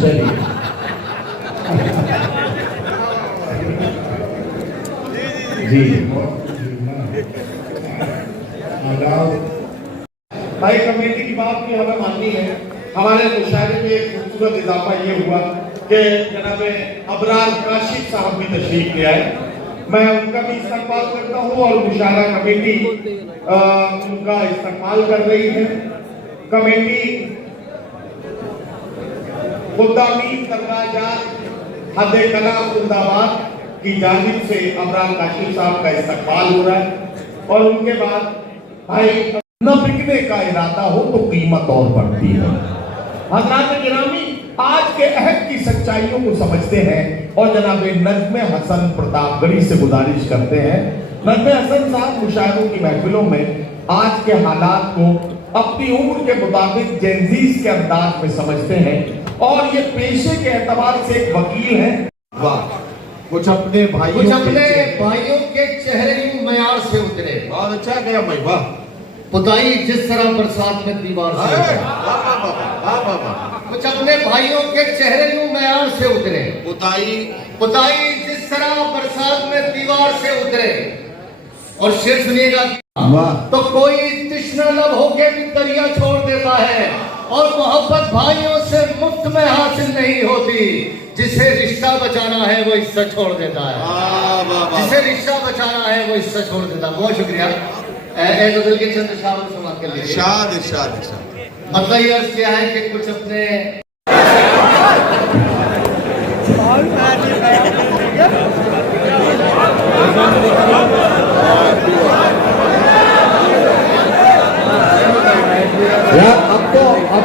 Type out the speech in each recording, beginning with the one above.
चलिए जी भाई, कमेटी की बात भी हमें माननी है। हमारे मुशायरे में एक खूबसूरत इजाफा ये हुआ कि जनाब अबरार काशिफ साहब भी तशरीफ ले आए। मैं उनका भी इस्तकबाल करता हूँ और मुशायरा कमेटी उनका इस्तकबाल कर रही है। कमेटी खुदामी दरगाह हद कलाम जिंदाबाद की जानिब से अबरार काशिफ साहब का इस्तकबाल हो रहा है और उनके बाद भाई न बिकने का इरादा हो तो कीमत और बढ़ती है। हज़रात गिरामी आज के अहद की सच्चाइयों को समझते हैं और जनाब नज़्म हसन प्रतापगढ़ी से गुजारिश करते हैं। नज़्म हसन साहब मुशायरों की महफिलों में आज के हालात को अपनी उम्र के मुताबिक जेंजीज के अंदाज में समझते हैं और ये पेशे के एतबार से एक वकील हैं। वाह, कुछ अपने भाइयों के चेहरे मयार से उतरे। बहुत अच्छा गया भाई, वाह। पुताई जिस तरह बरसात में दीवार से उतरे, कुछ अपने भाइयों के चेहरे यूं मयार से उतरे। पुताई जिस तरह बरसात में दीवार से उतरे। और शेर सुनिएगा, तो कोई तिश्ना लब होके भी दरिया छोड़ देता है और मोहब्बत भाइयों से मुफ्त में हासिल नहीं होती। जिसे रिश्ता बचाना है वो हिस्सा छोड़ देता है, जिसे रिश्ता बचाना है वो हिस्सा छोड़ देता है। बहुत शुक्रिया। गजल के चंद शाम समाप्त कर लीजिए। मतलब ये अर्ज किया है कि कुछ अपने यार अब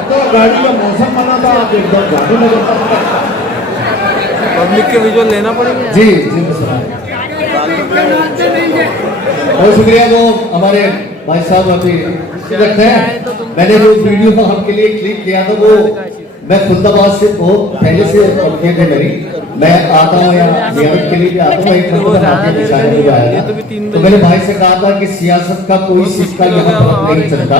तो गाड़ी का मौसम बना था, आप एकदम गाड़ी में पब्लिक के विजुअल लेना पड़ेगा। जी बहुत शुक्रिया। वो हमारे भाई साहब अभी रखते हैं। मैंने जो वीडियो आपके लिए क्लिक किया था वो मैं खुदाबाद से बहुत पहले से थे मेरी। मैं आता हूँ या जियारत के लिए भी आता हूँ। एक आया था तो मैंने भाई से कहा था कि सियासत का कोई सिक्का यहाँ पर नहीं चलता,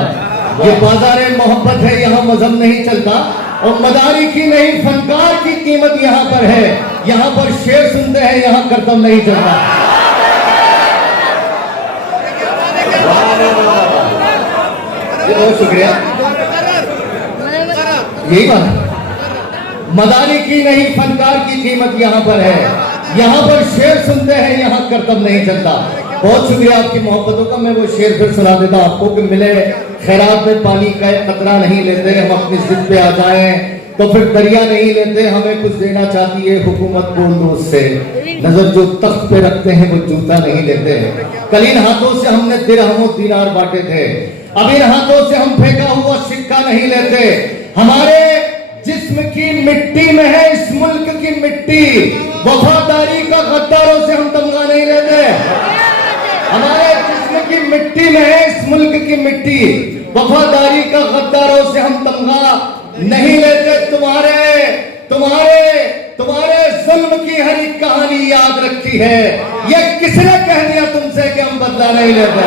ये बाजार मोहब्बत है, यहाँ मजहब नहीं चलता और मदारी की नहीं फनकार की कीमत यहाँ पर है। यहाँ पर शेर सुनते हैं, यहाँ करतब नहीं चलता। बहुत शुक्रिया। यही बात, मदारी की नहीं फनकार की कीमत यहाँ पर है। यहाँ पर शेर सुनते हैं, यहाँ करतब नहीं चलता। बहुत शुक्रिया आपकी मोहब्बतों का। मैं वो शेर फिर सुना देता आपको कि मिले खैरात में पानी का कतरा नहीं लेते, हम अपनी जिद पे आ जाएं तो फिर दरिया नहीं लेते। हमें कुछ देना चाहती है हुकूमत, बोल दो उससे। नजर जो तख्त पे रखते हैं वो जूता नहीं लेते हैं। कल इन हाथों से हमने दिरहमों दीनार बांटे थे, अब इन हाथों से हम फेंका हुआ सिक्का नहीं लेते। हमारे जिस्म की मिट्टी में है इस मुल्क की मिट्टी, वफादारी का गद्दारों से हम तमगा नहीं लेते। हमारे जिस्म की मिट्टी में है इस मुल्क की मिट्टी, वफादारी का गद्दारों से हम तमगा नहीं लेते। तुम्हारे जुल्म की हर एक कहानी याद रखी है। ये किसने कह दिया तुमसे कि हम बदला नहीं लेते?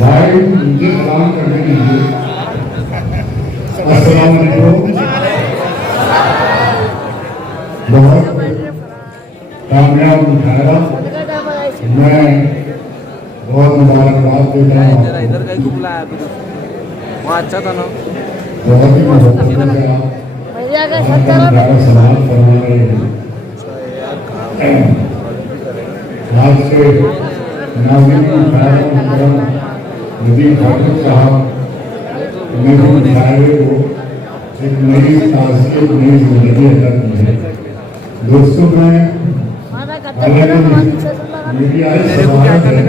भाई मुझे सलाम करने दीजिए। अस्सलाम वालेकुम। बहुत कामयाब मुशायरा, मैं बहुत मुबारकबाद देता हूँ। इधर कहीं को बुलाया तू, वहाँ अच्छा था ना। बहुत ही मोहब्बत से आप सलाम करवा रहे हैं। आज से नाज़रीन मुशायरा नदीम ठाकुर साहब ने भी मुशायरे को एक नई ताज़ीब, नई जिंदगी अदा की है। दोस्तों, मैं मेरी आज सवाल है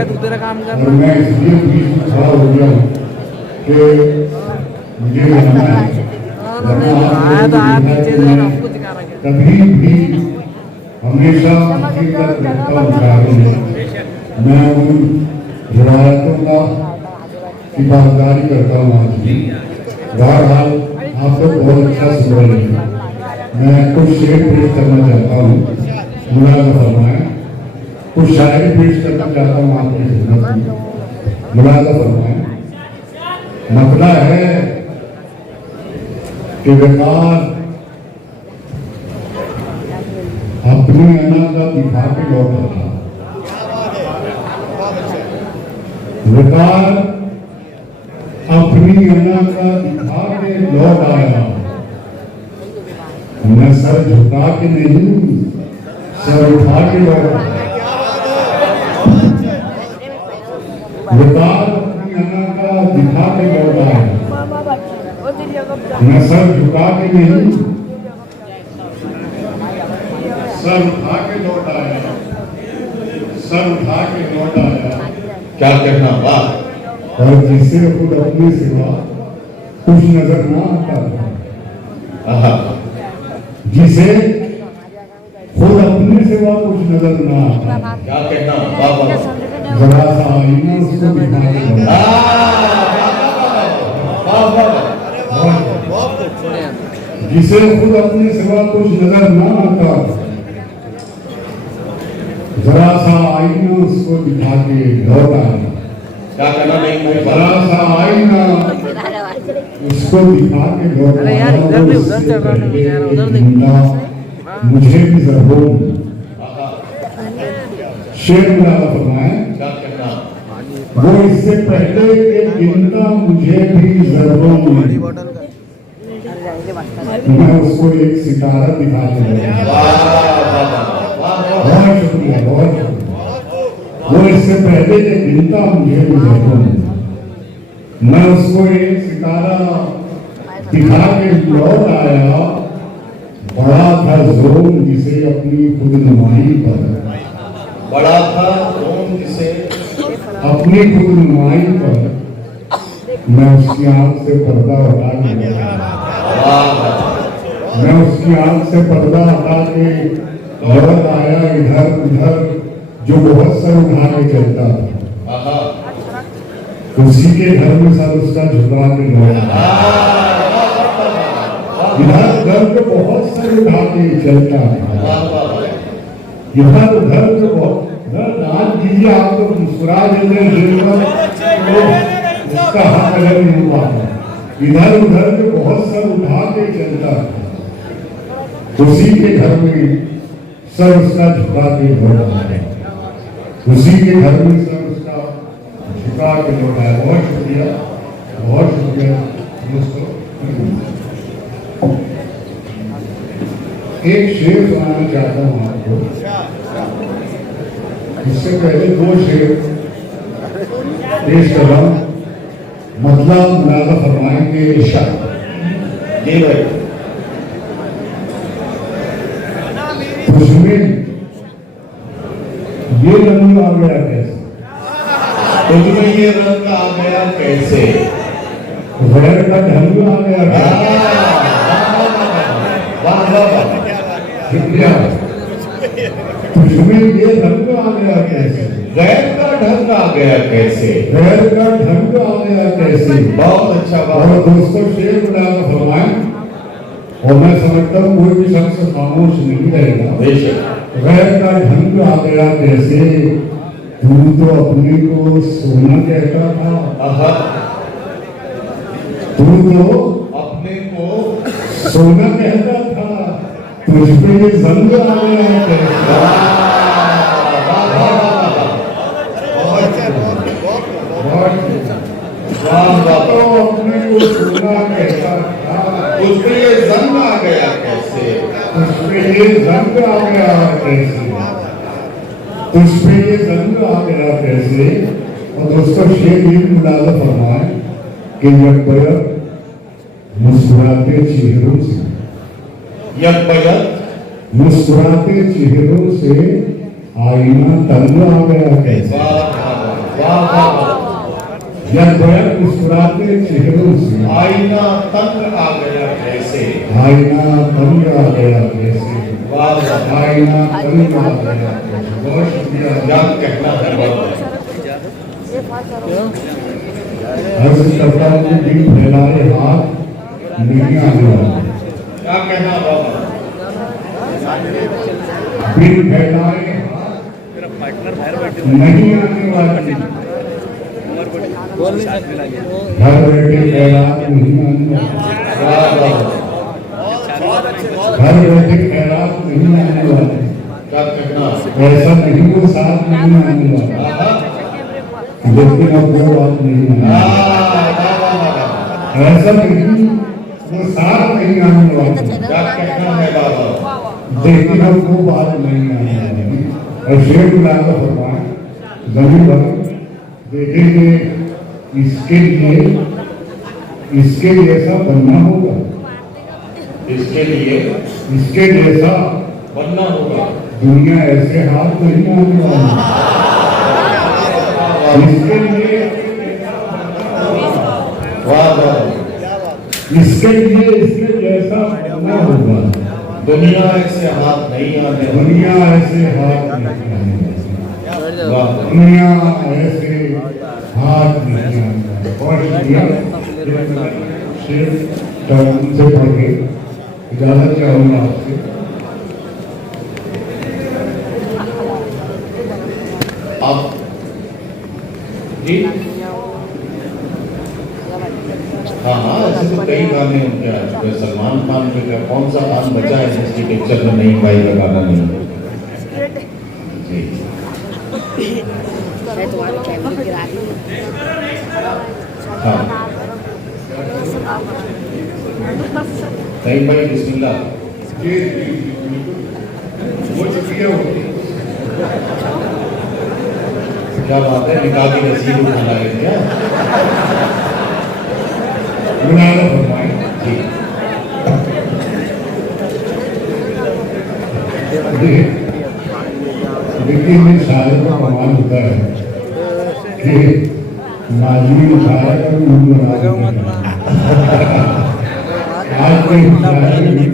और मैं इसलिए बीच में खड़ा हो गया हूँ कि मुझे जानना है कभी भी हमेशा हकीकत रखता मुशायरों में मैं उन रिवायतों का की बारदारी करता हूँ। आज भी बहरहाल आप लोग बहुत अच्छा सुन रहे हैं। मैं कुछ शेर पेश करना चाहता हूँ, मुलाज़ा फरमाएं। कुछ शायरी पेश करना चाहता हूँ आपकी खिदमत में, मुलाज़ा फरमाएं। मसला है कि विकार अपनी अना का दिखा के लौट रहा, विकार अपनी अना का दिखा के लौट आया। मैं सर झुका के नहीं, सर उठा के लौट आया। विकार अपनी अना का दिखा के लौट आया। मैं सर झुका के नहीं, सर उठा के लौट आया, सर उठा के लौट आया। क्या कहना बात। और जिससे खुद अपने सिवा कुछ नजर ना आता था, आहा, जिसे खुद अपने सिवा कुछ नजर ना आता, क्या कहना बाबा। जरा सा आईना उसको दिखा के लौटा। जिसे खुद अपने सिवा कुछ नजर ना आता, जरा सा आईना उसको दिखा के लौटा। क्या कहना नहीं कोई जरा बात। सा आईना उसको दिखा के लौटा। अरे यार, इधर नहीं, उधर चल रहा है, यार, उधर नहीं। जिंदा मुझे भी जरूर शेर मुरादा फरमाए। क्या कहना। वो इससे पहले कि जिंदा मुझे भी जरूर मैं उसको एक सितारा दिखा के लौटा। बहुत शुक्रिया, बहुत शुक्रिया। वो इससे पहले कि गिनता मुझे भी जरूर मैं उसको एक सितारा दिखा के लौट आया। बड़ा था जोन जिसे अपनी खुद नुमाई पर, बड़ा था जोन जिसे अपनी खुद नुमाई पर मैं उसकी आंख से पर्दा हटा के लौटा। मैं उसकी आंख से पर्दा हटा के लौट आया। इधर उधर जो बहुत सर उठा के चलता था, आहा, उसी के घर में सर उसका झुका के लौटा। इधर उधर जो बहुत सर उठा के चलता था, इधर उधर जो बहुत नाच कीजिए। आप तो मुस्कुरा देते हैं, तो उसका हक अलग नहीं हुआ। इधर उधर जो बहुत सर उठा के चलता था, उसी के घर में सर उसका झुका के लौटा। उसी के घर में सर उसका झुका के लौटा है। बहुत शुक्रिया, बहुत शुक्रिया दोस्तों। एक शेर सुनाना चाहता हूँ आपको। इससे पहले दो शेर पेश कर रहा हूँ। मतलब मुनाजा फरमाएंगे इरशाद। जी भाई। उसमें ये रंग आ गया कैसे, तुझमें ये रंग आ गया कैसे। गैर का ढंग आ गया कैसे। वाह वाह वाह। शुक्रिया। उसमें ये रंग आ गया कैसे, गैर का ढंग आ गया कैसे। गैर का ढंग आ गया कैसे। बहुत अच्छा और बात। दोस्तों शेर मुनाजा फरमाएं। और मैं समझता हूँ कोई भी शख्स खामोश नहीं रहेगा। बेशक। गैर का ढंग आ गया कैसे, तू तो अपने को सोना कहता था। आहा, तू तो अपने को सोना कहता था, तुझ पे ये जंग आ गया कैसे। वाह वाह। तो अपने को सोना कहता था, तुझ पे ये जंग आ गया कैसे। तुझ पे ये जंग आ गया कैसे, तुझ पे ये जंग आ गया कैसे। और दोस्तों शेर ये भी मुलाजा फरमाए कि यकबयक मुस्कुराते चेहरों से, यकबयक मुस्कुराते चेहरों से आईना तंग आ गया कैसे। वाह वाह। यकबयक मुस्कुराते चेहरों से आईना तंग आ गया कैसे। आईना तंग आ गया कैसे। वाह वाह। आईना तंग आ गया कैसे। बहुत शुक्रिया। क्या कहना है बाबा। अर्ज करता हूँ कि दिल फैलाए हाथ नहीं आने वाले। क्या कहना बाबा। दिल फैलाए हाथ नहीं आने वाले। घर बैठे फैला नहीं आने वाले। वाह वाह। घर बैठे खैरात नहीं आने वाले, क्या कहना? ऐसा नहीं वो साथ नहीं आने वाला, लेकिन अब वो बात नहीं है, ऐसा नहीं वो साथ नहीं आने वाला, क्या कहना है बाबा? लेकिन अब वो बात नहीं आने वाली। और शेर लागा फरमाए जमीन भाई देखेंगे, इसके जैसा बनना होगा, इसके लिए इसके जैसा बनना होगा। दुनिया ऐसे हाथ नहीं आने वाली, इसके लिए वाह वाह, इसके जैसा बनना होगा, दुनिया ऐसे हाथ नहीं आने वाली। दुनिया ऐसे हाथ नहीं आने वाली, वाह, दुनिया ऐसे हाथ नहीं आने वाली। और शेर से पढ़ के इजाजत चाहूंगा आपसे। आप जी हाँ हाँ, ऐसे तो कई गाने उनके आ चुके हैं। सलमान खान के का कौन सा गान बचा है जिसकी पिक्चर में नहीं भाई का गाना नहीं है? जी हाँ, नहीं भाई बिस्मिल्लाह। वो चुकिया होती क्या बात है, निकाह की रसीद उठाना है क्या? मुनादा फरमाए जी देखिए, ये शायर का कमाल होता है कि नाज़मी मुशायरा का भी मूड बना देते हैं। आज के मुशायरे में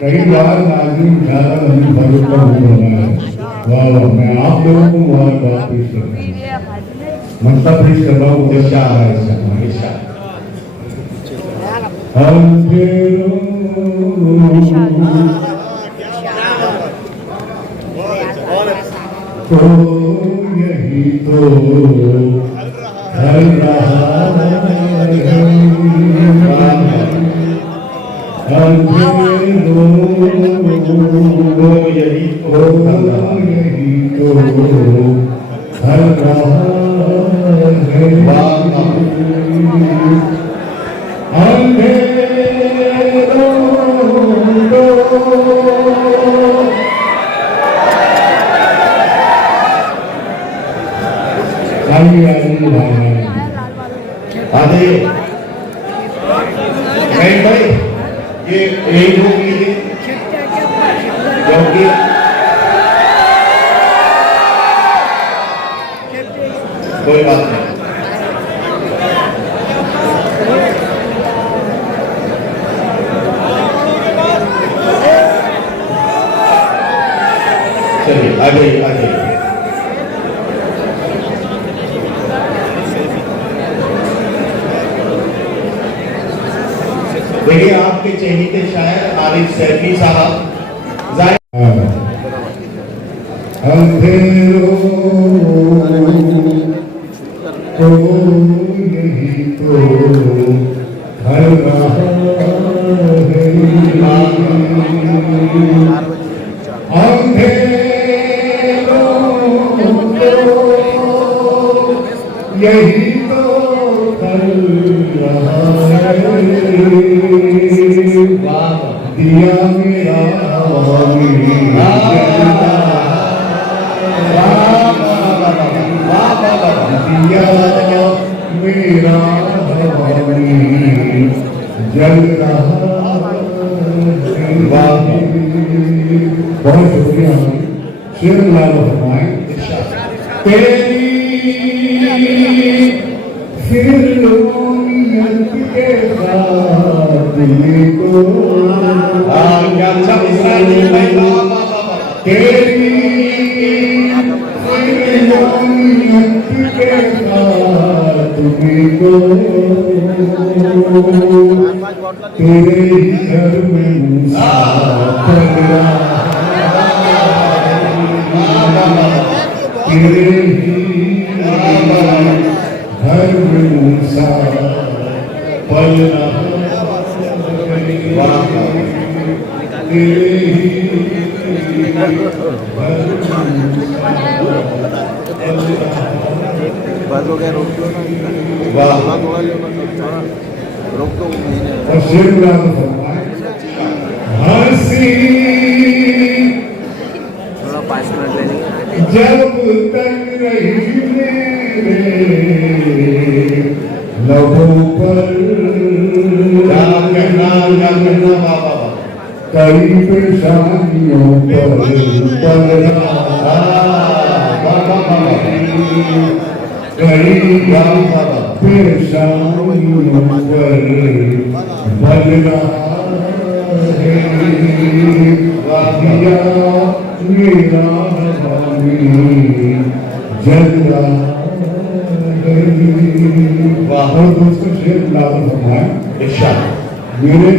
कई बार नाज़मी मुशायरा नबी फरूख का मूड बना है। वाह वाह, मैं आप लोगों को मुबारकबाद पेश करता हूँ, मनता पेश कर रहा हूँ। इरशाद है, इरशाद। तो यही तो हर रहा यही तो हर रहा आधे नहीं भाई, ये यही लोग लीजिए क्योंकि कोई बात नहीं। चलिए आगे आगे। देखिए आपके चहेते शायर आरिफ सैफी साहब अंधेरों तो यही तो हर रहा है, अंधेरों तो यही तो हर रहा है, दिया मेरा दिया मेरा जल रहा। बहुत शुक्रिया। शेर लाल फरमाए तेरी फिरौनियत के साथ को क्या अच्छा मिसरानी भाई, तेरी फिरौनियत के साथ को तेरे ही घर में मुसाफिर तेरे ही घर में मुसाफिर बस हो गया, रोक दो ना, वाह। थोड़ा ले लो, थोड़ा रोक दो महीने। और शेर बुला दो फरमाए, हंसी थोड़ा 5 मिनट ले लेंगे। जब तक रही मेरे लबों पर क्या कहना बाबा। कई परेशानियों पर पल रहा, कई परेशानियों पर पल रहा है, दिया मेरा हवानी जल रहा है। वाह। और दोस्तों शेर लागू फरमाए, इरशाद। मेरे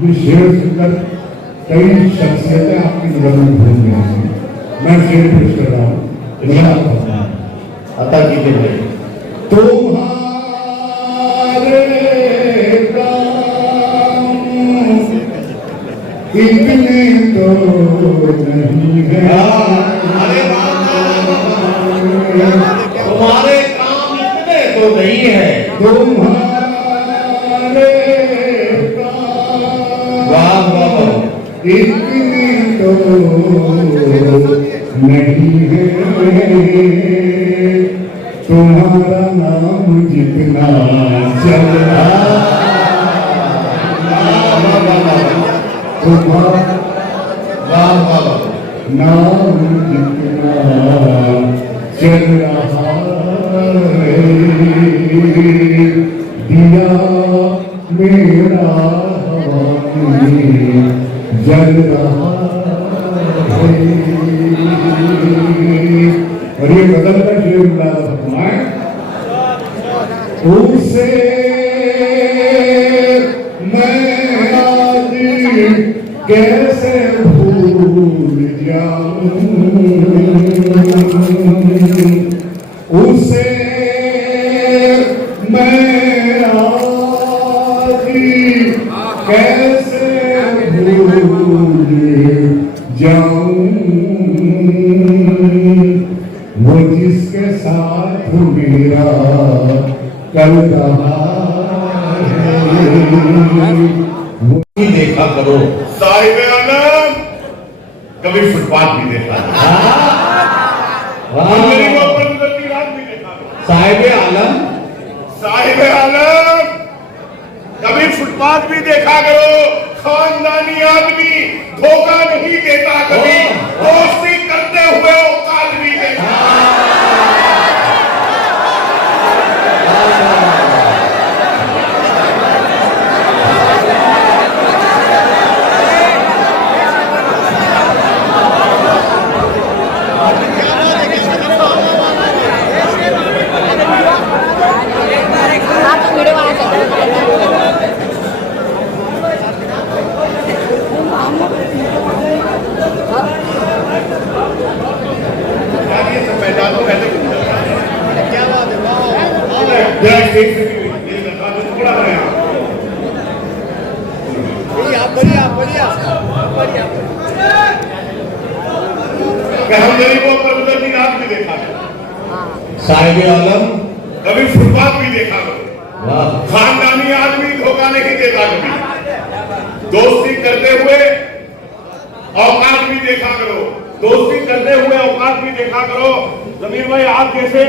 ये शेर सुनकर कई शख्सियतें आपकी नजर में घूम गई हैं। मैं शेर पेश कर रहा हूँ, इरशाद फरमाए, अता कीजिए भाई। तुम्हारे काम इतने तो नहीं है, अरे तुम्हारे काम इतने तो नहीं है। तुम्हारे काम वाह वाह वाह। इतने तो नहीं है, तुम्हारा नाम जितना चल रहा, तुम्हारा वाह वाह वाह। नाम जितना चल रहा है, दिया मेरा हवानी जल रहा है। और ये गजल का शेर फरमाए, उसे मैं आज कैसे भूल जाऊं, उसे मैं आज कैसे भूल जाऊं, वो जिसके साथ मेरा कल रहा है, भी देखा करो साहिब आलम, कभी फुटपाथ भी देखा करो। गरीबों पर गुजरती रात भी देखा करो। साहिब आलम, कभी फुटपाथ भी देखा करो। खानदानी आदमी धोखा नहीं देता, कभी दोस्ती करते हुए औकात भी देखा। हम गरीबों पर गुजरती रात भी देखा करो। साहिब आलम, कभी फुटपाथ भी देखा करो। खानदानी आदमी धोखा नहीं देता, कभी दोस्ती करते हुए औकात भी देखा करो। दोस्ती करते हुए औकात भी देखा करो। जमीर भाई, आप जैसे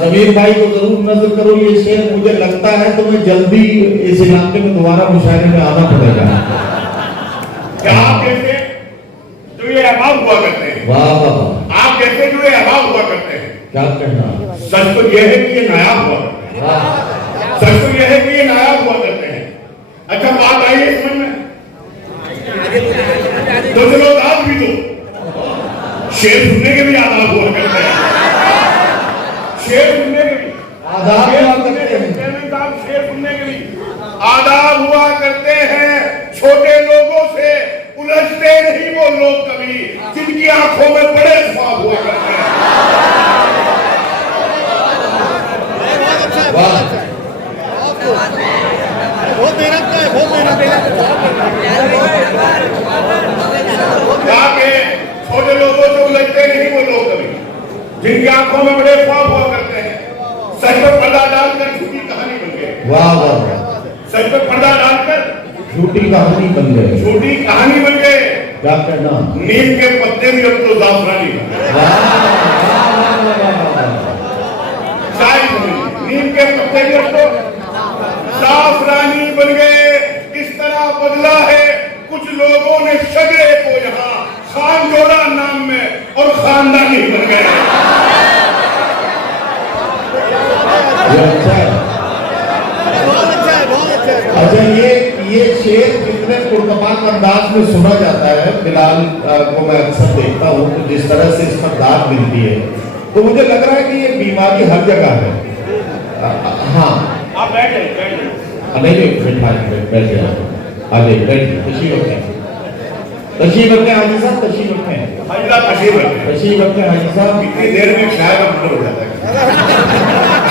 जमीर भाई को जरूर नजर करो। ये शेर मुझे लगता है तुम्हें जल्दी इस इलाके में दोबारा मुशायरे में आना पड़ेगा। क्या आप जैसे जो ये अहबाब हुआ करते हैं, वाह वाह, आप जैसे जो ये अहबाब हुआ करते हैं, क्या कहना, सच तो यह है कि ये नायाब हुआ करते हैं। सच तो यह है कि ये नायाब हुआ करते हैं। अच्छा, बात आई है समझ में, तो चलो दाद भी दो। शेर सुनने के भी आदाब हुआ करते हैं। शेर सुनने के भी आदाब हुआ करते हैं। शेर सुनने के भी आदाब हुआ करते हैं। छोटे लोगों से उलझते नहीं वो लोग कभी, जिनकी आंखों में बड़े ख्वाब हुआ करते हैं। बहुत मेहनत का है, बहुत मेहनत है। जिनकी आंखों में बड़े ख्वाब हुआ करते हैं, सर पर पर्दा डालकर झूठी कहानी बन गए। वाह वाह वाह। सर पर पर्दा डालकर झूठी कहानी बन गए। झूठी कहानी बन गए। क्या कहना? नीम के पत्ते भी अब तो जाफरानी बन गए। चाय नीम के पत्ते भी अब तो जाफरानी बन गए। इस तरह बदला है कुछ लोगों ने शजरे को यहाँ खान जोड़ा नाम में और खानदानी बन गए। अच्छा, ये शेर कितने पुरकमान अंदाज में सुना जाता है। बिलाल को मैं अक्सर देखता हूँ तो जिस तरह से इस पर दाद मिलती है, तो मुझे लग रहा है कि ये बीमारी हर जगह है। हाँ, आप बैठ जाइए। नहीं बैठ जाए, आ जाइए, बैठिए, तशरीफ रखें, तशरीफ रखें हाजी साहब, तशरीफ रखें, तशरीफ रखें हाजी साहब। इतनी देर में शायद अंदर हो जाता है।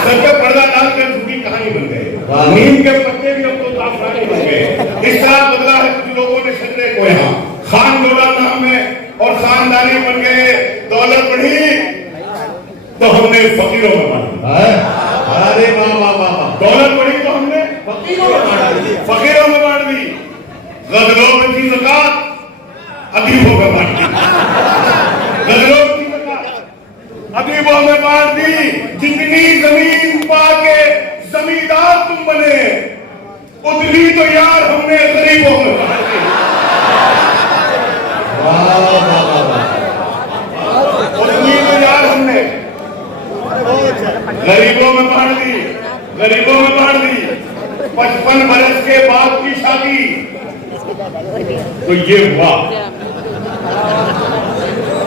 सर पे पर्दा डालकर झूठी कहानी बन गए। नीम के पत्ते भी अब तो जाफरानी बन गए। इस तरह बदला है कुछ लोगों ने शजरे को यहाँ खान जोड़ा नाम में और खानदानी बन गए। दौलत बढ़ी तो हमने फकीरों में बांट दी। अरे वाह वाह वाह। दौलत बढ़ी तो हमने फकीरों में बांट दी। गजलों में थी ज़कात, अदीबों में बांट दी। गजलों में थी ज़कात, अदीबों में बांट दी। जितनी जमीन पाके जमींदार तुम बने, उतनी तो यार हमने गरीबों में बांट दी। उतनी तो यार हमने गरीबों में बांट दी। 55 बरस के बाद की शादी तो ये हुआ।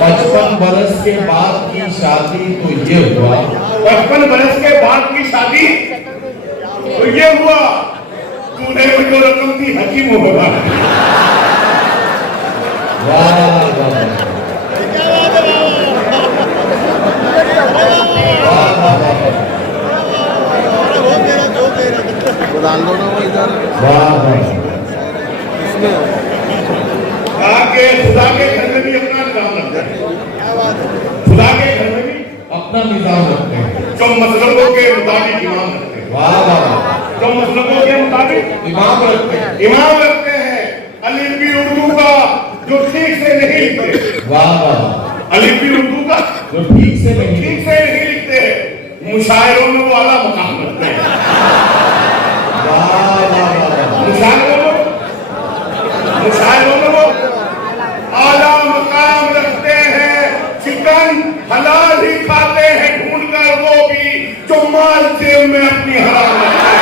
55 बरस के बाद की शादी तो ये हुआ। 55 बरस के बाद की शादी तो ये हुआ। तूने वो जो रकम थी हकीमों में बांट दी। डाल दो ना वो इधर। खुदा के घर में भी अपना निजाम रखते हैं। खुदा के घर में भी अपना निजाम रखते हैं। जो मसलकों के मुताबिक इमाम रखते हैं। वाह वाह। जो मसलकों के मुताबिक इमाम रखते हैं। इमाम रखते हैं। अलिफी उर्दू का जो ठीक से नहीं लिखते। वाह वाह। अलिफी उर्दू का जो ठीक से नहीं लिखते हैं, मुशायरों में वो आला मकाम रखते हैं। मुशायरों में वो आला मकाम रखते हैं। चिकन हलाल ही खाते हैं ढूंढ कर वो भी जो माल जेब में अपनी हराम रखते हैं।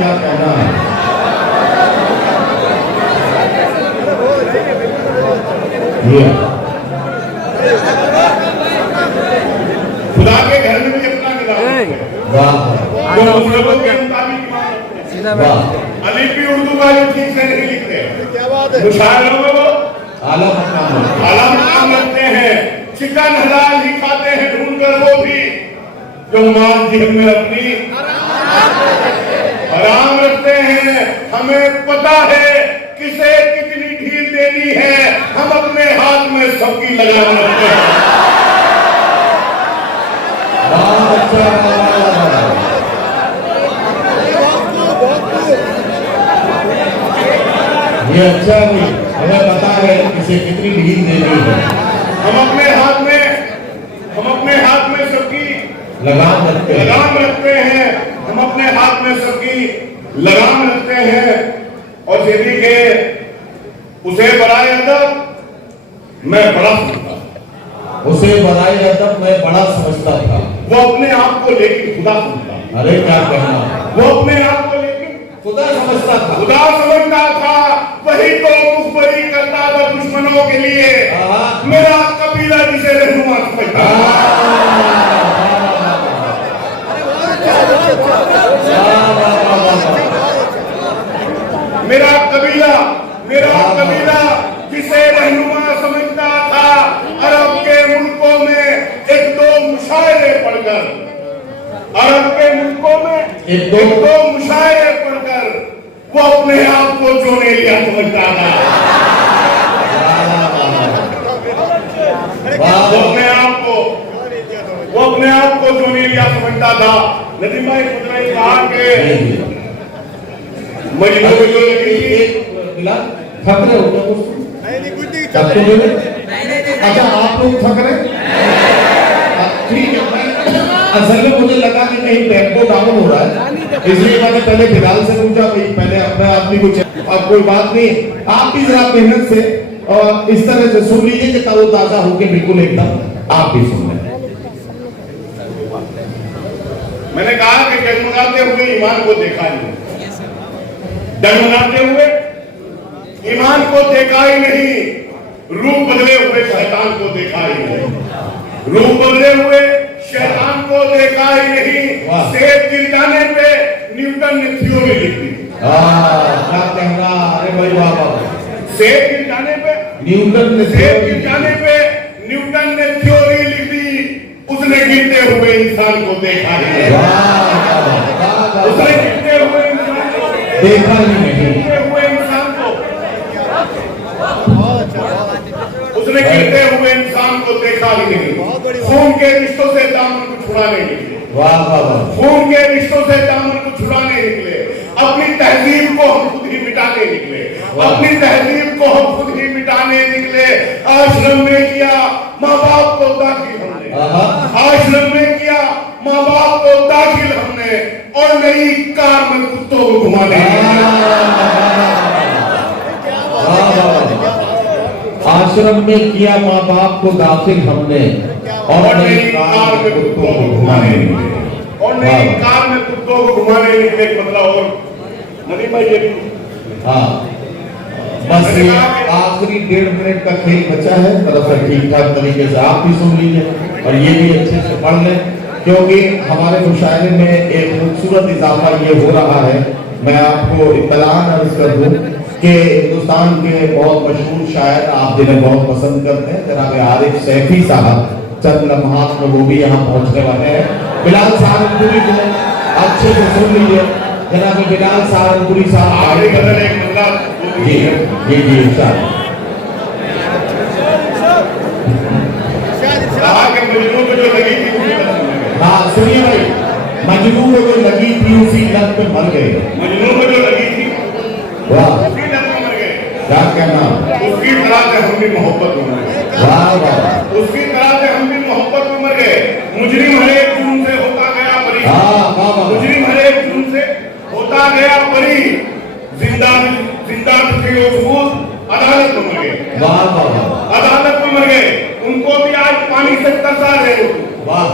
क्या कहना ये खुदा के घर में भी अपना निजाम रखते हैं। वाह जो मुसलमानों के मुताबिक इमाम रखते हैं। वाह। अलिफी उर्दू का जो ठीक से नहीं लिखते, मुशायरों में वो आला मकाम रखते हैं। चिकन हलाल ही खाते हैं ढूंढ कर वो भी जो माल जेब में अपनी हराम रखते हैं। हमें पता है किसे कितनी ढील देनी है। हम अपने हाथ में सबकी लगाम रखते हैं। ये अच्छा नहीं, हमें पता है किसे कितनी ढील देनी है। हम अपने हाथ में सबकी लगाम रखते हैं। हम अपने हाथ में सबकी लगाम रखते हैं। और यदि के उसे बराए अदब मैं बड़ा समझता था। उसे बराए अदब मैं बड़ा समझता था। वो अपने आप को लेकिन खुदा समझता। अरे क्या कहना। वो अपने आप को लेकिन खुदा समझता था। वही तो मुखबरी करता था दुश्मनों के लिए। मेरा कबीला जिसे रहनुमा समझता। मेरा कबीला जिसे रहनुमा समझता था अरब के मुल्कों में एक दो मुशायरे पढ़कर, अरब के मुल्कों में एक दो मुशायरे पढ़कर वो अपने आप को जोनेलिया समझता था। वो अपने आप को जोनेलिया समझता था। नदीम भाई ने कहा कि मजनू को जो थक रहे हो अच्छा आप लोग थक रहे ठीक है। असल में मुझे लगा कि कहीं टेम्पो डाउन हो रहा है, इसलिए मैंने पहले बिलाल से पूछा भाई पहले अपने आदमी को अब कोई बात नहीं, आप भी जरा मेहनत से और इस तरह से सुन लीजिए कि तरोताजा होके बिल्कुल एकदम आप भी सुन लें। मैंने कहा कि डगमगाते हुए ईमान को देखा नहीं, डगमगाते हुए ईमान को देखा ही नहीं, रूप बदले हुए शैतान को देखा ही नहीं, रूप बदले हुए शैतान को देखा ही नहीं। सेब गिर जाने पे न्यूटन ने थ्योरी लिख दी। क्या कहना, अरे भाई वाह, सेब गिर जाने पे न्यूटन ने थ्योरी लिख दी, उसने गिरते हुए इंसान को देखा ही नहीं, उसने गिरते हुए इंसान को देखा ही नहीं, उसने गिरते हुए इंसान को देखा ही नहीं। खून के रिश्तों से दामन को छुड़ाने निकले, खून के रिश्तों से दामन को छुड़ाने निकले, अपनी तहजीब को हम खुद ही मिटाने निकले, अपनी तहजीब को हम खुद ही मिटाने निकले। आश्रम में किया माँ बाप को दाखिल हमने, आश्रम में किया माँ बाप को दाखिल हमने, और नई कार में कुत्तों को घुमाने। आश्रम में किया माँ बाप को दाखिल हमने, और नई कार में कुत्तों को घुमाने निकले, और नई कार में कुत्तों को घुमाने निकले। मतलब और नदीम भाई ये भी बस ये आखिरी 1.5 मिनट का खेल बचा है, मतलब ठीक ठाक तरीके से आप भी सुन लीजिए और ये भी अच्छे से पढ़ लें, क्योंकि हमारे मुशायरे में एक खूबसूरत इजाफा ये हो रहा है। मैं आपको इत्तलान अर्ज कर दूं कि हिंदुस्तान के बहुत मशहूर शायर आप जिन्हें बहुत पसंद करते हैं, जनाब आरिफ सैफी साहब, चंद लम्हात में वो भी यहाँ पहुंचने वाले हैं। बिलाल सहारनपुरी को अच्छे से सुन लीजिए, जनाब बिलाल सहारनपुरी साहब जी जी जी इंशाअल्लाह। हाँ सुनिए भाई, मजनू को जो लगी थी उसी लत पे मर गए, मजनू को जो लगी थी वाह उसी लत में मर गए। क्या कहना, उसकी तरह से हम भी मोहब्बत में मर गए, वाह वाह, उसकी तरह से हम भी मोहब्बत में मर गए। मुजरिम हर एक जुर्म से होता गया बरी, मुजरिम हर एक जुर्म से होता गया बरी, जिंदा थे उसको अदालत में मर गए, वाह वाह, अदालत में मर गए। उनको भी आज पानी से तरसा रहे हो, वाह,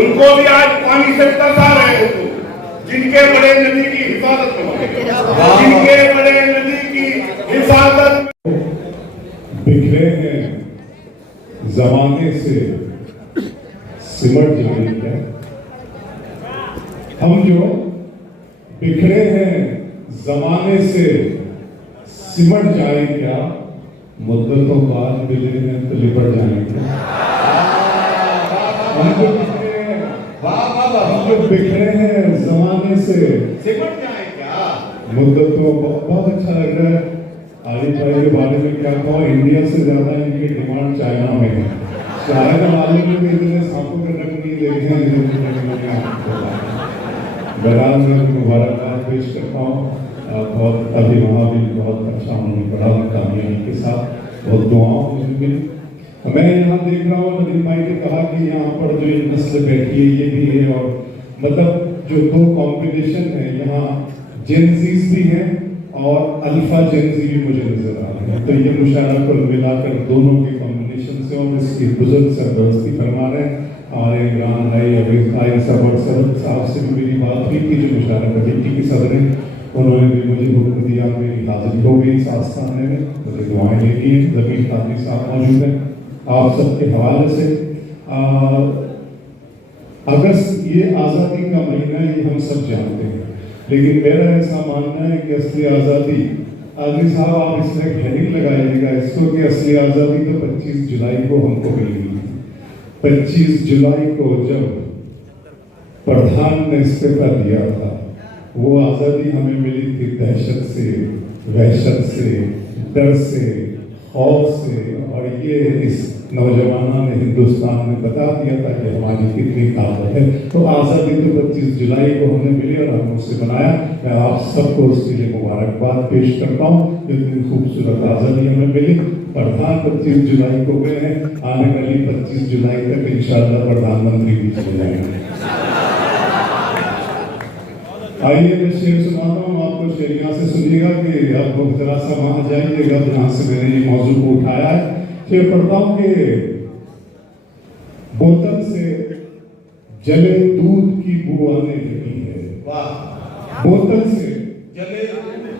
उनको भी आज पानी से तरसा रहे हो, जिनके बड़े नदी की हिफाजत में मर गए, जिनके बड़े नदी की हिफाजत में बिखरे हैं जमाने से सिमट जाने क्या, हम जो बिखरे हैं जमाने से सिमट जाए क्या, मुद्दतों बाद मिले हैं तो लिपट जाएंगे। हम जो बिखरे हैं जमाने से सिमट जाए क्या, मुद्दतों बहुत अच्छा लग रहा है। आरिफ भाई के बारे में क्या कहो, इंडिया से ज्यादा इनकी डिमांड चाइना में है। चाइना वाले में भी इतने सांपों के रंग नहीं देखे हैं। बहरहाल मैं मुबारकबाद पेश करता हूँ, बहुत अभी वहाँ भी बहुत अच्छा उन्होंने पढ़ा कामयाबी के साथ, बहुत दुआओं में मिली। मैं यहाँ देख रहा हूँ नदीम भाई ने कहा कि यहाँ पर जो एक नस्ल बैठी है ये भी है, और मतलब जो दो कॉम्बिनेशन है यहाँ, जेनजीज भी हैं और अल्फा जेनजी भी मुझे नजर आ रहे हैं। तो ये मुशायरा को मिलाकर दोनों के कॉम्बिनेशन से और इसकी बुजुर्ग सरदस्ती फरमा रहे हैं। हमारे इमरान भाई अभी सरद साहब से भी मेरी बात हुई थी, जो मुशायरा कमेटी की सदर हैं, उन्होंने भी मुझे हुक्म दिया, मेरी हाजिरी हो गई इस आस्थाने में, मुझे दुआएं लेनी है। जमीन कादरी साहब मौजूद हैं आप सबके हवाले से। अगस्त ये आज़ादी का महीना, ये हम सब जानते हैं, लेकिन मेरा ऐसा मानना है कि असली आज़ादी आदमी साहब आप इसमें हेडिंग लगाइएगा इसको कि असली आज़ादी तो 25 जुलाई को हमको मिली। 25 जुलाई को जब प्रधान ने इस्तीफा दिया था, वो आज़ादी हमें मिली थी दहशत से, वहशत से, डर से, खौफ से, और ये इस नौजवानों ने हिंदुस्तान में बता दिया था कि हमारी कितनी ताकत है। तो आज़ादी तो 25 जुलाई को हमें मिली और हमने उसे बनाया। मैं आप सबको उसके लिए मुबारकबाद पेश करता हूँ। इतनी खूबसूरत आज़ादी हमें मिली। प्रधान 25 जुलाई को गए हैं, आने वाली 25 जुलाई तक इंशाअल्लाह प्रधानमंत्री भी चले जाएंगे। आइए मैं शेर सुनाता हूँ आपको, शेर यहाँ से सुनिएगा कि आप जरा सा वहां जाइएगा जहाँ से मैंने ये मौजू को उठाया है। शेर पढ़ता हूँ कि बोतल से जले दूध की बू आने लगी है। वाह। बोतल से जले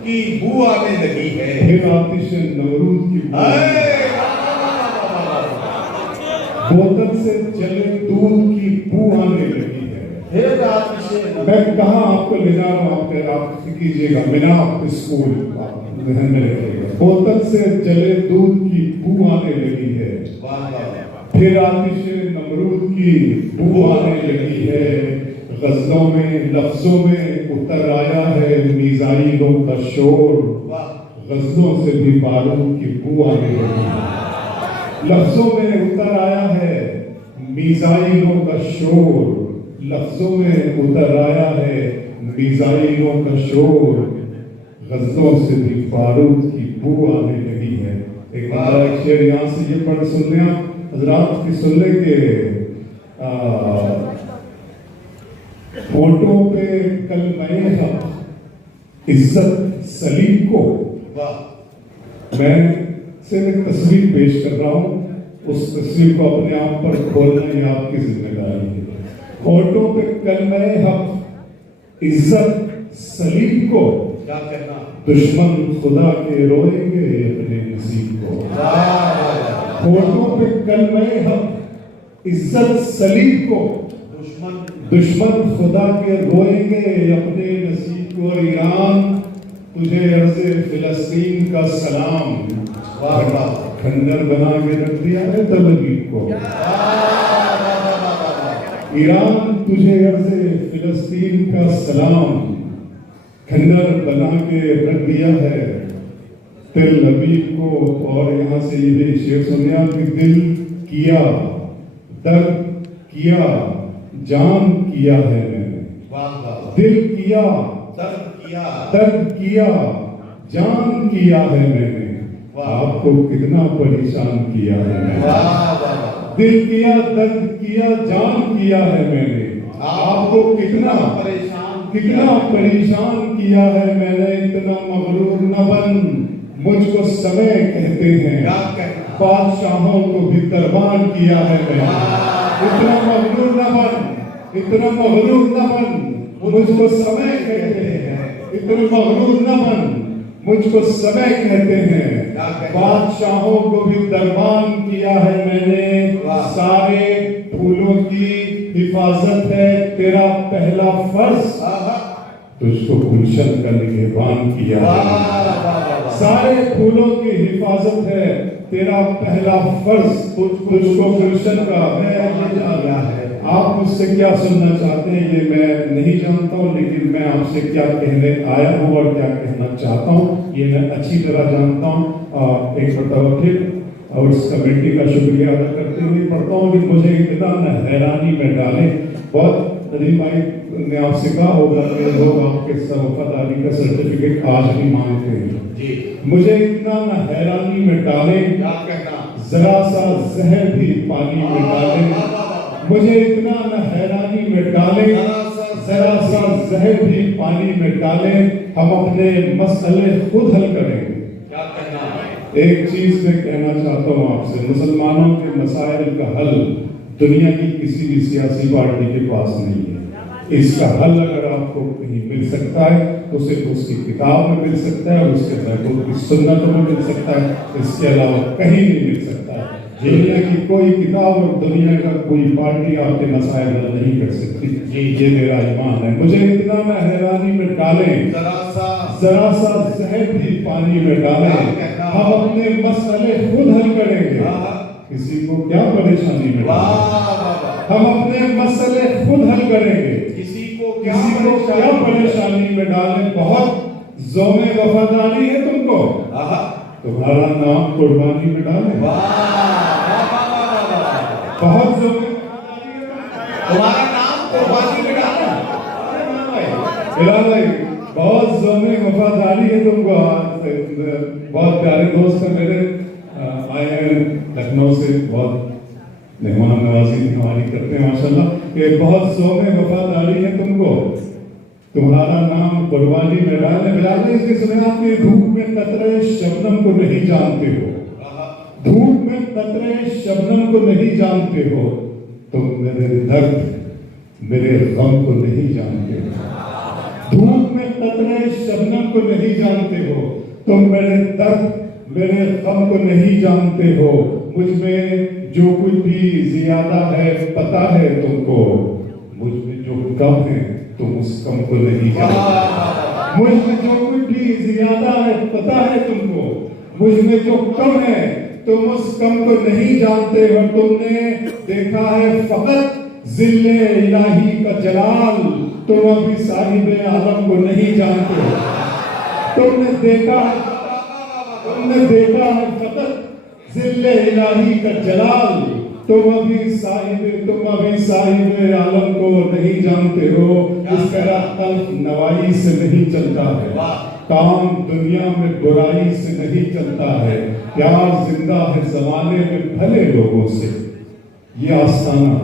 की बू आने लगी है, फिर आतिश नमरूद की बू। बोतल से जले दूध की बू आने लगी है। मैं कहाँ आपको ले जा रहा हूँ, आप कीजिएगा मिनाप स्कूल ध्यान में रखिएगा। बोतल से जले दूध की बू आने लगी है, फिर आतिश नमरूद की बू आने लगी है। गज़लों में लफ्जों में उतर आया है मीज़ाइलों का शोर, गज़लों से भी बारूद की बू आने लगी है। लफ्जों में उतर आया है मीज़ाइलों का शोर, लफ्जों में उतर आया है मीज़ाइलों का शोर, गज़लों से भी बारूद की बू आने लगी है। एक शेर यहाँ से ये पढ़ सुन लें आप हजरात की, सुन लें कि फोटो पे कलमे हक इज्जत सलीम को। मैं सिर्फ एक तस्वीर पेश कर रहा हूँ, उस तस्वीर को अपने आप पर खोलना ये आपकी जिम्मेदारी है। फोटो पे कलमे हक इज्जत सलीम को, क्या कहना, दुश्मन खुदा के रोएंगे अपने नसीब को। फोटो पे कलमे हक इज्जत सलीम को, दुश्मन खुदा के रोएंगे अपने नसीब को। ईरान तुझे अर्ज़े फिलस्तीन का सलाम, खंडर बना के रख दिया है तलबीब को। ईरान तुझे अर्ज़े फिलस्तीन का सलाम, खंडर बना के रख दिया है तेल नबीब को। और यहाँ से ये भी शेर सुनिया कि दिल किया दर्द किया जान किया है मैंने, दिल किया दर्द किया जान किया है मैंने, आपको कितना परेशान किया है मैंने। दिल किया दर्द किया जान किया है मैंने, आपको कितना परेशान किया है मैंने। इतना मगरूर न बन, मुझको समय कहते हैं, बादशाहों को भी दरबार किया है मैंने। इतना मगरूर न बन, मुझको समय कहते हैं, इतना मगरूर न बन, मुझको समय कहते हैं, बादशाहों को भी दरबार किया है मैंने। सारे फूलों की हिफाजत है तेरा पहला फर्ज, तुझको गुलशन का निगहबान किया है। सारे फूलों की हिफाजत है तेरा पहला फर्ज, तुझको गुलशन का किया है। आप मुझसे क्या सुनना चाहते हैं ये मैं नहीं जानता हूँ, लेकिन मैं आपसे क्या कहने आया हूँ और क्या कहना चाहता हूँ ये मैं अच्छी तरह जानता हूँ। एक मरतबा फिर और इस कमेटी का शुक्रिया अदा करते हुए पढ़ता हूँ कि मुझे इतना न हैरानी में डाले। बहुत नदीम भाई ने आपसे कहा होगा कि लोग आपके वफादारी का सर्टिफिकेट आज भी मांगते हैं। मुझे इतना न हैरानी में डाले, जरा सा जहर भी पानी में डाले। मुझे इतना न हैरानी में डाले, जरा सा जहर भी पानी में डाले, हम अपने मसले खुद हल करेंगे। एक चीज मैं कहना चाहता हूँ आपसे, मुसलमानों के मसाइल का हल दुनिया की किसी भी सियासी पार्टी के पास नहीं है। इसका हल अगर आपको कहीं मिल सकता है तो सिर्फ उसकी किताब में मिल सकता है, उसके महबूब की सुन्नत में मिल सकता है, इसके अलावा कहीं नहीं मिल सकता है। दुनिया की कोई किताब और दुनिया का कोई पार्टी आपके मसाइल हल नहीं कर सकती। ये मेरा ईमान है। मुझे इतना मैं हैरानी में डालें, जरा सा जहर भी पानी में डालें, हम अपने मसले खुद हल करेंगे। किसी को क्या परेशानी में हम अपने मसले खुद हल करेंगे। किसी को क्या परेशानी में डालें। बहुत ज़ौमे वफादारी है तुमको, तुम्हारा नाम कुर्बानी में डालें। बहुत ज़ौमे तुम्हारा नाम कुर्बानी में डालें। बिलाल भाई, बहुत ज़ौमे वफादारी है तुमको। बहुत प्यारे दोस्त हैं मेरे, आए हैं लखनऊ से, बहुत मेहमान नवाजी हमारी करते हैं माशाल्लाह। कि बहुत ज़ौमे वफादारी है तुमको, तुम्हारा नाम कुर्बानी में डालें। बिलाल भाई, इसके सुने आपने धूप में कतरे शबनम को नहीं जानते हो, धूप में कतरे शबनम को नहीं जानते हो, तुम मेरे दर्द मेरे गम को नहीं जानते हो। धूप में कतरे शबनम को नहीं जानते हो, तुम मेरे दर्द मेरे गम को नहीं जानते हो। मुझ में जो कुछ भी ज्यादा है पता है तुमको, मुझ में जो कम है तुम उस कम को नहीं जानते। मुझ में जो कुछ भी ज्यादा है पता है तुमको, मुझ में जो कम है तुम उस कम को नहीं जानते हो। तुमने देखा है फकत जिल्ले इलाही का जलाल, तुम अभी साहिब आलम को नहीं जानते हो। तुमने देखा है फकत जिल्ले इलाही का जलाल, तुम अभी साहिब आलम को नहीं जानते हो। इस तरह तल्ख नवाई से नहीं चलता है, काम दुनिया में बुराई से नहीं चलता है, प्यार जिंदा है जमाने में भले लोगों से। ये आस्ताना,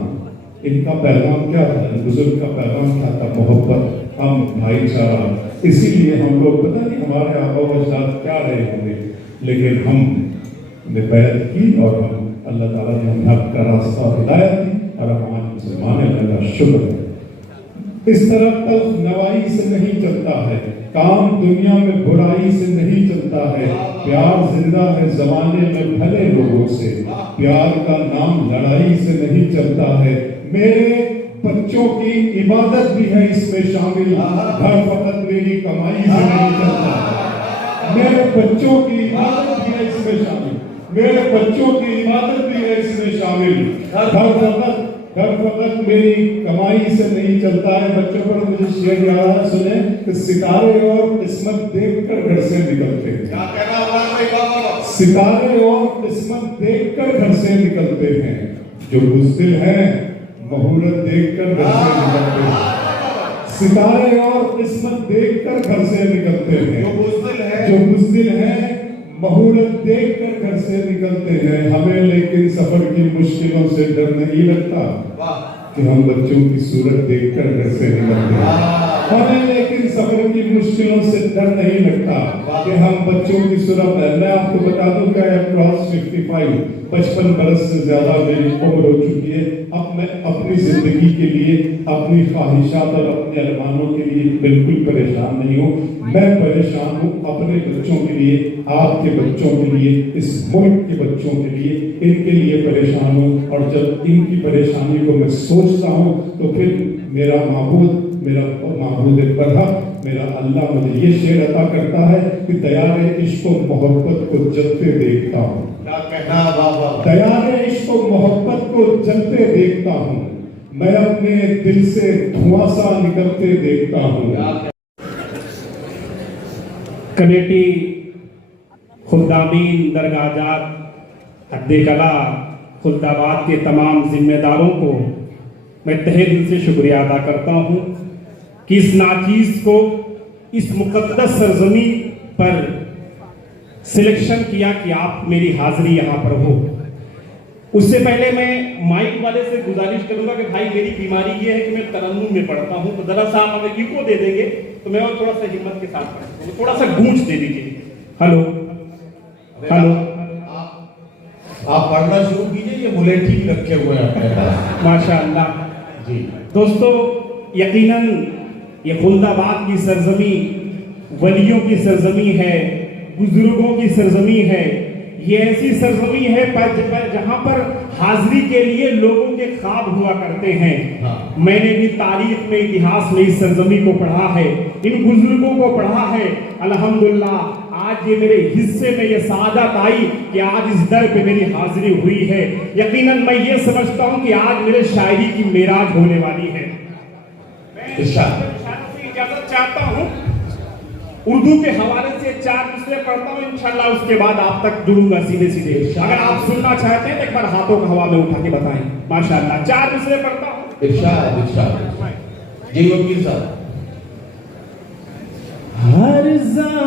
इनका पैगाम क्या था, बुजुर्ग का पैगाम क्या था? मोहब्बत, हम भाईचारा। इसीलिए हम लोग, पता नहीं हमारे आबा व अजदाद क्या रहे होंगे, लेकिन हमने बैत की और हम अल्लाह ताला ने हमें हक का रास्ता हिदायत दी और हम आज मुसलमान हैं। अल्लाह का शुक्र है। इस तरह तल्ख नवाई से नहीं चलता है, काम दुनिया में बुराई से नहीं चलता है, प्यार जिंदा है जमाने में भले लोगों से, प्यार का नाम लड़ाई से नहीं चलता है। मेरे बच्चों की इबादत भी है इसमें शामिल, घर फकत मेरी कमाई से नहीं चलता। मेरे बच्चों की इबादत भी है इसमें शामिल, मेरे बच्चों की इबादत भी है इसमें शामिल। घर फकत मेरी कमाई से नहीं चलता है। बच्चों पर मुझे शेर याद है, सुने कि सितारे और किस्मत देखकर घर से निकलते हैं। क्या कहना है? सितारे और किस्मत देखकर घर से निकलते हैं, जो बुज़दिल हैं मुहूर्त देखकर घर से निकलते हैं। सितारे और किस्मत देखकर घर से निकलते हैं, जो बुज़दिल हैं मुहूर्त देखकर घर से निकलते हैं। हमें लेकिन सफर की मुश्किलों से डर नहीं लगता कि हम बच्चों की सूरत देखकर घर से निकलते हैं। हमें लेकिन सफर की मुश्किलों से डर नहीं लगता कि हम बच्चों की सूरत। मैं आपको बता दूं कि क्रॉस 55 बरस से ज्यादा मेरी उम्र हो चुकी है। अब मैं अपनी जिंदगी के लिए, अपनी ख्वाहिशात और अपने अरमानों के लिए बिल्कुल परेशान नहीं हूँ। मैं परेशान हूँ अपने बच्चों के लिए, आपके बच्चों के लिए, इस मुल्क के बच्चों के लिए, इनके लिए परेशान हूँ। और जब इनकी परेशानी को मैं सोचता हूँ तो फिर मेरा माबूद बरहक, मेरा अल्लाह मुझे ये शेर अता करता है कि दयारे इश्क और मोहब्बत को जलते देखता हूँ। क्या कहना बाबा? दयारे इश्क और मोहब्बत को जलते देखता हूँ, मैं अपने दिल से धुआं सा निकलते देखता हूँ। कमेटी खुदामीन दरगाजात हद्दे कला खुलदाबाद के तमाम जिम्मेदारों को मैं तहे दिल से शुक्रिया अदा करता हूँ कि इस नाचीज को इस मुकद्दस सरजमी पर सिलेक्शन किया कि आप मेरी हाजिरी यहाँ पर हो। उससे पहले मैं माइक वाले से गुजारिश करूंगा कि भाई मेरी बीमारी ये है कि मैं तरन्नुम में पढ़ता हूँ, तो जरा सा आप अगर इको दे देंगे तो मैं और थोड़ा सा हिम्मत के साथ पढ़ूंगा, थोड़ा सा गूंज दे दीजिए। हेलो हेलो, आप पढ़ना शुरू कीजिए, ये बुलेटिन भी रखे हुए हैं। माशाअल्लाह जी दोस्तों, यकीनन ये खुलदाबाद की सरजमी वलियों की सरजमी है, बुजुर्गों की सरजमी है, ये ऐसी सरजमी है पर जहां पर हाजिरी के लिए लोगों के ख्वाब हुआ करते हैं। हाँ। मैंने भी तारीख में, इतिहास में इस सरजमी को पढ़ा है, इन बुजुर्गों को पढ़ा है। अल्हम्दुलिल्लाह आज ये मेरे हिस्से में ये सादत आई कि आज इस दर पे मेरी हाजिरी हुई है। यकीनन मैं ये समझता हूँ कि आज मेरे शायरी की मेराज होने वाली है। मैं इजाजत चाहता हूँ, उर्दू के हवाले से 4 मिसरे पढ़ता हूँ, इंशाल्लाह उसके बाद आप तक जुड़ूंगा सीधे सीधे। अगर आप सुनना चाहते हैं तो एक बार हाथों को हवा में उठा के बताएं। माशाल्लाह 4 मिसरे पढ़ता हूँ। इरशाद इरशाद जी वकील साहब। हर ज़बानों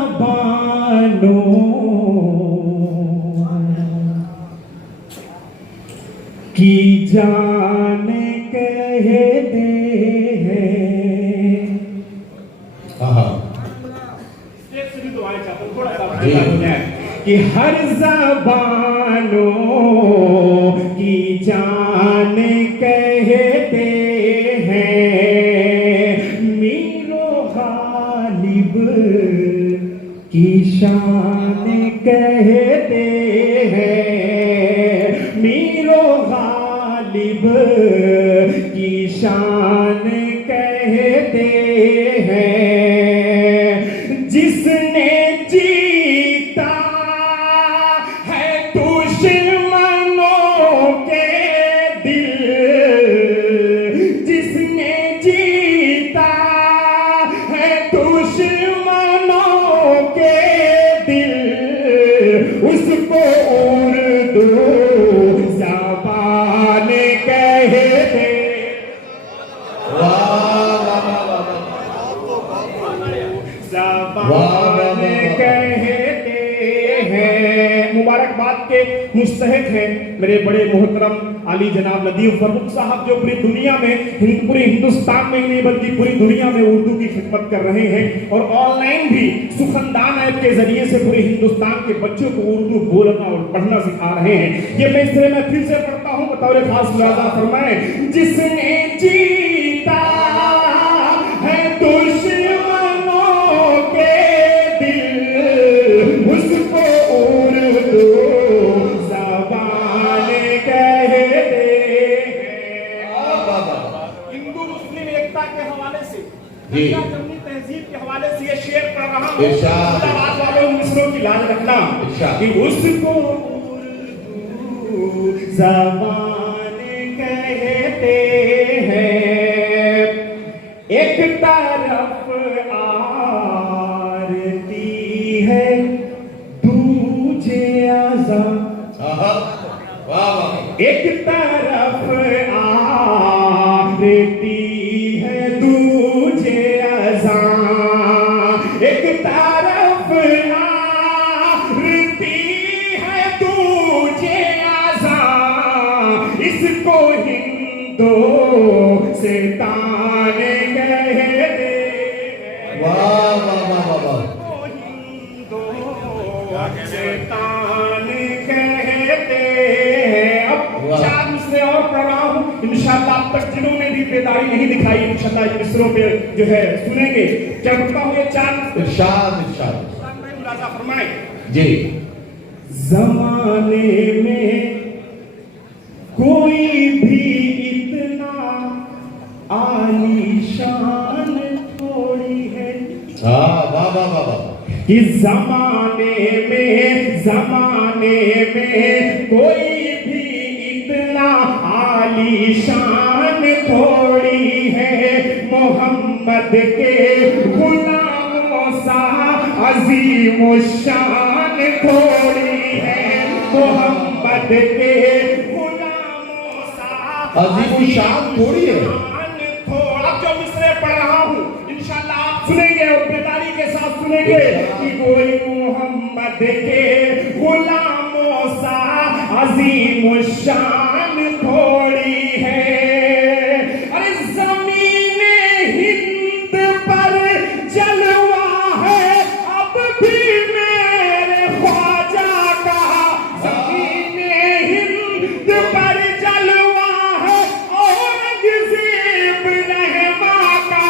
की जान कहते हैं। हाँ थोड़ा सा कि हर ज़बानों की जान कहते हैं, मीरो गालिब की शान कहते हैं, मीरो गालिब की शान कहते हैं। जिसने जीता है दुश्मनों के दिल, जिसने जीता है दुश्मनों के दिल, उसको उर्दू ज़बान कहते। ज़बान कहते हैं। मुबारकबाद के मुस्तहिक हैं मेरे बड़े मोहतरम अली जनाब नदीम फर्रुख साहब, जो पूरी दुनिया में, पूरे हिंदुस्तान में ही नहीं बल्कि पूरी दुनिया में उर्दू की खिदमत कर रहे हैं और ऑनलाइन भी सुखनदान ऐप के जरिए से पूरे हिंदुस्तान के बच्चों को उर्दू बोलना और पढ़ना सिखा रहे हैं। ये मैं इसलिए मैं फिर से पढ़ता हूँ, बतौर खास मुलाजा फरमाए। जिसने जीता है दुश्मनों के दिल, उसको उर्दू ज़बान कहते हैं। हिंदू मुस्लिम एकता के हवाले से, जमनी तहजीब के हवाले से ये शेर पढ़ रहा हूँ। इस्लामाबाद वालों मिसरों की लाज रखना कि उसको उर्दू ज़बान कहते हैं। एक तरफ आरती है, दूजे आज़ान। एक तरफ आरती है, दूजे अज़ान। एक तरफ आरती है, दूजे अज़ान। इसको हिंदू से तान कहते हैं। वाह वाह वाह वाह वाह। हिंदू से तान कहते हैं। अब 4 मिसरे और पढ़ रहा हूँ, इंशाल्लाह अब तक जिन्होंने भी बेदारी नहीं दिखाई इंशाल्लाह इन मिसरों पे जो है सुनेंगे। क्या पढ़ता हूँ ये 4 इरशाद इरशाद मुलाजा फरमाए जी। ज़माने में कोई भी इतना आलीशान थोड़ी है। वाह वाह वाह वाह। कि ज़माने में कोई भी इतना आलीशान थोड़ी है। मोहम्मद के गुलामों सा अजीम शान थोड़ी है। मोहम्मद के गुलामों सा अजीम शान थोड़ी है। थोड़ा जो मिसरे पढ़ रहा हूँ इंशाल्लाह आप सुनेंगे और बेदारी के साथ सुनेंगे कि कोई मोहम्मद के गुलामों सा अजीम शान थोड़ी है। अरे ज़मीने हिंद पर जलवा है अब भी मेरे ख्वाजा का। ज़मीने हिंद पर जलवा है औरंगज़ेब रहमा का।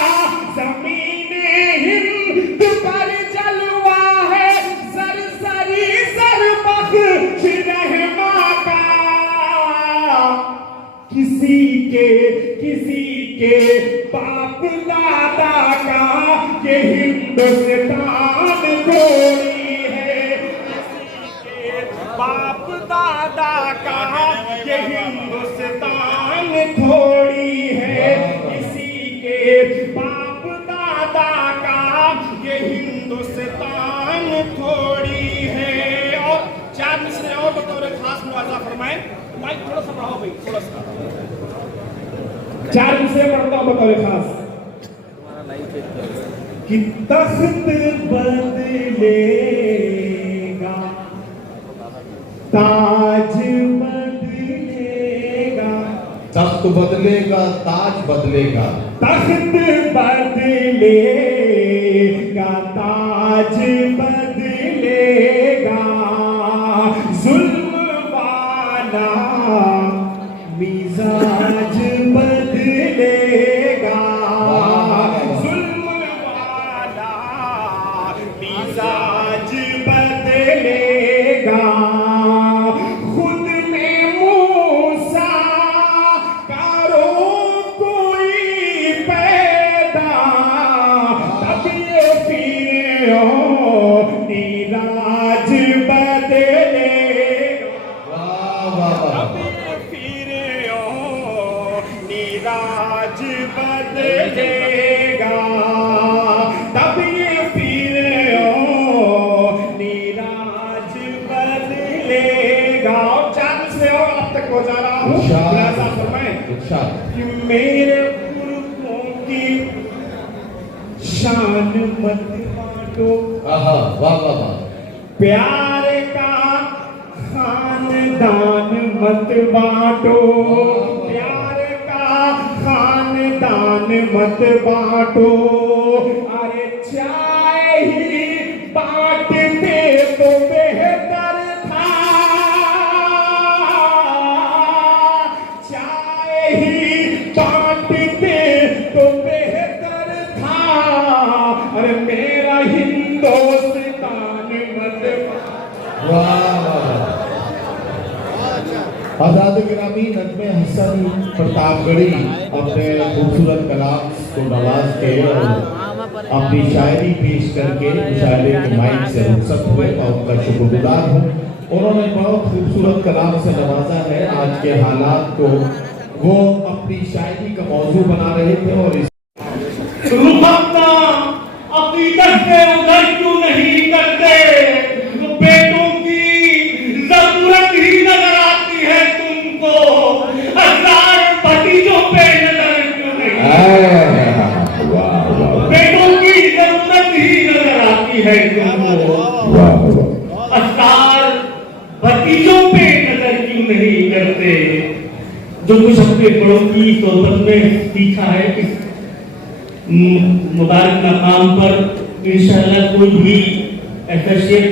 ज़मीने हिंद पर जलवा है ज़रज़री ज़रबख्श किसी के बाप दादा का ये हिंदुस्तान थोड़ी है, किसी के बाप दादा का ये हिंदुस्तान थोड़ी है, किसी के बाप दादा का ये हिंदुस्तान थोड़ी है। और चार मिसरे और बतौर खास मुआवजा फरमाएं। माइक थोड़ा सा बढ़ाओ भाई, थोड़ा सा। चार मिसरे पढ़ता हूं बतौर खास। कि तख्त बदलेगा, ताज बदलेगा, तख्त बदलेगा, ताज बदलेगा, तख्त बदलेगा, ताज बदलेगा, जुल्म वाला मिजाज बदलेगा, जुल्म वाला मिजाज बदलेगा, खुद में मूसा करो कोई पैदा, तब ये फिर नीराज बदलेगा, तब ये फिर नीराज बदलेगा, तब ये फिर नीराज बदलेगा। और चांद से और अब तक हो जा रहा हूँ। खुलासा फरमाएं कि मेरे पुरखों की शान मत बांटो, आहा, वाह वाह वाह, प्यार का खानदान मत बांटो, प्यार का खानदान मत बांटो, अरे चाय ही बांटते तो बेहतर था, चाय ही बांटते तो बेहतर था, अरे मेरा हिंदुस्तान मत बांटो। वाह वाह। आजाद गिरामी नज़्मे हसन प्रतापगढ़ी अपने खूबसूरत कलाम को नवाज के और अपनी शायरी पेश करके मुशायरे के माइक से रुखसत हुए और उनका शुक्रगुजार हूँ। उन्होंने बहुत खूबसूरत कलाम से नवाजा है। आज के हालात को वो अपनी शायरी का मौजू बना रहे थे और अकीदत से उधर क्यों नहीं करते, तो बेटों की जरूरत ही नजर आती है तुमको, हजार भतीजों पे नजर क्यों नहीं, बेटों की जरूरत ही नजर आती है तुमको, हजार भतीजों पे नजर क्यों नहीं करते। जो कुछ अपने बड़ों की सोहबत में सीखा है इस मुबारक मकाम पर इंशाअल्लाह कोई भी ऐसा शेर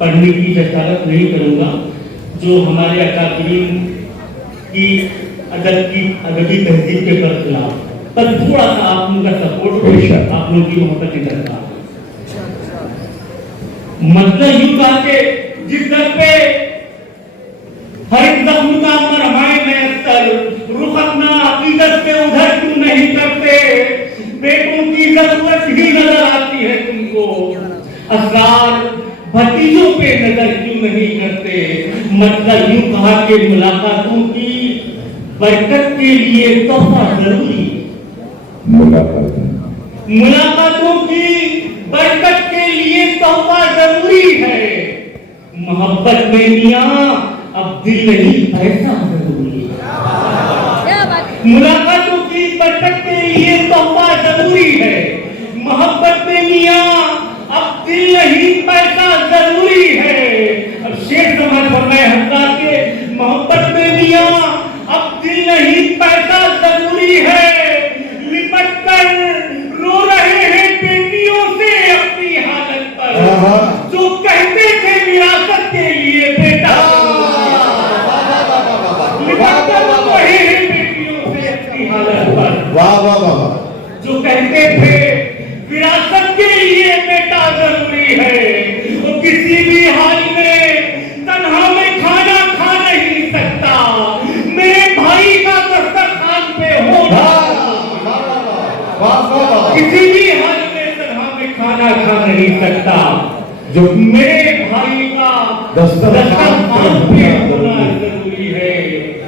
पढ़ने की जसारत नहीं करूंगा जो हमारे अकादमीन की अदबी तहजीब के बरखिलाफ, पर थोड़ा सा आप उनका सपोर्ट, आप लोगों की मोहब्बत की करता। मतलब यूं कहा के जिस दर पे हर एक जख्म का मरहमाए में असर, रुख अपना अकीदत से उधर क्यों नहीं करते, बेटों की जरूरत ही नजर आती है तुमको, असरार भतीजों पे नजर क्यों नहीं करते। मतलब यूं कहा कि मुलाकातों की बरकत के लिए तोहफा जरूरी, मुलाकातों की बरकत के लिए तोहफा जरूरी है, मोहब्बत में मियां अब दिल नहीं पैसा जरूरी है, मुलाकातों की बरकत के लिए तोहफा जरूरी है, मोहब्बत में मियां अब दिल नहीं पैसा जरूरी है। अब शेर समझ फरमाए हल्का के, मोहब्बत में मियां अब दिल नहीं पैसा जरूरी है, लिपट कर रो रहे हैं बेटियों से अपनी हालत पर, जो कहते थे विरासत के लिए बेटा, लिपट कर रो रहे हैं बेटियों से अपनी हालत पर, वाह वाह वाह, जो कहते थे विरासत के लिए बेटा जरूरी है, वो किसी भी हाल में तन्हा में खाना खा नहीं सकता, मेरे भाई का दस्तरखान किसी भी हाल में तन्हा में खाना खा नहीं सकता, जो मेरे भाई का दस्तरखान पे होना जरूरी है।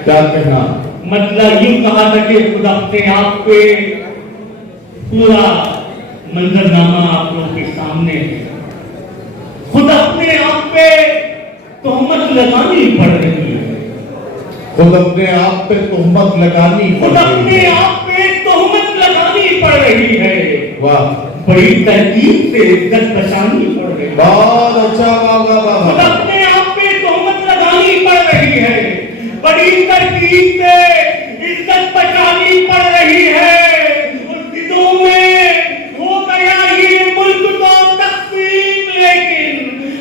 क्या कहना, मतलब यूं कहा था कि खुद अपने आप पे पूरा मंजरनामा आप लोगों के सामने है। खुद अपने आप पे तोहमत लगानी पड़ रही है, खुद अपने आप पे तोहमत लगानी खुद अपने आप पे तोहमत लगानी पड़ रही है। वाह, बड़ी तरकीब से इज्जत बचानी पड़ रही है। बहुत अच्छा, वाह वाह वाह खुद वाह। अपने आप पे तोहमत लगानी पड़ रही है, बड़ी तरकीब से इज्जत बचानी पड़ रही है। उन दिनों में हो गया ये मुल्क तो तकसीम, लेकिन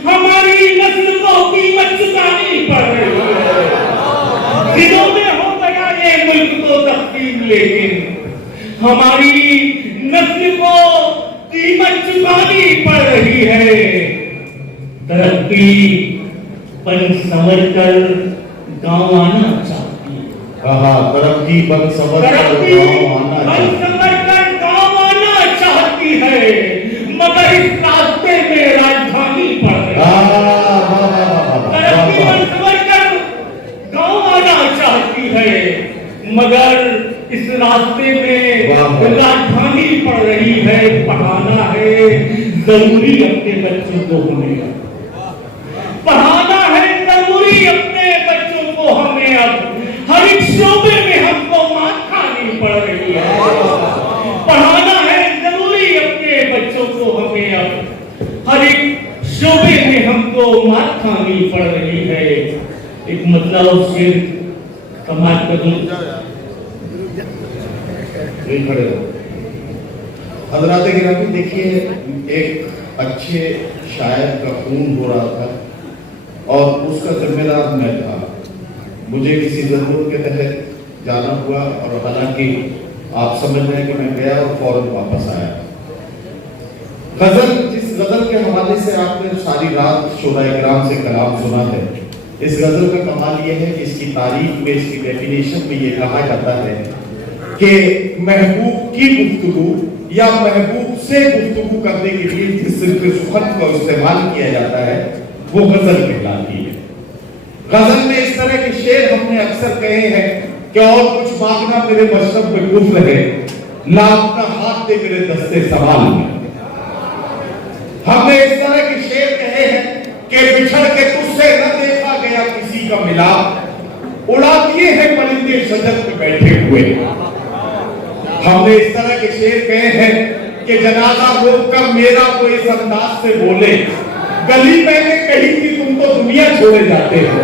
हमारी नस्ल को कीमत चुकानी पड़ रही है। दिनों में हो गया ये मुल्क तो तकसीम, लेकिन हमारी नस्ल को कीमत चुकानी पड़ रही है। तरक्की बन संवर कर गांव आना चाहती है, कहा तरक्की बन संवर कर तरक्की गाँव आना बन चाहिए। संवर कर गांव आना चाहती है, मगर इस रास्ते में राजधानी पड़ रही है। वाह वाह वाह वाह तरक्की वाह। बन संवर कर गांव आना चाहती है, मगर इस रास्ते में वाह वाह। राजधानी पड़ रही है। पढ़ाना है जरूरी अपने बच्चों को हमें, पढ़ाना है जरूरी अपने बच्चों को हमें। अब हर एक शोबे में हमको मात खानी पड़ रही है। पढ़ाना है जरूरी अपने बच्चों को हमें, अब हर एक शोबे में हमको मात खानी पड़ रही है। एक मतलब शेर समाज का नहीं खड़े हो। हजरात गिरामी, देखिए, एक अच्छे शायर का खून हो रहा था और उसका जिम्मेदार मैं था। मुझे किसी जरूरत के तहत जाना हुआ और हालांकि आप समझ रहे हैं कि मैं गया और फौरन वापस आया। गजल, जिस गजल के हवाले से आपने सारी रात शोरा-ए-किराम से कलाम सुना है, इस गजल का कमाल यह है कि इसकी तारीफ में, इसकी डेफिनेशन में ये कहा जाता है कि महबूब की गुफ्तगू या महबूब से गुफ्तगू करने के लिए जिस सिर्फ सुखत का इस्तेमाल किया जाता है वो गजल कहलाती है। गजल में इस तरह के शेर हमने अक्सर कहे हैं कि और कुछ मांगना मेरे मशरब में कुफ्र है, ला अपना हाथ दे मेरे दस्ते सवाल में। हमने इस तरह के शेर कहे हैं कि बिछड़ के तुझसे न देखा गया किसी का मिलाप, उड़ा दिए हैं परिंदे शजर पे बैठे हुए। हमने इस तरह के शेर कहे हैं कि जनाजा रोक कर मेरा कोई इस अंदाज से बोले, गली मैंने कही थी तुम तो दुनिया छोड़े जाते हो।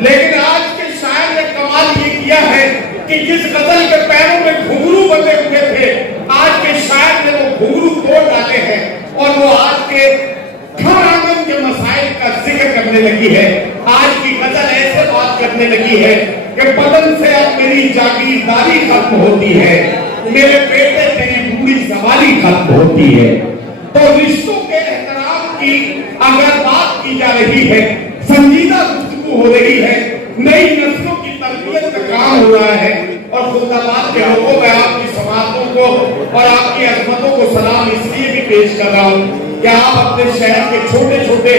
लेकिन आज के शायर ने कमाल ये किया है कि जिस गजल के पैरों में घुंघरू बंधे हुए थे, आज के शायर ने वो घुंघरू तोड़ डाले हैं और वो आज के घर आंगन के मसाइल का जिक्र करने लगी है। आज की गजल ऐसे बात करने लगी है कि बदन से अब मेरी जागीरदारी खत्म होती है, मेरे बेटे तेरी बूढ़ी सवारी खत्म होती है। तो रिश्तों के एहतराम की अगर बात की जा रही है, संजीदा गुफ्तगू हो रही है, नई नस्लों की तरबियत का काम हो रहा है और खुदाबाद के लोगों में आपकी समातों को और आपकी अजमतों को सलाम इसलिए भी पेश कर रहा हूँ कि आप अपने शहर के छोटे छोटे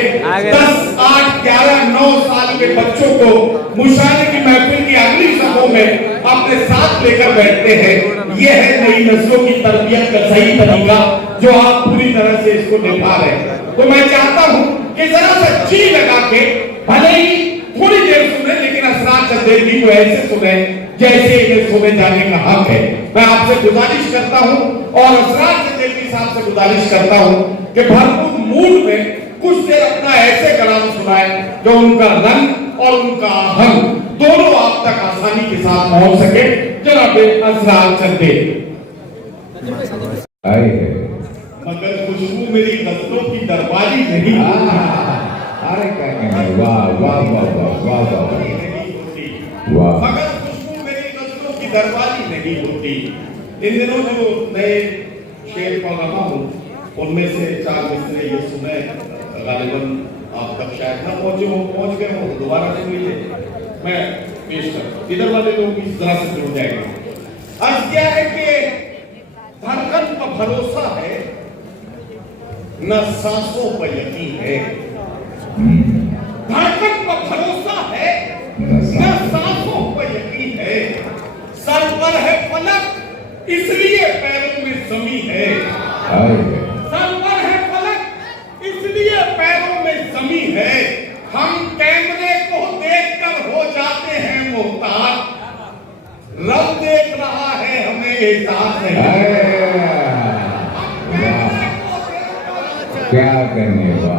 10, 8, 11, 9 साल के बच्चों को मुशायरे की महफिल की अगली सभों में अपने साथ लेकर बैठते हैं। यह है नई नस्लों की तरबियत का सही तरीका जो आप पूरी तरह से इसको निभा रहे हैं। तो मैं चाहता हूँ कि जरा सा जी लगा के भले ही थोड़ी देर सुने, लेकिन असरार चंदेली को ऐसे सुने जैसे इन्हें सुने जाने का हक है। मैं आपसे गुजारिश करता हूँ और असरार चंदेली साहब से गुजारिश करता हूँ कि भरपूर मूड में कुछ देर अपना ऐसे कलाम सुनाए जो उनका रंग और उनका आहंग दोनों आप तक आसानी के साथ पहुंच सके। जनाब असरार चंदेली। मगर खुशबू मेरी गजलों की दरबारी नहीं, अरे क्या कहना, वाह वाह वाह वाह वाह वाह नहीं होती, वाह। मगर खुशबू मेरी गजलों की दरबारी नहीं होती। इन दिनों जो नए शेर पढ़ रहा हूँ उनमें से 4 मिसरे ये सुने, गालिबन आप तक शायद न पहुंचे हो, पहुंच गए हो, दोबारा से मिले, मैं पेश कर इधर वाले लोग इस तरह से जुड़ जाएंगे। अर्ज क्या है कि धड़कन पर भरोसा है, न सांसों पर यकीन है। धड़कन पर भरोसा है, न सांसों पर यकीन है। सर पर है फलक, इसलिए पैरों में जमी है। सर पर है फलक, इसलिए पैरों में जमी है। हम कैमरे को देखकर हो जाते हैं मोहताज, रब देख रहा है हमें एहसास नहीं। क्या करने वाला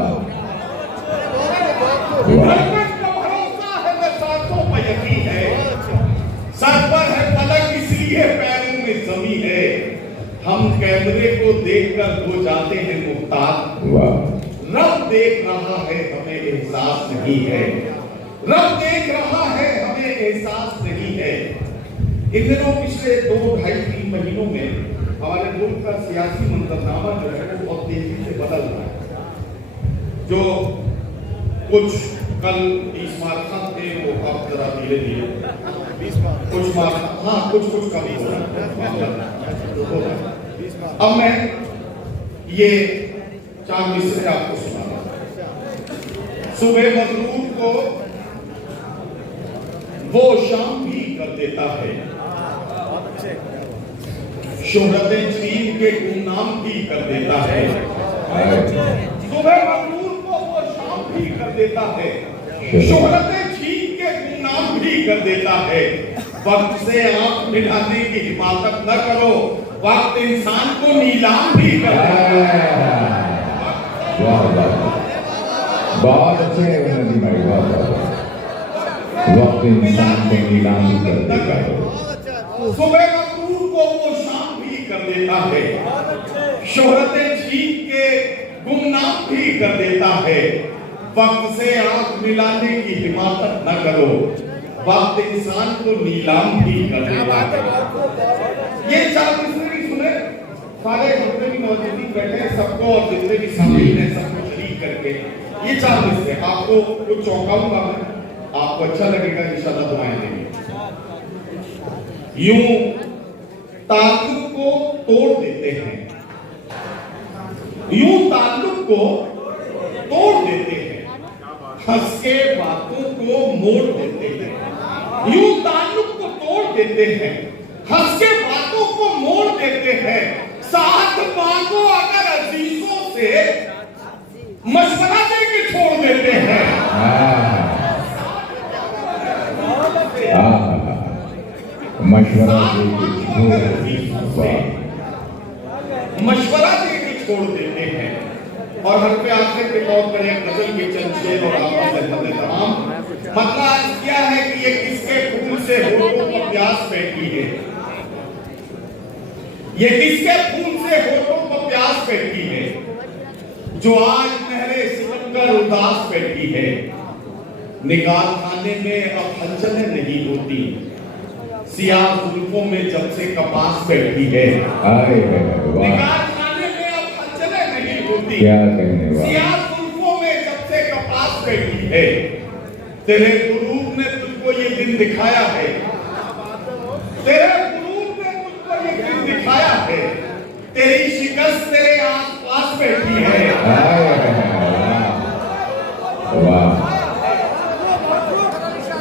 धड़कन का भरोसा है, न सांसों पर यकीन है। सर पर है फलक, इसलिए पैरों में जमी है। हम कैमरे को देखकर हो जाते हैं मुहताज, रब देख रहा है हमें एहसास नहीं है। रब देख रहा है हमें एहसास नहीं है। इन दिनों पिछले 2-2.5-3 महीनों में हमारे मुल्क का सियासी मंजरनामा जो है वो बहुत तेजी से बदल रहा है। जो कुछ कल 20 मार्च थे वो अब जरा धीरे धीरे कुछ मार्च, हाँ कुछ कम हो रहा है। अब मैं ये 4 मिसरे आपको सुना रहा हूं। सुबह मजलूम को वो शाम भी कर देता है, शोहरतें छीन के गुमनाम भी कर देता है। सुबह मजलूम को वो शाम भी कर देता है, शोहरतें छीन के गुमनाम भी कर देता है। वक्त से आंख मिलाने की हिमाकत न करो, वक्त इंसान को नीलाम भी कर देता है। बहुत अच्छे नदी भाई, बहुत वक्त इंसान को नीलाम कर देता है। सुबह मजदूर को वो शाम भी कर देता है, शोहरतें छीन के गुमनाम भी कर देता है। वक्त से आंख मिलाने की हिमाकत न करो, वक्त इंसान को नीलाम भी कर देता है। ये 4 मिसरे सुने, सारे जितने भी मौजूद बैठे हैं सबको और जितने भी सामीन हैं सबको शरीक करके ये 4 मिसरे आपको कुछ चौंकाऊंगा मैं, आपको अच्छा लगेगा, इंशाल्लाह दुआएं देंगे। यूं ताल्लुक को तोड़ देते हैं, यूं ताल्लुक को तोड़ देते हैं, हंस के बातों को मोड़ देते हैं। यूं ताल्लुक को तोड़ देते हैं, हंस के बातों को मोड़ देते हैं। साथ मांगो अगर अजीजों से, मशवरा दे के छोड़ देते हैं। मशवरा दे के छोड़ देते हैं। और हर पे आखिर के तौर पर एक गजल के चंद शेर और आपका तमाम मतलब आज क्या है कि ये किसके फूल से होठों पर प्यास बैठी है, ये किसके फूल से होठों पर प्यास बैठी है, जो आज नहरे सिकंदर उदास बैठी है। निकाल खाने में अब हलचलें नहीं होती, सियाह जुल्फों में जब से कपास बैठी है। निकाल खाने में अब हलचलें नहीं होती, क्या कहने वाला, सियाह जुल्फों में जब से कपास बैठी है। तेरे गुरूर ने तुझको ये दिन दिखाया है, तेरे गुरूर ने तुझको ये दिन दिखाया है। तेरी शिकस्त तेरे आस-पास बैठी है।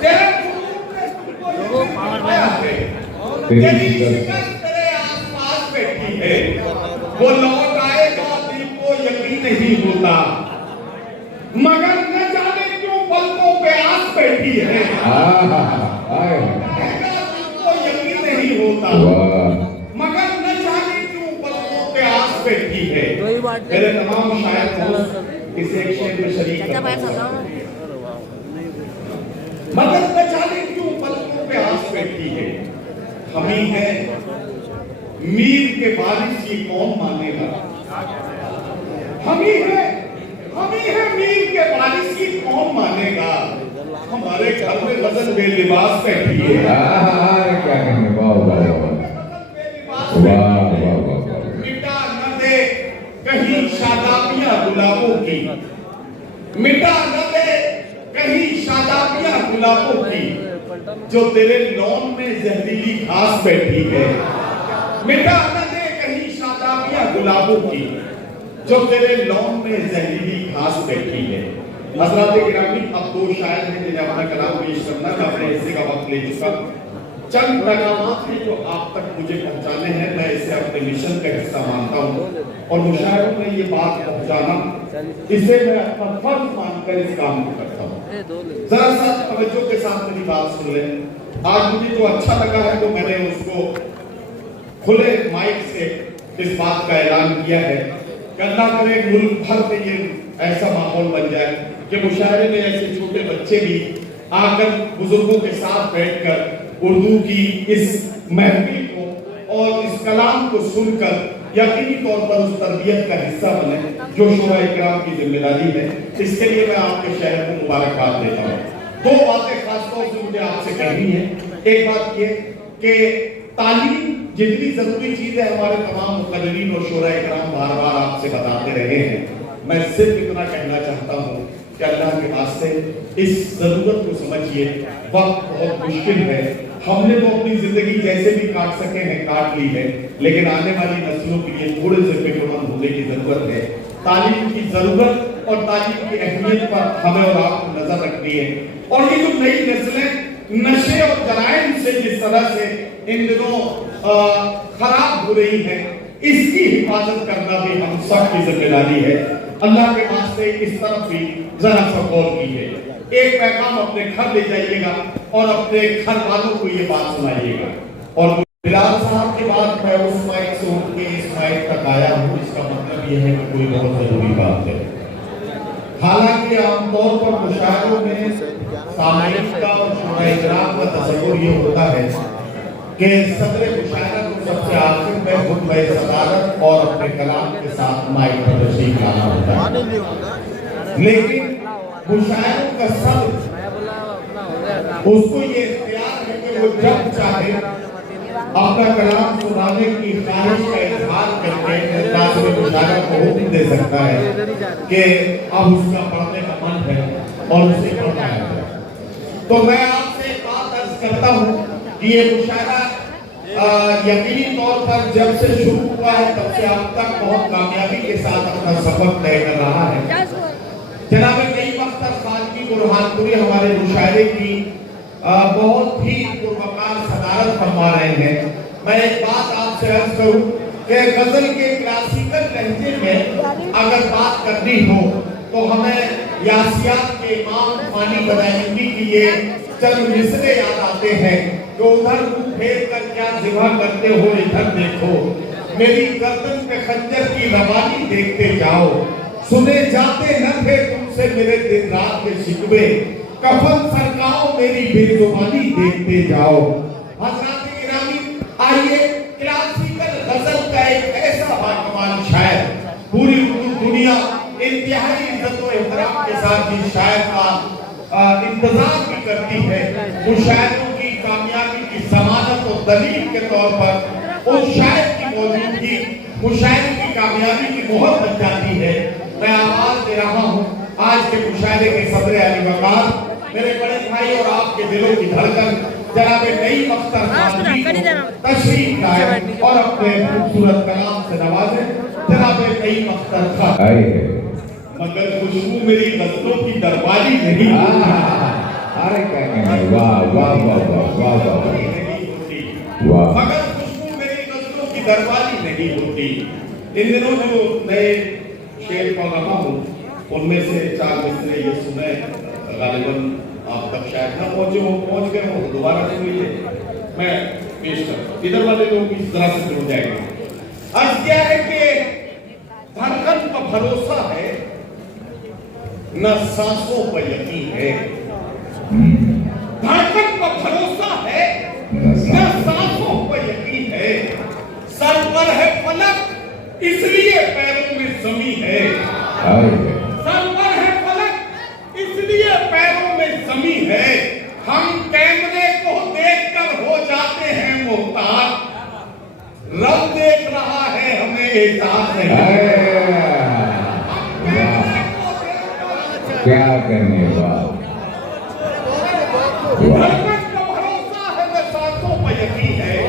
तेरे गुरूर ने तुझको ये दिन दिखाया है, तेरी शिकस्त तेरे आस-पास बैठी है। वो लौट आएगा दिल को यकीन नहीं होता, मगर न जाने क्यों पलकों पे आस बैठी है। दिल को यकीन नहीं होता, मगर न जाने क्यों पलकों पे आस बैठी है। मेरे तमाम शायर दोस्त इस एक शेर में शरीक हैं, मगर न जाने क्यों पलकों पे आस बैठी है। हम ही है मीर के बारिश ये कौन मानेगा, हम ही है मीर के बारिश ये कौन मानेगा। हमारे घर में गजल बेलिबास बैठी है। क्या कहने, मिटा न दे कहीं शादाबियां गुलाबों की, मिटा न दे कहीं शादाबियां गुलाबों की, जो तेरे लॉन में जहरीली घास बैठी है। मिटा न दे कहीं गुलाबों की जो तेरे लॉन में जहरीली घास बैठी है। हजरात गिरामी, अब दो शायर हैं जिन्हें अपना कलाम पेश करना, मैं अपने हिस्से का वक्त ले चुका। चंद पैगामात हैं जो आप तक मुझे पहुंचाने हैं, मैं इसे अपने मिशन का हिस्सा मानता हूँ और मुशायरों में ये बात पहुंचाना, इसे मैं अपना फर्ज मानकर इस काम को करता हूँ। जरा सा तवज्जो के साथ मेरी बात सुन लें। आज मुझे जो अच्छा लगा है तो मैंने उसको खुले माइक से इस बात का ऐलान किया है कि अल्लाह करे मुल्क भर में ये ऐसा माहौल बन जाए कि मुशायरे में ऐसे छोटे बच्चे भी आकर बुजुर्गों के साथ बैठकर उर्दू की इस महफिल को और इस कलाम को सुनकर यकीनी तौर पर उस तरबियत का हिस्सा बने जो शोरा इकराम की जिम्मेदारी है। इसके लिए मैं आपके शहर को मुबारकबाद देता हूँ। दो बातें खासतौर से मुझे आपसे कहनी है। एक बात ये कि तालीम जितनी जरूरी चीज है, हमारे तमाम मुक़र्रिरीन और शोरा इकराम बार बार आपसे बताते रहे हैं। मैं सिर्फ इतना कहना चाहता हूँ कि अल्लाह के वास्ते इस जरूरत को समझिए। वक्त बहुत मुश्किल है, हमने तो अपनी जिंदगी जैसे भी काट सके हैं काट ली है, लेकिन आने वाली नस्लों के लिए थोड़े से फिक्रमंद होने की जरूरत है। तालीम की जरूरत और तालीम की अहमियत पर हमें और आपको नजर रखनी है। और ये जो नई नस्लें नशे और जराइम से जिस तरह से इन दिनों खराब हो रही है, इसकी हिफाजत करना भी हम सब की जिम्मेदारी है। अल्लाह के वास्ते इस तरफ भी जरा सा गौर कीजिए। एक पैगाम अपने घर ले जाइएगा और अपने घर वालों को ये बात सुनाइएगा। और बिलाल साहब के बाद मैं उस माइक से उठ के इस माइक तक आया हूँ, इसका मतलब ये है कि कोई बहुत जरूरी बात है। हालांकि आमतौर पर मुशायरों में सामईन का और शोरा इकराम का तसव्वुर ये होता है कि सदर मुशायरा को सबसे आखिर में खुतबे सदारत और अपने कलाम के साथ माइक पर तशरीफ लाना होता है। लेकिन मुशायरों का सदर उसको ये इख्तियार है कि वो जब चाहे अपना कलाम सुनाने की ख्वाहिश का इजहार करके कासिम मुशायरा को हुक्म दे सकता है कि अब उसका पढ़ने का मन है और उसे पढ़ना है। तो मैं आपसे एक बात अर्ज करता हूँ कि ये मुशायरा यकीनी तौर पर जब से शुरू हुआ है तब से अब तक बहुत कामयाबी के साथ अपना सफर तय कर रहा है। जनाब नईम अख्तर खान की बुरहानपुरी हमारे मुशायरे की बहुत ही पुरवकार सदारत फरमा रहे हैं। मैं एक बात आपसे अर्ज करूं कि गजल के क्लासिकल लहजे में अगर बात करनी हो तो हमें यासियात के इमाम फानी बदायूनी की ये चंद मिसरे याद आते हैं कि उधर मुंह फेर कर क्या जिबा करते हो, इधर देखो मेरी गर्दन पे खंजर की रवानी देखते जाओ, सुने जाते न थे तुमसे मेरे दिन रात के शिकवे, कफन सरकाओ मेरी बेजुबानी देखते जाओ। हज़रात गिरामी, आइए क्लासिकल गजल का एक ऐसा बाकमाल शायर पूरी दुनिया इंतहाई इज्जत और एहतराम के साथ इस शायर का इंतजार भी करती है। मुशायरों की कामयाबी की जमानत और दलील के तौर पर उस शायर की मौजूदगी मुशायरे की कामयाबी की मोहर बन जाती है। मैं आवाज दे रहा हूँ आज के मुशायरे के सदर अली वकार, मेरे बड़े भाई और आपके दिलों की धड़कन जनाब नईम अख्तर खान जी को तशरीफ लाए और अपने खूबसूरत कलाम से नवाजे। जनाब नईम अख्तर खान। मगर खुशबू मेरी गजलों की दरबारी नहीं अरे क्या कहने, वाह वाह वाह वाह वाह वाह वाह। मगर खुशबू मेरी गजलों की दरबारी नहीं होती। इन दिनों जो नए शेर पढ़ रहा हूँ उनमें से 4 मिसरे ये सुने, गालिबन आप तक शायद ना पहुंचे हो, पहुंच गए हो दोबारा सुन लीजिए, मैं पेश करता। इधर वाले लोग इस तरह से जुड़ जाएंगे। अर्ज क्या है कि धड़कन पर भरोसा है न सांसों पर यकीन है, धड़कन पर भरोसा है न सांसों पर यकीन है, सर पर है फलक इसलिए पैरों में जमी है, सर पर है फलक इसलिए पैरों में जमी है, हम कैमरे को देखकर हो जाते हैं मोहताज, रब देख रहा है हमें एहसास नहीं। क्या करने वाला धड़कन का भरोसा है न सांसों पर यकीन है,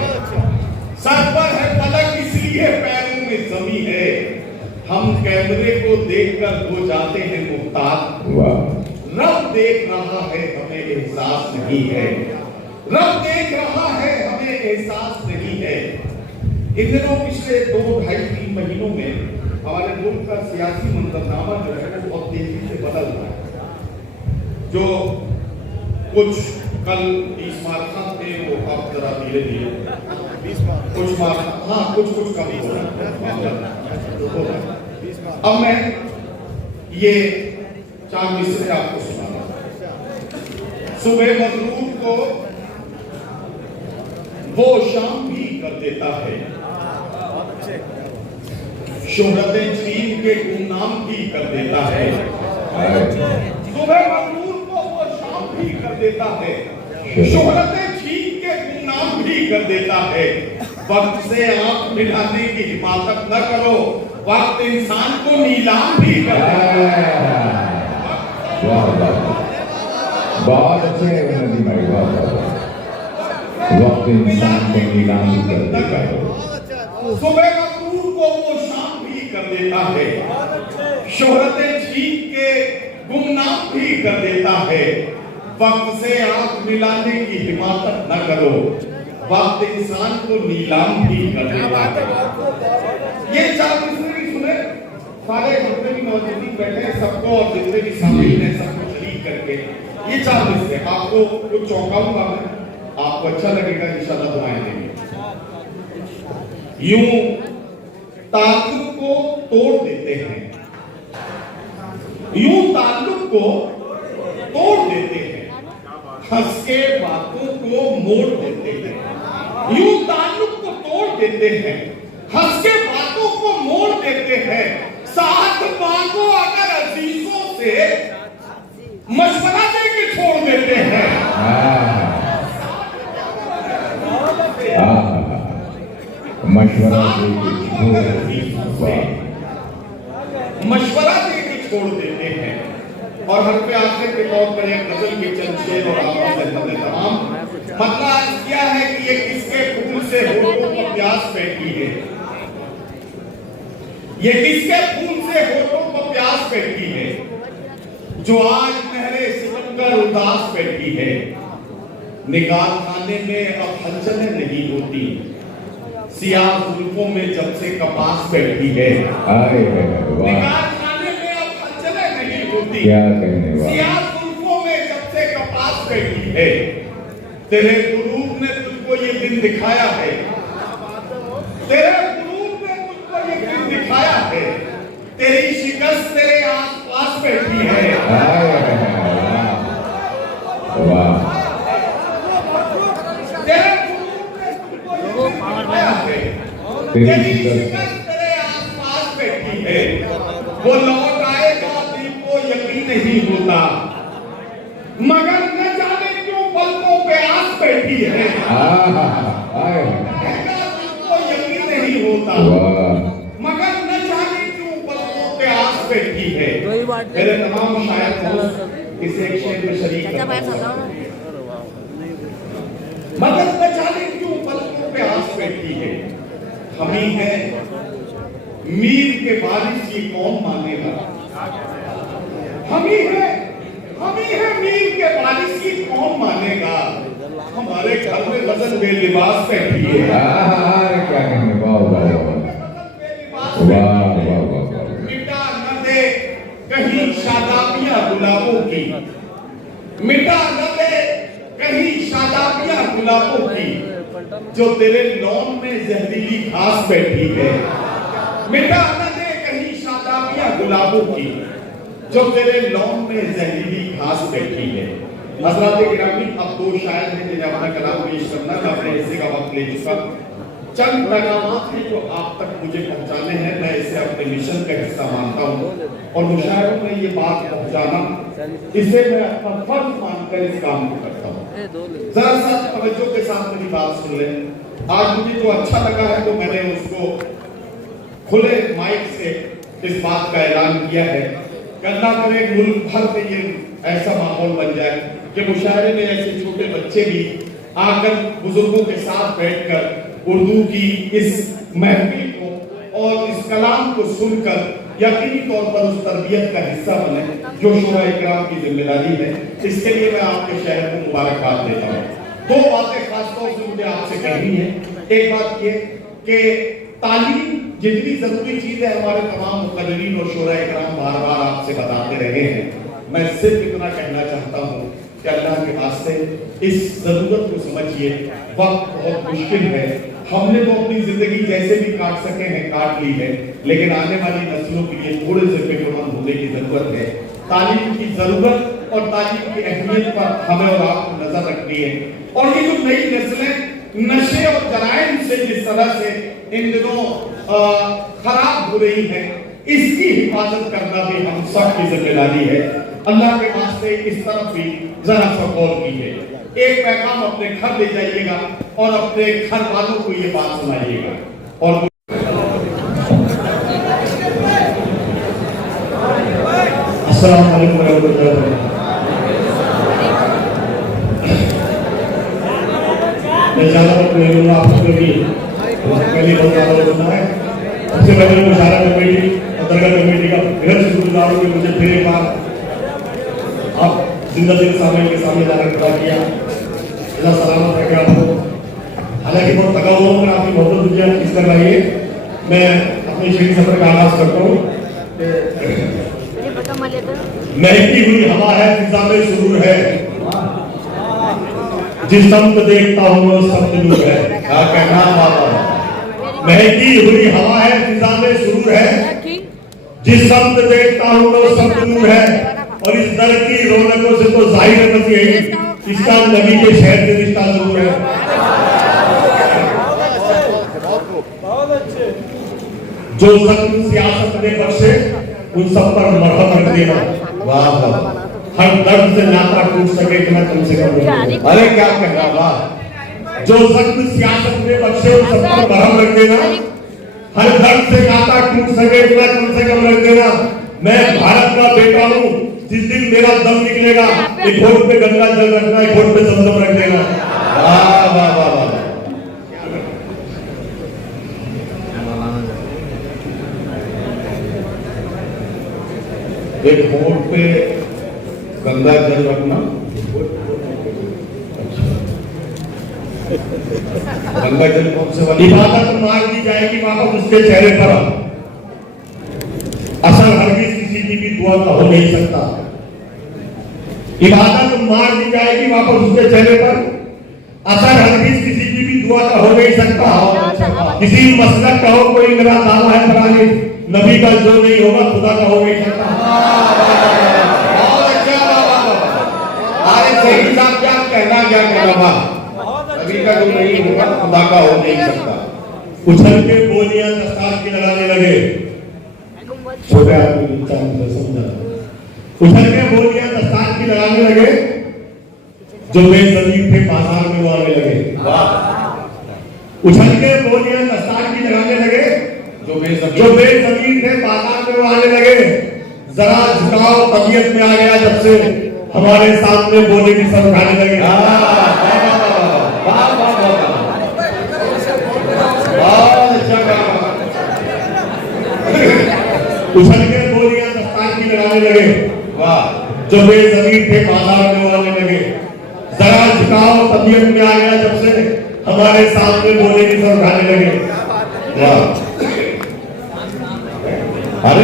सर पर है फलक इसलिए पैरों में जमी है, कैमरे को देखकर हो जाते हैं मुख्तार। वाह रब देख रहा है हमें एहसास नहीं है, रब देख रहा है हमें एहसास नहीं है। इन दिनों पिछले 2-2.5-3 महीनों में हमारे मुल्क का सियासी मंजरनामा जो है वो बहुत तेजी से बदल रहा है। जो कुछ कल 20 मार्च थे वो अब जरा धीरे धीरे कुछ मार्च, हाँ कुछ का भी हो रहा है। अब मैं ये 4 मिसरे आपको सुना रहा हूं। सुबह मजलूम को वो शाम भी कर देता है, शोहरतें छीन के गुमनाम भी कर देता है। सुबह मजलूम को वो शाम भी कर देता है, शोहरतें छीन के गुमनाम भी कर देता है। वक्त से आंख मिलाने की हिमाकत न करो, वक्त इंसान को नीलाम भी कर देता है। बहुत अच्छे नदी भाई, बहुत वक्त इंसान को नीलाम कर देता है। सुबह मजदूर को वो शाम भी कर देता है, शोहरतें छीन के गुमनाम भी कर देता है। वक्त से आंख मिलाने की हिमाकत न करो, वक्त इंसान को नीलाम भी कर देता है। ये 4 मिसरे भी सुने, सारे जितने भी नौजवान बैठे हैं सबको और जितने भी सामीन हैं सबको शरीक करके ये 4 मिसरे आपको कुछ चौंकाऊंगा मैं, आपको अच्छा लगेगा, इंशाल्लाह दुआएं देंगे। यूं ताल्लुक को तोड़ देते हैं, यूं ताल्लुक को तोड़ देते हैं, हंस के बातों को मोड़ देते हैं। यूं ताल्लुक को तोड़ देते हैं, हंस के बातों को मोड़ देते हैं। साथ मांगो अगर अजीजों से, मशवरा दे के छोड़ देते हैं। मशवरा दे के छोड़ देते हैं। और हर पे आखिर के तौर पर एक गजल के चंद शेर और तमाम मतलब आज क्या है कि ये किसके फूल से होठों पर प्यास बैठी है, ये किसके फूल से होठों पर प्यास बैठी है, जो आज नहरे सितम कर उदास बैठी है। निकाह खाने में अब हलचलें नहीं होती, सियाह जुल्फों में जब से कपास बैठी है। निकाह खाने में अब हलचलें नहीं होती, क्या कहने वाला, सियाह जुल्फों में जब से कपास बैठी है। तेरे गुरूर ने तुझको ये दिन दिखाया है, तेरे गुरूर ने तुझको ये दिन दिखाया है। तेरी शिकस्त तेरे आस-पास बैठी है। वाह तेरे गुरूर ने तुझको ये दिन दिखाया है, तेरी शिकस्त तेरे आस-पास बैठी है। वो लौट आएगा दिल को यकीन नहीं होता, मगर न जाने क्यों पलकों पे आस बैठी है। दिल को यकीन नहीं होता, मगर न जाने क्यों पलकों पे आस बैठी है। मेरे तमाम शायर दोस्त इस एक शेर में शरीक हैं, मगर न जाने क्यों पलकों पे आस बैठी है। हम ही है मीर के बारिश ये कौन मानेगा, हम ही है मीर के बारिश की कौन मानेगा। हमारे घर में बदल में लिबास बैठी है। क्या कहने, वाह वाह वाह, मिटा न दे कहीं शादाबियां गुलाबों की, मिटा न दे कहीं शादाबियां गुलाबों की, जो तेरे लॉन में जहरीली घास बैठी है। मिटा न दे कहीं शादाबियां गुलाबों की, जो तेरे लॉन में जहरीली घास बैठी है। हज़रात गिरामी, अब 2 शायर हैं जिन्हें अपना कलाम पेश करना, मैं अपने हिस्से का वक्त ले चुका। चंद पैगामात हैं जो आप तक मुझे पहुंचाने हैं, मैं इसे अपने मिशन का हिस्सा मानता हूं और मुशायरों में ये बात पहुंचाना, इसे मैं अपना फर्ज मानकर इस काम को करता हूं। जरा सा तवज्जो के साथ मेरी बात सुन लें। आज मुझे जो अच्छा लगा है तो मैंने उसको खुले माइक से इस बात का ऐलान किया है कि अल्लाह करे मुल्क भर में ये ऐसा माहौल बन जाए कि मुशायरे में ऐसे छोटे बच्चे भी आकर बुजुर्गों के साथ बैठकर उर्दू की इस महफिल को और इस कलाम को सुनकर यकीनी तौर पर उस तरबियत का हिस्सा बने जो शोरा इकराम की जिम्मेदारी है। इसके लिए मैं आपके शहर को मुबारकबाद देता हूँ। दो बातें खासतौर से मुझे आपसे कहनी है। एक बात ये कि तालीम जितनी जरूरी चीज है, हमारे तमाम मुक़र्रिरीन और शोरा इकराम बार बार आपसे बताते रहे हैं। मैं सिर्फ इतना कहना चाहता हूँ कि अल्लाह के वास्ते इस जरूरत को समझिए। वक्त बहुत मुश्किल है, हमने तो अपनी जिंदगी जैसे भी काट सके हैं काट ली है, लेकिन आने वाली नस्लों के लिए थोड़े से फिक्रमंद होने की जरूरत है। तालीम की जरूरत और तालीम की अहमियत पर हमें और आपको नजर रखनी है। और ये जो नई नस्लें नशे और जराइम से जिस तरह से इन दिनों खराब हो रही है, इसकी हिफाजत करना भी हम सब की जिम्मेदारी है। अल्लाह के वास्ते इस तरफ भी जरा सा गौर कीजिए। एक पैगाम अपने घर ले जाइएगा और अपने घर वालों को ये बात सुनाइएगा। और अस्सलाम वालेकुम रहमतुल्लाहि व बरकातहू। मैं ज़्यादा वक्त नहीं लूँगा आपको भी, पहले बहुत ज़्यादा होना है। सबसे पहले मुशारा कमेटी और दरगाह कमेटी का बेहद शुक्रगुजार हूँ कि मुझे फिर एक बार आप जिंदा दिल सामने के सामने जाकर खड़ा किया। अल्लाह सलामत रखे आपको। हालांकि बहुत थका हुआ हूँ, आपकी बहुत दुनिया किस कर रही है। मैं अपने शरीर सफर का आगाज करता हूँ। महकती हुई हवा है, फिजा में सुरूर है, जिस समत देखता हूँ वो समत नूर है। क्या कहना बाबा। महकती हुई हवा है, फिजा में सुरूर है, जिस समत देखता हूँ वो समत नूर है। और इस दर की रौनकों से तो जाहिर है कि इसका नबी के शहर से रिश्ता जरूर है। जो सख्त सियासत ने बख्शे उन सब पर मरहम रख देना। वाह वाह। हर दर्द से नाता टूट सके इतना कम से कम। अरे क्या कहना वाह। जो सख्त सियासत ने बख्शे उन सब पर मरहम रख देना। हर दर्द से नाता टूट सके इतना कम से कम रख देना। मैं भारत का बेटा हूँ, जिस दिन मेरा दम निकलेगा एक घोट पे गंगा जल रखना, एक घोट पे जमजम रख देना। वाह वाह वाह वाह। एक होंठ पे गंगा जल रखना, गंगा जल कौन से वाली? इबादत मार दी जाएगी वापस उसके चेहरे पर, असर हरगिज किसी की भी दुआ का हो नहीं सकता। इबादत मार दी जाएगी वापस उसके चेहरे पर, असर हरगिज किसी की भी दुआ का हो नहीं सकता। किसी मसलक का हो कोई मेरा दावा है फलानी, नबी का जो नहीं होगा खुदा का हो नहीं सकता। सही साहब क्या कहना नबी का जो नहीं होगा खुदा का हो नहीं सकता। उछल के बोलियां दस्तार की लगाने लगे, छोटे आदमी समझा। उछल के बोलियां दस्तार की लगाने लगे, जो बेज़मीन थे बाजार में वो आने लगे। उछल के बोलियां दस्तार की लगाने लगे, जो बेज़मीन थे बाजार में वो आने लगे। जरा झुकाव तबीयत में आ गया जब से हमारे सामने बोले की सब उठाने लगे। उछल के बोलियां दस्तार की लगाने लगे, जो बेज़मीन थे बाजार में वो आने लगे। जरा झुकाव तबीयत में आ गया जब से हमारे सामने बोले की सब उठाने लगे। अरे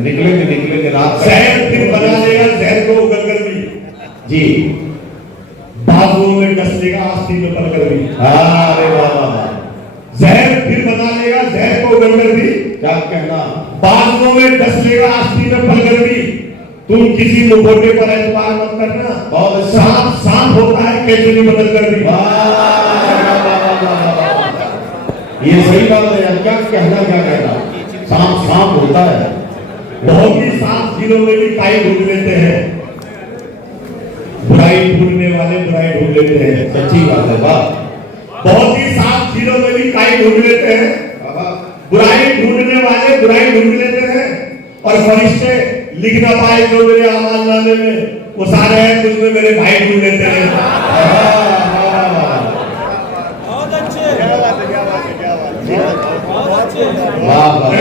निकलेंगे रात जहर फिर बना लेगा जहर को उगल कर भी जी, बाजुओं में डस लेगा आस्ती में पल कर भी। अरे वाह। जहर फिर बना लेगा जहर को उगल कर भी, क्या कहना, बाजुओं में डस लेगा आस्ती में पल कर भी। तुम किसी मुखौटे पर एतबार मत करना, बहुत सांप सांप होता है कैसे नहीं बदल कर भी। ये सही बात है यार। क्या कहना सांप होता है। बहुत ही सांप दिनों में भी काई ढूंढ लेते हैं, बुराई ढूंढने वाले बुराई ढूंढ लेते हैं। सच्ची बात है। वाह। बहुत ही सांप दिनों में भी काई ढूंढ लेते हैं, बुराई ढूंढने वाले बुराई ढूंढ लेते हैं। और फरिश्ते लिख ना पाए जो मेरे अमाल नामे में, वो सारे हैं तुझमें मेरे भाई ढूंढ लेते हैं। वाह वाह।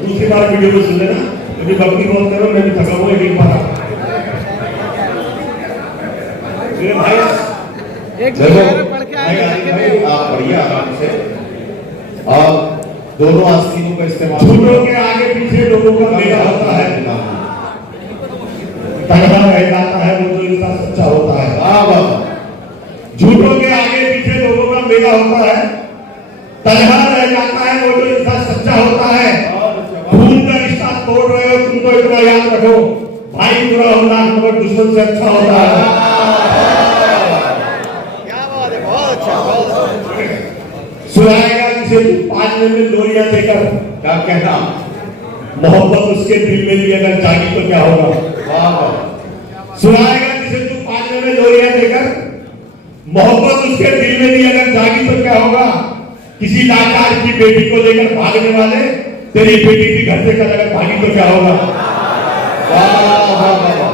दूसरी बार वीडियो को सुन लेना, क्योंकि भक्ति बहुत करो, मैं भी थका हुआ एक बार मेरे भाई देखो भाई, आप बढ़िया आराम से और दोनों आस्तीनों का इस्तेमाल। झूठों के आगे पीछे लोगों का मेला होता है, तगड़ा रह जाता है वो जो इंसान सच्चा होता है। वाह वाह, झूठों के आगे पीछे लोगों का मेला होता है, तगड़ा रह जाता है वो जो इंसान सच्चा होता है। खून का रिश्ता तोड़ रहे हो तुम तो इतना याद रखो, भाई बुरा होना मगर दुश्मन से अच्छा होता है। सुनाएगा जिसे तू 5 में लोरियां देकर, क्या कहना, मोहब्बत उसके दिल में भी अगर जागी तो क्या होगा। वाह वाह, सुनाएगा जिसे तू 5 में लोरियां देकर, मोहब्बत उसके दिल में भी अगर जागी तो क्या होगा। किसी लाचार की बेटी को लेकर भागने वाले तेरी बेटी भी घर से कर अगर भागी तो क्या होगा। वाह वाह वाह वाह वाह,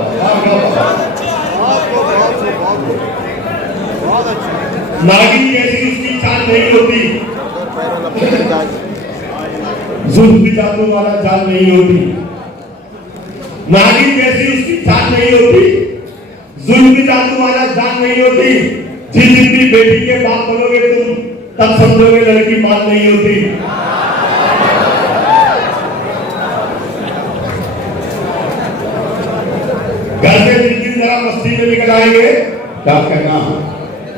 नागिन जैसी उसकी चाल नहीं होती, जुल्म जादू वाला चाल नहीं होती। नागिन जैसी उसकी चाल नहीं होती, जुल्म जादू वाला चाल नहीं होती। जिस दिन भी बेटी के बाप बनोगे तुम, तब समझोगे लड़की मां नहीं होती। घर से जिस दिन जरा मस्ती में निकल आएंगे, क्या कहना,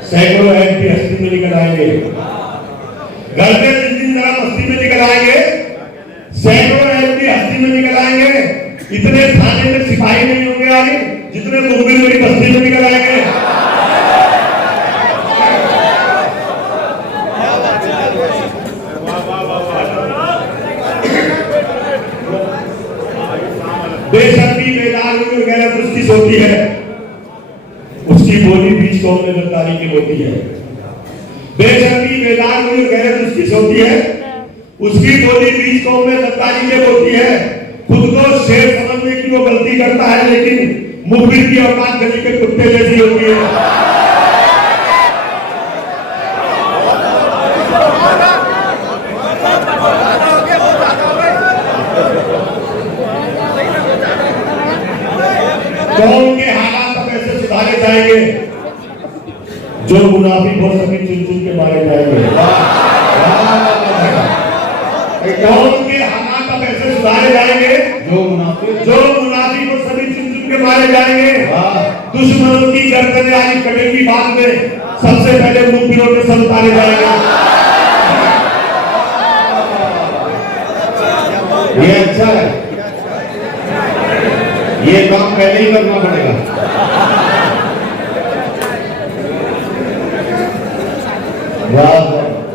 सैकड़ों एमपी हस्ती में निकल आएंगे। घर से जिस दिन जरा मस्ती में निकल आएंगे, सैकड़ों एमपी हस्ती में निकल आएंगे। इतने थाने में सिपाही नहीं होंगे आगे जितने मुखबिर मेरी बस्ती में निकल आएंगे। बेशर्मी बेदार हुई गैरत उसकी सोती है, उसकी बोली बीच कौम में गद्दारी की होती है। बेशर्मी बेदार हुई गैरत उसकी सोती है, उसकी बोली बीच कौम में गद्दारी की होती है। खुद को शेर समझने की वो गलती करता है, लेकिन मुखबिर की औकात गली के कुत्ते जैसी होती है। कौम के हालात अब ऐसे सुधारे जाएंगे जो मुनाफिक हो सभी चुन चुन के मारे जाएंगे। कौम के हालात अब ऐसे सुधारे जाएंगे जो मुनाफिक हो सभी चुन चुन के मारे जाएंगे। दुश्मनों की गर्दनें आज कटेगी, बाद में सबसे पहले मुखबिरों के सर उतारे जाएंगे। ये अच्छा है, ये काम पहले ही करना पड़ेगा।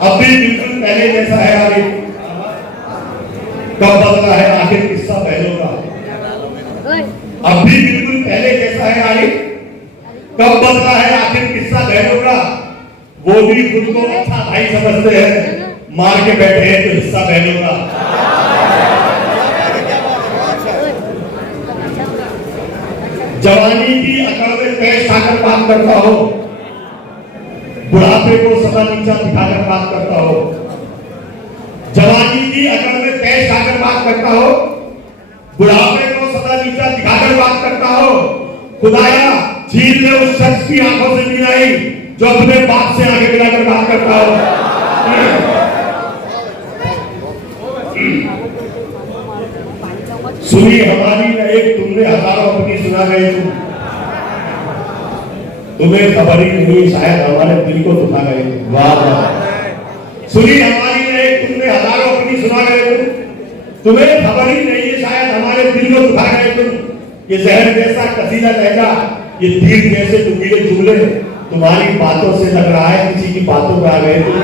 अब भी बिल्कुल पहले जैसा है आगे, कब बदला है आखिर किस्सा पहलों का। अब भी बिल्कुल पहले जैसा है आगे, कब बदला है आखिर किस्सा बहनों का। वो भी खुद को अच्छा भाई समझते हैं, मार के बैठे हैं तो हिस्सा बहनों का। जवानी की अकड़ में पेश आकर बात करता हो, बुढ़ापे को सदा नीचा बिठाकर बात करता हो। जवानी की अकड़ में पेश आकर बात करता हो, बुढ़ापे को सदा नीचा दिखाकर बात करता हो। खुदाया झील ने उस शख्स की आंखों से नींद आई जो अपने बाप से आगे गिराकर बात करता हो। सुनी हमारी न एक, तुमने हजारों अपनी सुना गए तुम। तुम्हें खबर ही नहीं शायद हमारे दिल को दुखा गए। वाह वाह, सुनी हमारी न एक, तुमने हजारों अपनी सुना गए तुम। तुम्हें खबर ही नहीं है शायद हमारे दिल को दुखा गए तुम। ये जहर जैसा कसीदा लहजा, ये तीर जैसे टुकीले जुमले, तुम्हारी बातों से लग रहा है किसी की बातों पर आ गए तुम।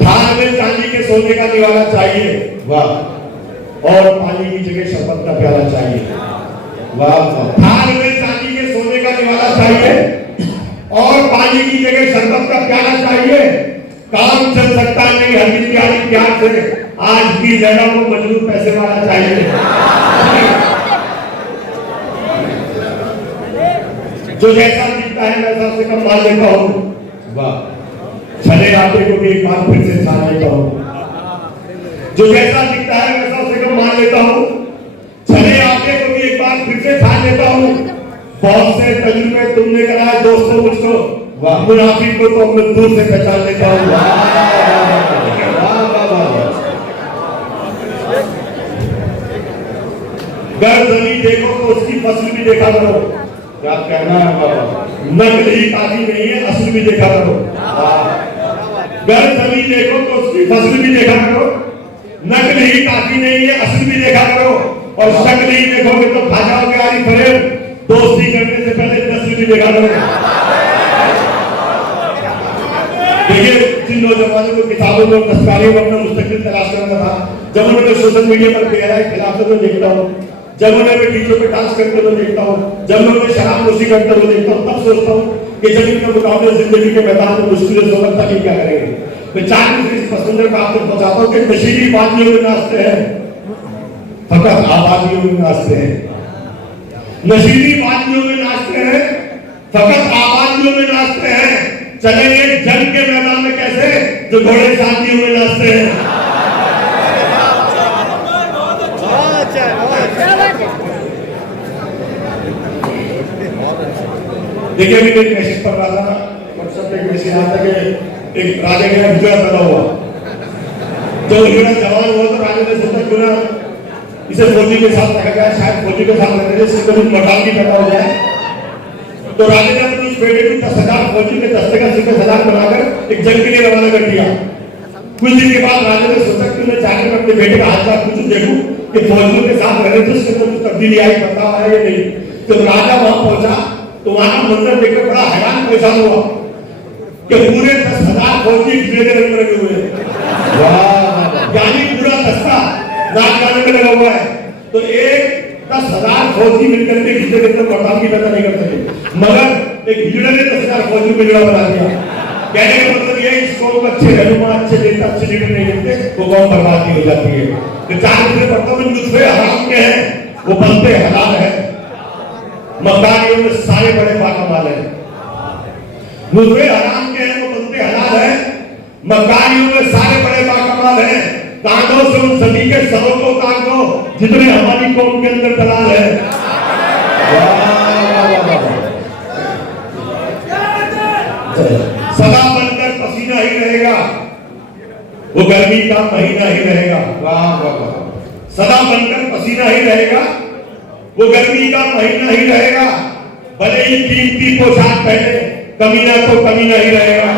थाल में चांदी के सोने का निवाला चाहिए, वाह और पानी की जगह शरबत का प्याला चाहिए। वाह वाह, थाल में चांदी के सोने का निवाला चाहिए और पानी की जगह शरबत का प्याला चाहिए। काम चल सकता नहीं हल्दी प्यारी प्यार से, आज भी लैला को मजबूत पैसे वाला चाहिए। जो जैसा दिखता है वैसा उसे कम मान लेता हूँ। वाह, चले छले आटे को भी एक बार फिर से छान लेता हूँ, जो जैसा दिखता है वैसा उसे को मान लेता हूँ। छले आटे को भी एक बार फिर से छान लेता हूँ। बहुत से तजुर्बे तुमने कराए दोस्तों मुझको, मुनाफिक को तो मैं दूर से पहचान लेता हूँ। गर जमीन देखो तो उसकी फसल भी देखा करो। क्या कहना है बाबा? नकली काली नहीं है, असली भी देखा करो। गर जमीन देखो तो उसकी फसल भी देखा करो। नकली काली नहीं है, असली भी देखा करो। और शक्ल ही देखोगे तो खा जाओगे आरी फरेब। दोस्ती करने से पहले तस्वीर भी देखा करो। देखिए, जिन नौजवानों को किताबों में दस्तकारियों में अपना मुस्तकिल तलाश करना था, जब उन्होंने सोशल मीडिया पर गहराई खिलाफत को देखता हूँ, जब उन्हें मैं टीचरों पे डांस करते हुए देखता हूँ, जब मैं उन्हें शराब नोशी करते हुए देखता हूँ, तब सोचता हूँ कि जब इनका मुकाबला जिंदगी के मैदान में मुश्किल से होगा तक क्या करेंगे। मैं चार इस पसंदर का आपको बताता हूँ कि नशीली वादियों में नाचते हैं, फकत आबादियों में नाचते हैं। नशीली वादियों में नाचते हैं, फकत आबादियों में नाचते हैं। चलेंगे जंग के मैदान में कैसे, जो घोड़े शादियों में नाचते हैं। देखिए, अभी एक मैसेज पढ़ रहा था, व्हाट्सएप पे एक मैसेज आता कि एक राजा के यहाँ हिजड़ा पैदा हुआ। जब हिजड़ा जवान हुआ तो राजा ने सोचा क्यों ना इसे फौजी के साथ रखा जाए, शायद फौजी के साथ रहने से इससे कुछ मटाल भी पैदा हो जाए। तो राजा ने अपने उस बेटे को 10,000 फौजी के दस्ते का सिर्फ 10,000 बनाकर एक जंग के लिए रवाना कर दिया। कुछ दिन के बाद राजा ने सोचा कि मैं जाकर मैं अपने बेटे का हालचाल पूछूं, देखूं कि फौजियों के साथ रहने से उसके अंदर कुछ तब्दीली आई, बदलाव आया या नहीं। तो राजा वहां पहुंचा तो वहां का मंजर देखकर बड़ा हैरान परेशान हुआ कि पूरे 10,000 फौजी गिले के रंग लगे हुए हैं, यानी पूरा दस्ता नाच गाने में लगा हुआ है। तो एक 10,000 फौजी मिलकर के गिले के अंदर बर्दाश्त पैदा नहीं कर सके, मगर एक हिजड़े ने 10,000 फौजी को हिजड़ा बना दिया। कहने का मतलब ये, इस कौम को अच्छे रहनुमा, अच्छे नेता, अच्छे लीडर नहीं मिलते, वो कौम बर्बादी हो जाती है। तो चार दूसरे पढ़ता हूँ, लुत्फे हराम के हैं वो बनते हलाल है। मक्कारियों में सारे बड़े बाकमाल हैं। लुत्फे हराम के हैं वो बनते हलाल है। मक्कारियों में सारे बड़े बाकमाल हैं। कांधों से उन सभी के सरों को काट दो जितने हमारी कौम के अंदर दलाल है। सदा बनकर पसीना ही रहेगा, वो गर्मी का महीना ही रहेगा। सदा बनकर पसीना ही रहेगा, वो गर्मी का महीना ही रहेगा। भले ही कीमती पोशाक पहने, कमीना तो कमीना ही रहेगा।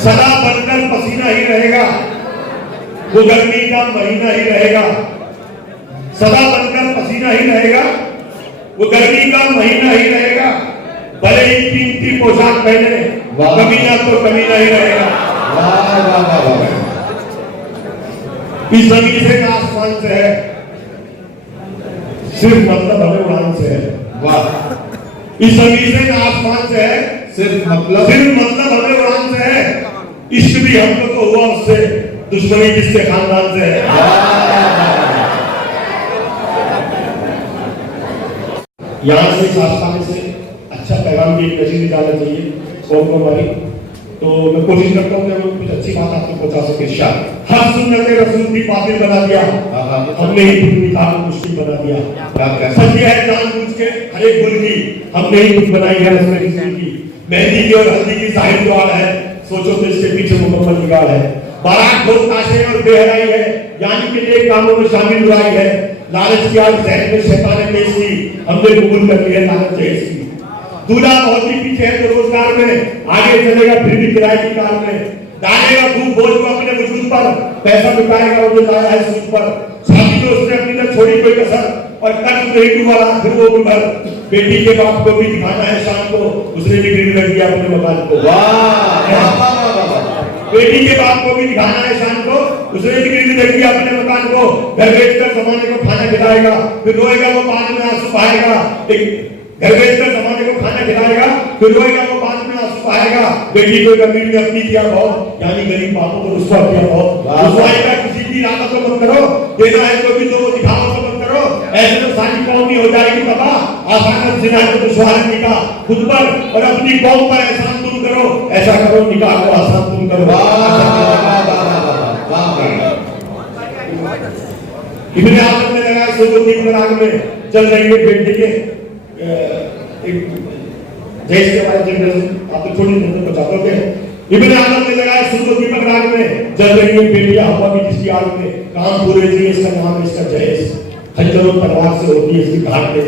सदा बनकर पसीना ही रहेगा, वो गर्मी का महीना ही रहेगा। सदा बनकर पसीना ही रहेगा, वो गर्मी का महीना ही रहेगा। भले ही कीमती पोशाक पहने, कमीना तो कमीना ही रहेगा। इस जमीन से आसमान से है, सिर्फ मतलब हमें उड़ान से है। वाह, इस जमीन से आसमान से है, सिर्फ मतलब हमें उड़ान से है। इश्क भी हमको तो हुआ उससे, दुश्मनी जिसके खानदान से है। यहाँ से आसमान से अच्छा पैगाम की एक मैसेज जाना चाहिए कौम को हमारी। तो मैं कोशिश करता हूँ कि मैं कुछ अच्छी बात आपको पहुंचा सके। शायद हर सुन्नत रसूल भी बातिल बना दिया, हमने ही खुद निकाल मुश्किल बना दिया। सच है जानबूझ के हर एक गुल की हमने ही कुछ बनाई है रस्में किसी की। मेहंदी की और हल्दी की जाहिर जुआड़ है, सोचो तो इसके पीछे मुकम्मल जुगाड़ है। बारात बहुत ताशे और बेहराई है, यानी कि नेक कामों में शामिल बुराई है। लालच की आग जहन में शैतान ने पेश की, हमने कबूल कर लिया लालच जहेज की। दूल्हा बहुत ही पीछे है तो रोजगार में, आगे चलेगा फिर भी किराए की कार में। डालेगा खूब बोझ को अपने वजूद पर, पैसा लुटाएगा वो जो लाया है सूद पर। शादी में उसने अपनी न छोड़ी कोई कसर, और कर्ज नहीं डूबा फिर वो भी भर। बेटी के बाप को भी दिखाना है शाम को, उसने भी गिरवी रख दिया अपने मकान को। बेटी के बाप को भी दिखाना है शाम को, उसने भी गिरवी रख दिया अपने मकान को। घर बेचकर जमाने को खाना खिलाएगा, फिर रोएगा वो बाद में आंसू बहाएगा। घर बेचकर जमाने को खाना खिलाएगा, फिर रोएगा वो बाद में आंसू पाएगा बेटी को अमीर ने अपनी किया बहुत, यानी गरीब बापों को रुसवा किया बहुत। रुसवाएगा किसी की इरादा तो मत करो, देना है तो भी तो वो दिखाओ तो मत करो, ऐसे तो सारी कौम नहीं हो जाएगी तबाह। आसान जिना को दुश्वार निकाह खुद पर और अपनी कौम पर एहसान तुम करो, ऐसा करो निकाह को आसान तुम करो। इब्ने आदम ने लगाया सोचो राग में चल रही है बेटी के देश के बारे जनरेशन आप तो थोड़ी देर तक बचाते थे। इब्ने आदम ने लगाया सोचो दीपक राग में चल रही है बेटियां हवा की जिसकी आग में काम पूरे जी इसका नाम इसका जयेश खंजरों तलवार से होती है इसकी घाट में।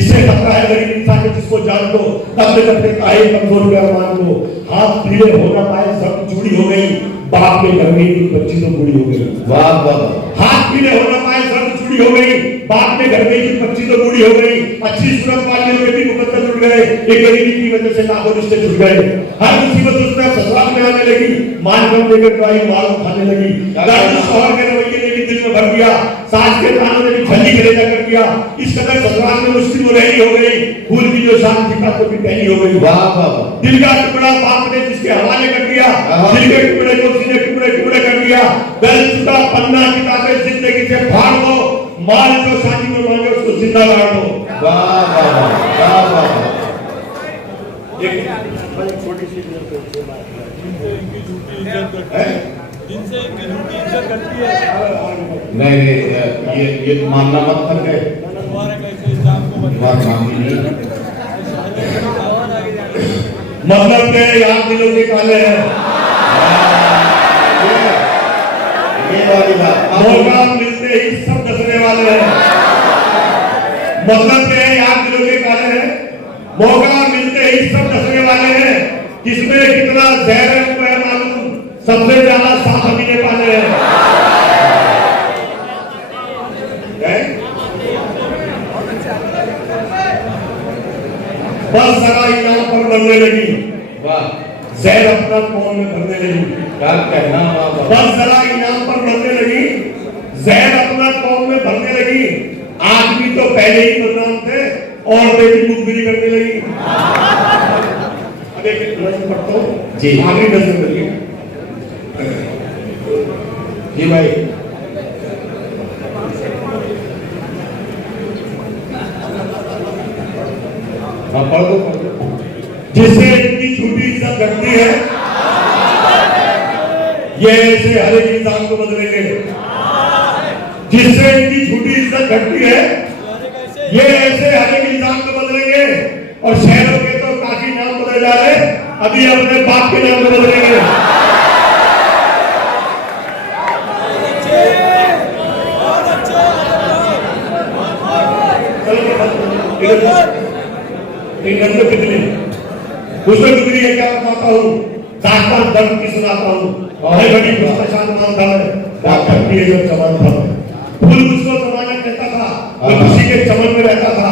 इससे खतरा है गरीब इंसान के जिसको जान दो तब तक काहे कमजोर अरमान को हाथ पीले हो ना पाए सब चूड़ी हो गई बाप के घर में की बच्ची तो बूढ़ी हो गई। वाह वाह हाथ पीले हो ना पाए सब चूड़ी हो गई बाप के घर में की बच्ची तो बूढ़ी हो गई। अच्छी सूरत वाले लोग भी मुकद्दर जुड़ गए, एक गरीबी की वजह से लाखों रिश्ते जुड़ गए। हर मुसीबत उसमें ससुराल में आने लगी, मान कम लेकर दवाई माल खाने लगी। शौहर के रवैये ने भी दिल में भर दिया, सास के तानों ने भी झल्ली कलेजा कर दिया। इस कदर ससुराल में मुश्किल हो रही हो गई, फूल की जो शान थी तो भी पहनी हो गई। वाह वाह दिल का टुकड़ा बाप ने जिसके हवाले कर दिया, दिल के टुकड़े को सीधे टुकड़े टुकड़े कर दिया। गल चुका पन्ना किताबें जिंदगी से फाड़ दो, माल जो शादी में मांगे उसको जिंदा गाड़ दो। वाह वाह वाह एक छोटी सी नहीं ये मानना मत कर गए मतलब के यार दिलों के काले हैं। ये वाली बात मौका मिलते ही सब डसने वाले हैं। मतलब के यार दिलों के काले हैं, मौका मिलते ही सब डसने वाले हैं। किसमें कितना जहर है उनको है मालूम, सबसे ज्यादा साफ अमीने पाले हैं। बस सगाई यहाँ पर बनने लगी, जहर अपना कौन में भरने लगी। क्या कहना बस सगाई यहाँ पर बनने लगी, जहर अपना कौम में भरने लगी। आदमी तो पहले ही बदनाम थे, औरतें भी मुखबिरी करने लगी। अब एक नजर पढ़ता हूँ जी, आगे नजर लगी जी भाई। पढ़ दो जिससे इतनी छोटी इज्जत घटती है, ये ऐसे हर एक इंसान को बदलेंगे। जिससे इतनी छोटी इज्जत घटती है, ये ऐसे हर एक इंसान को बदलेंगे। और शहरों के तो काफी नाम बदल जा रहे, अभी अपने बाप के नाम बदलेंगे। कितनी उसमें कितनी है क्या बताता हूँ, दास्तान दर्द की सुनाता हूँ। बड़ी डॉक्टर की जब जवान था, फूल मुझको जमाना कहता था, मैं खुशी के चमन में रहता था।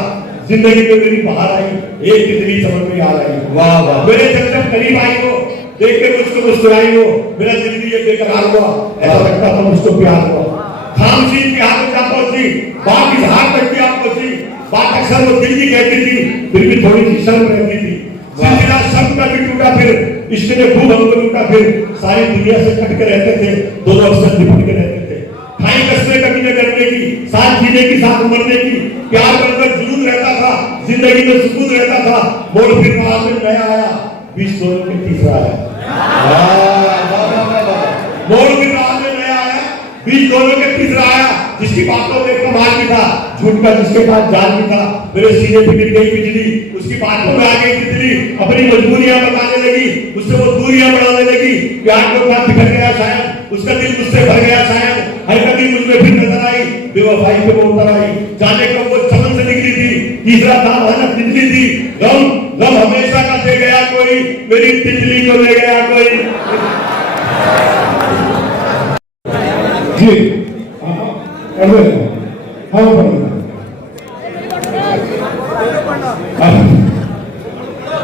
जिंदगी में मेरी बाहर आई, एक कितनी चमन में आ रही। वाह वाह मेरे जब करीब आई वो, देख के मुझको मुस्कुराई वो, मेरा जिंदगी ये बेकरार हुआ, ऐसा लगता था मुझको प्यार हुआ। खामोशी के हाथ में जा पहुंची, बात इजहार तक भी आप पहुंची। बात अक्सर वो दिल की कहती थी, फिर भी थोड़ी सी शर्म रहती थी। सिलसिला शब्द का भी टूटा, फिर इश्क ने खूब हमको लूटा। फिर सारी दुनिया से कट के रहते थे, दोनों अक्सर लिपट के रहते थे। खाई कसमें कभी न करने की, साथ जीने की साथ मरने की, प्यार बनकर जुनून रहता था, जिंदगी में सुकून रहता था। मोड़ फिर वहां में नया आया, 20 दोनों के तीसरा आया। मोड़ फिर वहां में नया आया, 20 दोनों के तीसरा आया। जिसकी बातों में कमाल भी था, झूठ का जिसके पास जान भी था। मेरे सीने पे गिर गई बिजली, उसकी बातों में आ गई तितली। अपनी मजबूरियां बताने लगी, उससे वो दूरियां बढ़ाने लगी। प्यार को क्या बिखर गया शायद, उसका दिल मुझसे भर गया शायद। हर कभी मुझमें फिर नजर आई, बेवफाई पे वो उतर आई। जाने कब वो चमन से निकली थी, तीसरा था मेहनत तितली थी। गम गम हमेशा का दे गया कोई, मेरी तितली को ले गया कोई। जी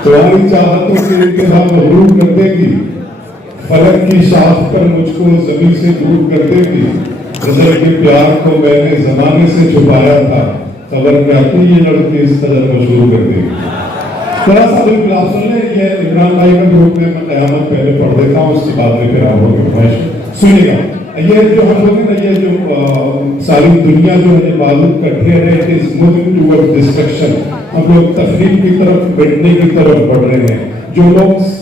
तुम्हारी चाहतों के इंतहा महरूम कर देगी, फलक की शाख पर मुझको जमीन से दूर कर देगी। नजर के प्यार को मैंने जमाने से छुपाया था, खबर क्या थी ये लड़की इस कदर मशहूर कर देगी। थोड़ा सा बिल्कुल आप सुन लें, ये इमरान भाई का ग्रुप में मैं कयामत पहले पढ़ देता हूँ, उसके बाद में फिर आप लोग सुनिएगा। ये जो हम लोग ना, ये जो सारी दुनिया जो है बारूद का ढेर है, it is moving towards destruction. हम लोग तफरीक की तरफ, बैठने की तरफ बढ़ रहे हैं। जो लोग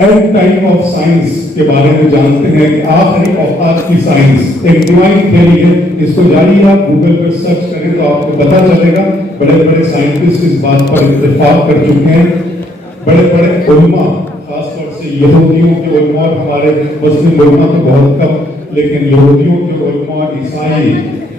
एंड टाइम ऑफ साइंस के बारे में जानते हैं कि आखिरी औकात की साइंस एक डिवाइन थ्योरी है, इसको जानिए, आप गूगल पर सर्च करें तो आपको पता चलेगा। बड़े बड़े साइंटिस्ट इस बात पर इत्तेफाक कर चुके हैं। बड़े बड़े उलमा, खासतौर से यहूदियों के उलमा, हमारे मुस्लिम उलमा तो बहुत कम, लेकिन यहूदियों के उलमा, ईसाई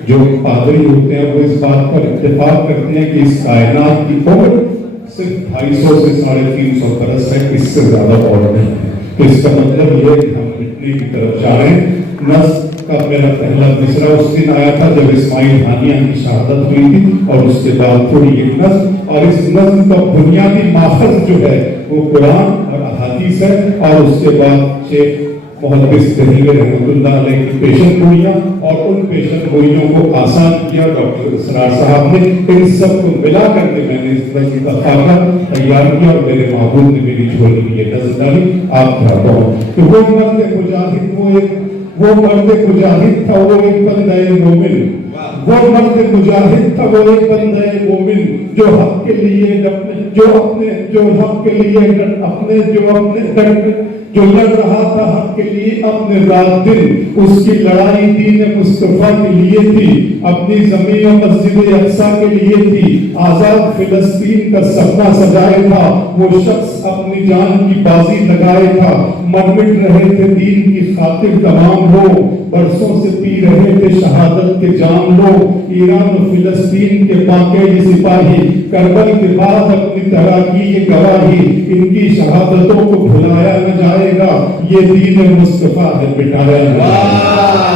जो पादरी होते हैं, वो इस बात पर इत्तेफाक करते हैं कि इस कायनात की उम्र सिर्फ 250 से 350 बरस है, इससे ज्यादा और नहीं है। तो इसका मतलब ये कि हम मिटने की तरफ जा रहे हैं। नस्ल का मेरा पहला मिसरा उस दिन आया था जब इस्माइल हानिया की शहादत हुई थी, और उसके बाद थोड़ी एक नस्ल, और इस नस्ल का बुनियादी माखज जो है वो कुरान और अहादीस है। और उसके बाद शेख मुहद्दिस दहलवी रहमतुल्लाह अलैह की पेशन गोइयां, और उन पेशन गोइयों को आसान किया डॉक्टर इसरार साहब ने। इन सब को मिला करके मैंने इस तरह की तफाका तैयार किया, और मेरे महबूब ने मेरी झोली में ये नजर डाली। आप चाहता हूँ तो वो मर्द मुजाहिद, वो मर्द मुजाहिद था, वो एक बंदे मोमिन, वो मर्द मुजाहिद था, वो एक बंदे मोमिन, जो हक के लिए जो लड़ रहा था हक के लिए अपने रात दिन। उसकी लड़ाई दीन मुस्तफा के लिए थी, अपनी जमीन और मस्जिद अक्सा के लिए थी। आजाद फिलिस्तीन का सपना सजाए था, वो शख्स अपनी जान की बाजी लगाए था। मर मिट रहे थे दीन की खातिर तमाम लोग, बरसों से पी रहे थे शहादत के जाम लोग। ईरान और फिलिस्तीन के बाके ये सिपाही, करबल के बाद अपनी तरह की ये गवाही। इनकी शहादतों को भुलाया न जाएगा, ये दीन मुस्तफा है मिटाया न जाएगा।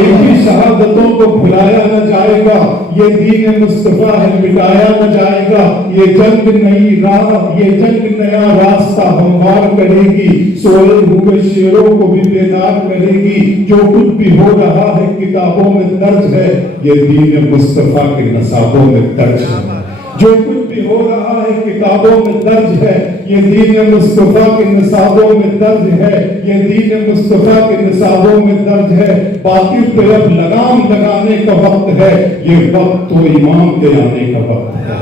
इनकी शहादतों को भुलाया न जाएगा, ये दीन मुस्तफा है मिटाया न जाएगा। ये जंग नई राह, ये जंग नया रास्ता हमवार करेगी, सोए हुए शेरों को भी बेदार करेगी। जो कुछ भी हो रहा है किताबों में दर्ज है, ये दीन मुस्तफा के नसाबों में दर्ज है। जो कुछ भी हो रहा है किताबों में दर्ज है, ये दीन मुस्तफा के निसाबों में दर्ज है, ये दीन मुस्तफा के निसाबों में दर्ज है। बातिल पे अब लगाम लगाने का वक्त है, ये वक्त तो इमाम के आने का वक्त है।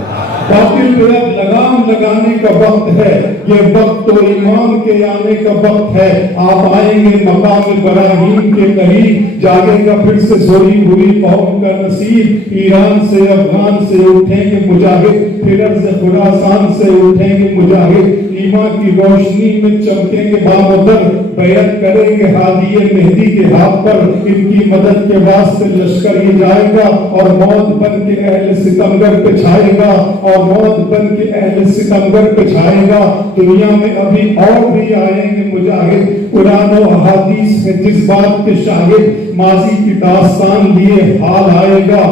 बातिल पे अब लगाम लगाने का वक्त है, ये वक्त तो इमाम के आने का वक्त है। आप आएंगे मकाम इब्राहीम के करीब, जागेगा फिर से सोई हुई कौम का नसीब। ईरान से अफगान से उठेंगे मुजाहिद, फिर से खुरासान से उठेंगे मुजाहिद। ईमान की रोशनी में चमकेंगे बामदर, बैत करेंगे हादिये मेहदी के हाथ पर। इनकी मदद के वास्ते लश्कर ये जाएगा, और मौत बन के अहले सितमगर पे छाएगा, और मौत बन के अहले सितमगर पे छाएगा। दुनिया में अभी और भी आएंगे मुजाहिद, कुरान और हदीस में जिस बात के शाहिद। माजी की दास्तान लिए हाल आएगा,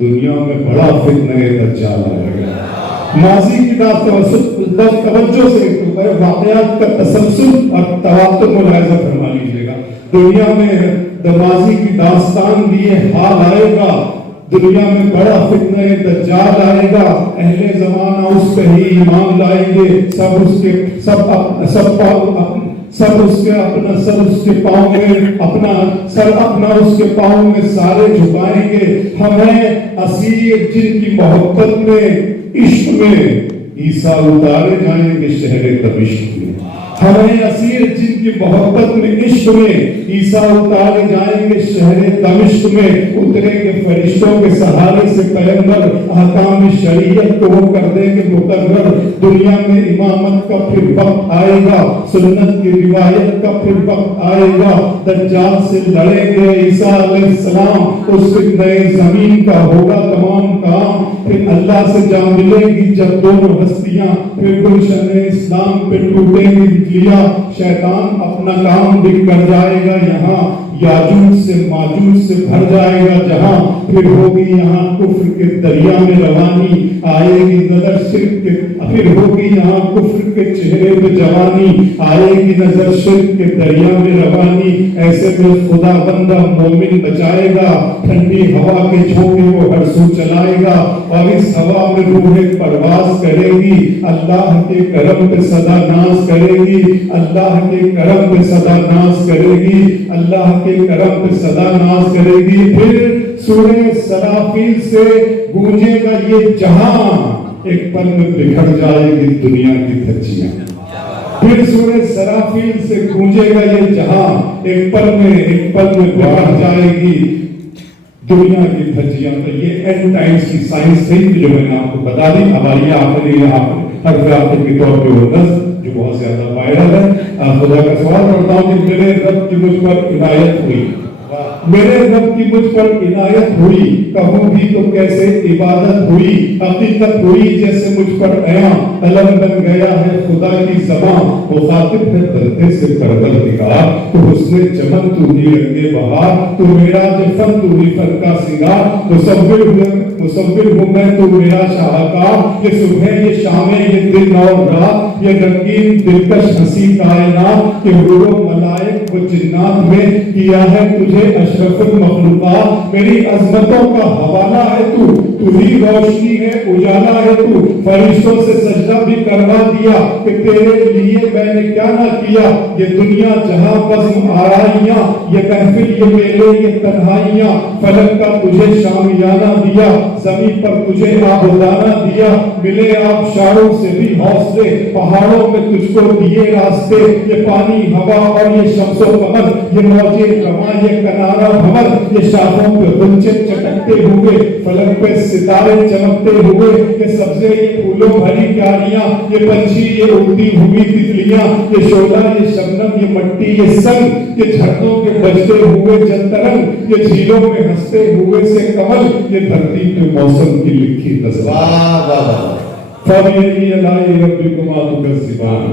दुनिया में बड़ा फित्ना दज्जाल आएगा। माजी की दास्तान तवज्जो से वाक़यात का तसलसल और तवातुर मुलाहिजा फरमा लीजिएगा। दुनिया में माजी की दास्तान लिए हाल आएगा, दुनिया में बड़ा फित्ना दज्जाल आएगा। अहले ज़माना उस पे ही ईमान लाएंगे, सब उसके अपना सर उसके पाँव में, अपना सर अपना उसके पाँव में सारे झुकाएंगे। हमें असीर जिनकी मोहब्बत में, इश्क में, ईसा उतारे जाएंगे शहरे दमिश्क में। हमें असीर जिनकी मोहब्बत में, इश्क में, ईसा उतारे जाएंगे शहरे दमिश्क में। उतरेंगे फरिश्तों के सहारे से पैगंबर, अहकाम शरीयत को वो कर देंगे मुकर्रर। दुनिया में इमामत का फिर वक्त आएगा, सुन्नत की रिवायत का फिर वक्त आएगा। दज्जाल से लड़ेंगे ईसा अलैहिस्सलाम, उस नए जमीन का होगा तमाम काम। फिर अल्लाह से जा मिलेगी जब दोनों हस्तियां, फिर गुलशन इस्लाम पे टूटेंगी लिया। शैतान अपना काम भी कर जाएगा यहाँ, याजूज से माजूज से भर जाएगा जहां। फिर होगी यहाँ कुफ्र के दरिया में रवानी, आएगी नजर शिर्क के, फिर होगी यहाँ कुफ्र के चेहरे पे जवानी, आएगी नजर शिर्क के दरिया में रवानी। ऐसे में खुदा बंदा मोमिन बचाएगा, ठंडी हवा के झोंके वो हर सू चलाएगा, और इस हवा में रूह परवाज करेगा। करेगी, अल्लाह के करम पे सदा नाज करेगी, अल्लाह के करम पे सदा नाज करेगी, अल्लाह के करम पे सदा नाज करेगी। फिर सूरह सराफील से गूंजेगा ये जहां, एक पल में बिखर जाएगी दुनिया की धज्जियां। फिर सूरह सराफील से गूंजेगा ये जहां, एक पल में बिखर जाएगी दुनिया की धज्जियां। तो ये एंड टाइम्स की साइंस थी जो मैंने आपको बता दी। अब आइए आपने हर ग्राफिक के तौर पे वो जो बहुत ज्यादा वायरल है, खुदा का सवाल करता हूँ कि मेरे रब की मुझ पर इनायत हुई, मेरे रब की मुझ पर इनायत हुई, कहूँ भी तो कैसे इबादत हुई, हकीकत हुई जैसे मुझ पर आया, कलम बन गया है खुदा की ज़बां, मुखातिब है दर्दे से परवरदिगार, तो हुस्ने चमन तू ही रंगे बहार, तू मेरा जफन तू ही फन का सिंगार, मुसव्विर हूँ मैं तू मेरा शाहकार, ये सुबह ये शामें ये दिन और रात, ये रंगीन दिलकश हंसी कायनात, ये हुर्रो मलाइक व जिन्नात में किया है तुझे अशरफुल मखलूकात। मेरी अजमतों का हवाला है तू, तू ही रोशनी है उजाला है तू, फरिश्तों से सजदा भी करवा दिया कि तेरे लिए मैंने क्या ना किया। ये दुनिया जहां बज़्म आराइयां, ये महफिल ये मेले ये तन्हाइयां, फलक का तुझे शामियाना दिया, जमीन पर तुझे आबोदाना दिया, मिले आबशारों से भी हौसले, पहाड़ों में तुझको दिए रास्ते, ये पानी हवा और ये शम्सो कमर, ये मौजे कमा ये कनारा भंवर, ये शाखों पे गुलचे चटकते हुए, फलक पे सितारे चमकते हुए, ये सब्जे ये फूलों भरी क्यारियां, ये पंछी ये उड़ती हुई तितलियां, ये शोला ये शबनम ये मट्टी ये संग, ये झरनों के बजते हुए जंतरंग, ये झीलों में हंसते हुए से कमल, ये धरती पे मौसम की लिखी तस्वीर। फबियदी अलाई रब्बिकुमा तुकज़्ज़िबान,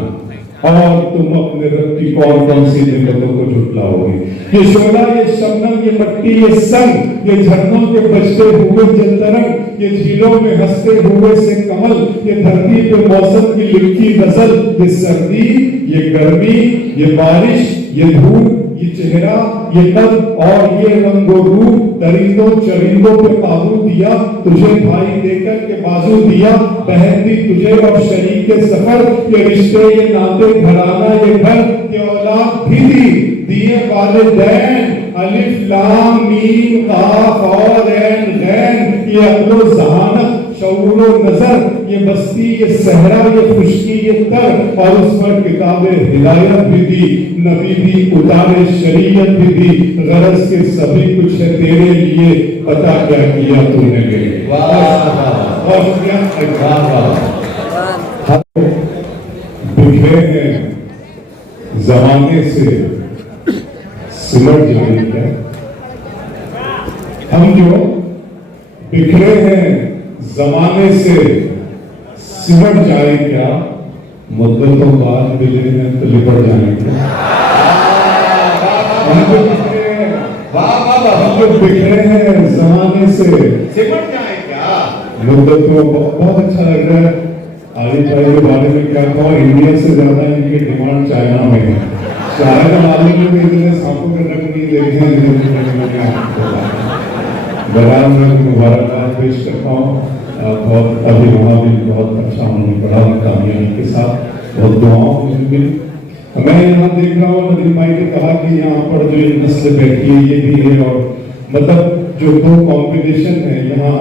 और तुम अपने रब की कौन सी नेमतों को झुटलाओगे। ये शोला ये शबनम ये मट्टी ये संग, ये झरनों के बजते हुए जंतरंग, ये झीलों में हंसते हुए से कमल, ये धरती पे मौसम की लिखी गजल, ये सर्दी ये गर्मी ये बारिश ये धूप ये चेहरा ये तन और ये रंगो रूप, दरिंदों चरिंदों पे काबू दिया, तुझे भाई देकर के बाजू दिया, बहन दी तुझे और शरीक के सफर, ये रिश्ते ये नाते घराना ये घर, ये औलाद भी दी दिए वालिदैन, अलिफ लाम मीम काफ और ऐन गैन, ये अक्लो ज़हानत शऊरो नजर, ये बस्ती ये सहरा ये खुशकी ये तर, और उस पर किताबे हिदायत भी दी, नबी भी उतारे शरीयत भी दी, गरज के सभी कुछ है तेरे लिए, पता क्या किया तूने मेरे। बिखरे हैं जमाने से सिमट जाएंगे, हम जो बिखरे हैं जमाने से सिमट जाए क्या, मुद्दतों बाद मिले हैं तो लिपट जाएंगे। हम जो बिखरे हैं जमाने से सिमट जाए क्या, मुद्दतों बहुत अच्छा लग रहा है। आरिफ भाई के बारे में क्या कहूँ, इंडिया से ज्यादा इनकी डिमांड चाइना में है। चाइना वाले में भी इतने सांपों के रंग नहीं देखे बराबर में मुबारकबाद पेश करता हूँ। बहुत अभी वहाँ भी बहुत अच्छा उन्होंने पढ़ा कामयाबी के साथ, बहुत दुआओं में मिली। मैं यहाँ देख रहा हूँ नदीम भाई ने कहा कि यहाँ पर जो नस्ल बैठी है ये भी है, और मतलब जो दो कॉम्बिनेशन है यहाँ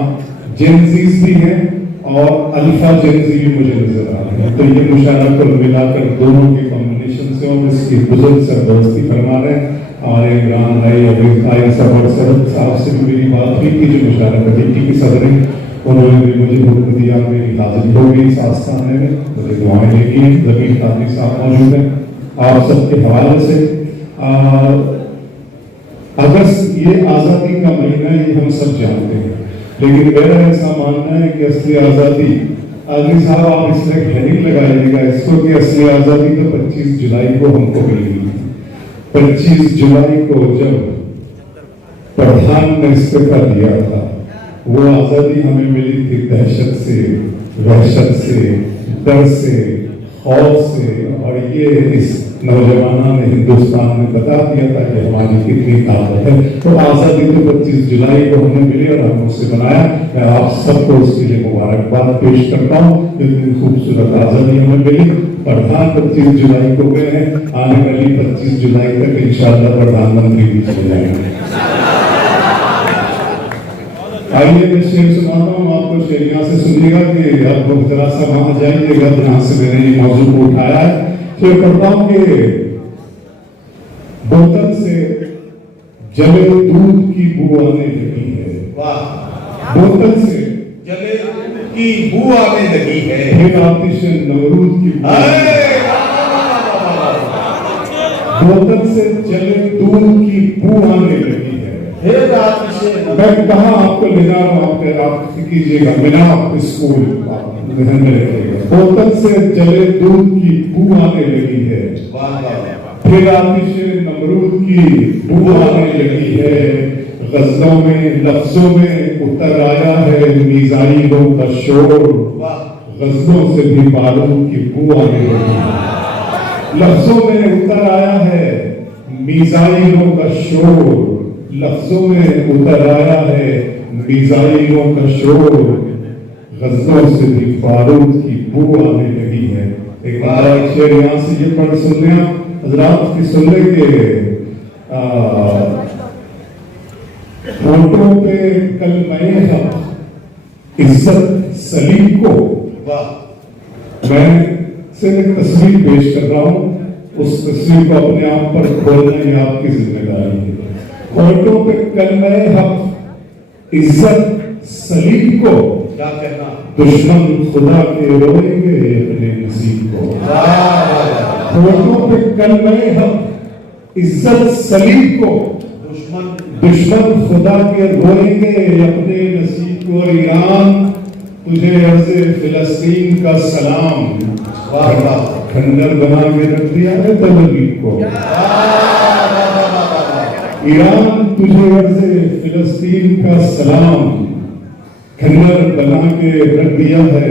जेनजीज भी हैं और अल्फा जेनजी भी मुझे नजर आ रहे हैं, तो ये मुशारा को मिलाकर दोनों के कॉम्बिनेशन से और इसकी बुजुर्ग सरदस्ती फरमा रहे हैं। हमारे इमरान भाई अभी सरद साहब से भी मेरी बात हुई थी जो मुशारा कमेटी की सदर हैं, उन्होंने भी मुझे हुक्म दिया, मेरी हाजिरी हो गई इस आस्थाने में, मुझे दुआएं देगी हैं। जमीन कादरी साहब मौजूद हैं आप सबके हवाले से। अगस्त ये आज़ादी का महीना ये हम सब जानते हैं, लेकिन मेरा ऐसा मानना है कि असली आज़ादी, आदमी साहब आप इसमें हेडिंग लगाइएगा इसको कि असली आज़ादी तो 25 जुलाई को हमको मिली। 25 जुलाई को जब प्रधान ने इस्तीफा दिया था, वो आज़ादी हमें मिली थी दहशत से, वहशत से, डर से, खौफ से, और ये इस नौजवानों ने हिंदुस्तान में बता दिया था कि हमारी कितनी ताकत है। तो आज़ादी तो 25 जुलाई को हमें मिली और हम उससे बनाया। मैं आप सबको उसके लिए मुबारकबाद पेश करता हूँ। इतनी खूबसूरत आजादी हमें मिली। प्रधान 25 जुलाई को गए हैं, आने वाली 25 जुलाई तक इंशाअल्लाह प्रधानमंत्री भी चले जाएंगे। आइए मैं शेर सुनाता हूँ आपको, शेर यहाँ से सुनिएगा कि आप लोग जरा सा वहां जाइएगा जहाँ से मैंने ये मौजू को उठाया है। शेर पढ़ता हूँ कि बोतल से जले दूध की बू आने लगी है, वाह, बोतल से जले की बू आने लगी है, फिर आतिश नमरूद की बू। अरे बोतल से जले दूध की बू आने लगी है। हे आतिश मैं कहाँ आपको ले जा रहा हूँ, आप कीजिएगा मिलाप स्कूल ध्यान में रखिएगा। बोतल से जले दूध की बू आने लगी है, वाह वाह, फिर आतिश नमरूद की बू आने लगी है। गज़लों में लफ्जों में उतर आया है मिज़ाइलों का शोर, वाह, गज़लों से भी बारूद की बू आने लगी है। लफ्जों में उतर आया है मिज़ाइलों का शोर, लफ्जों में उतर आया है मिज़ाइलों का शोर, गज़लों से भी बारूद की बू आने लगी है। एक बार शेर यहाँ से ये पढ़ सुन लिया हजरात की, सुन ले के फोटो पे कल मैं इज्जत सलीम को, वाह, मैं सिर्फ एक तस्वीर पेश कर रहा हूँ, उस तस्वीर को अपने आप पर खोलना ये आपकी जिम्मेदारी है। फोटो पे कल मैं इज्जत सलीम को, क्या कहना, दुश्मन खुदा के रोएंगे अपने नसीब को। फोटो पे कल मैं इज्जत सलीम को, दुश्मन खुदा के रोएंगे अपने नसीब को। ईरान तुझे अर्ज़े फिलस्तीन का सलाम, वाह वाह, खंडर बना के रख दिया है तबलीग को। ईरान तुझे अर्ज़े फिलस्तीन का सलाम, खंडर बना के रख दिया है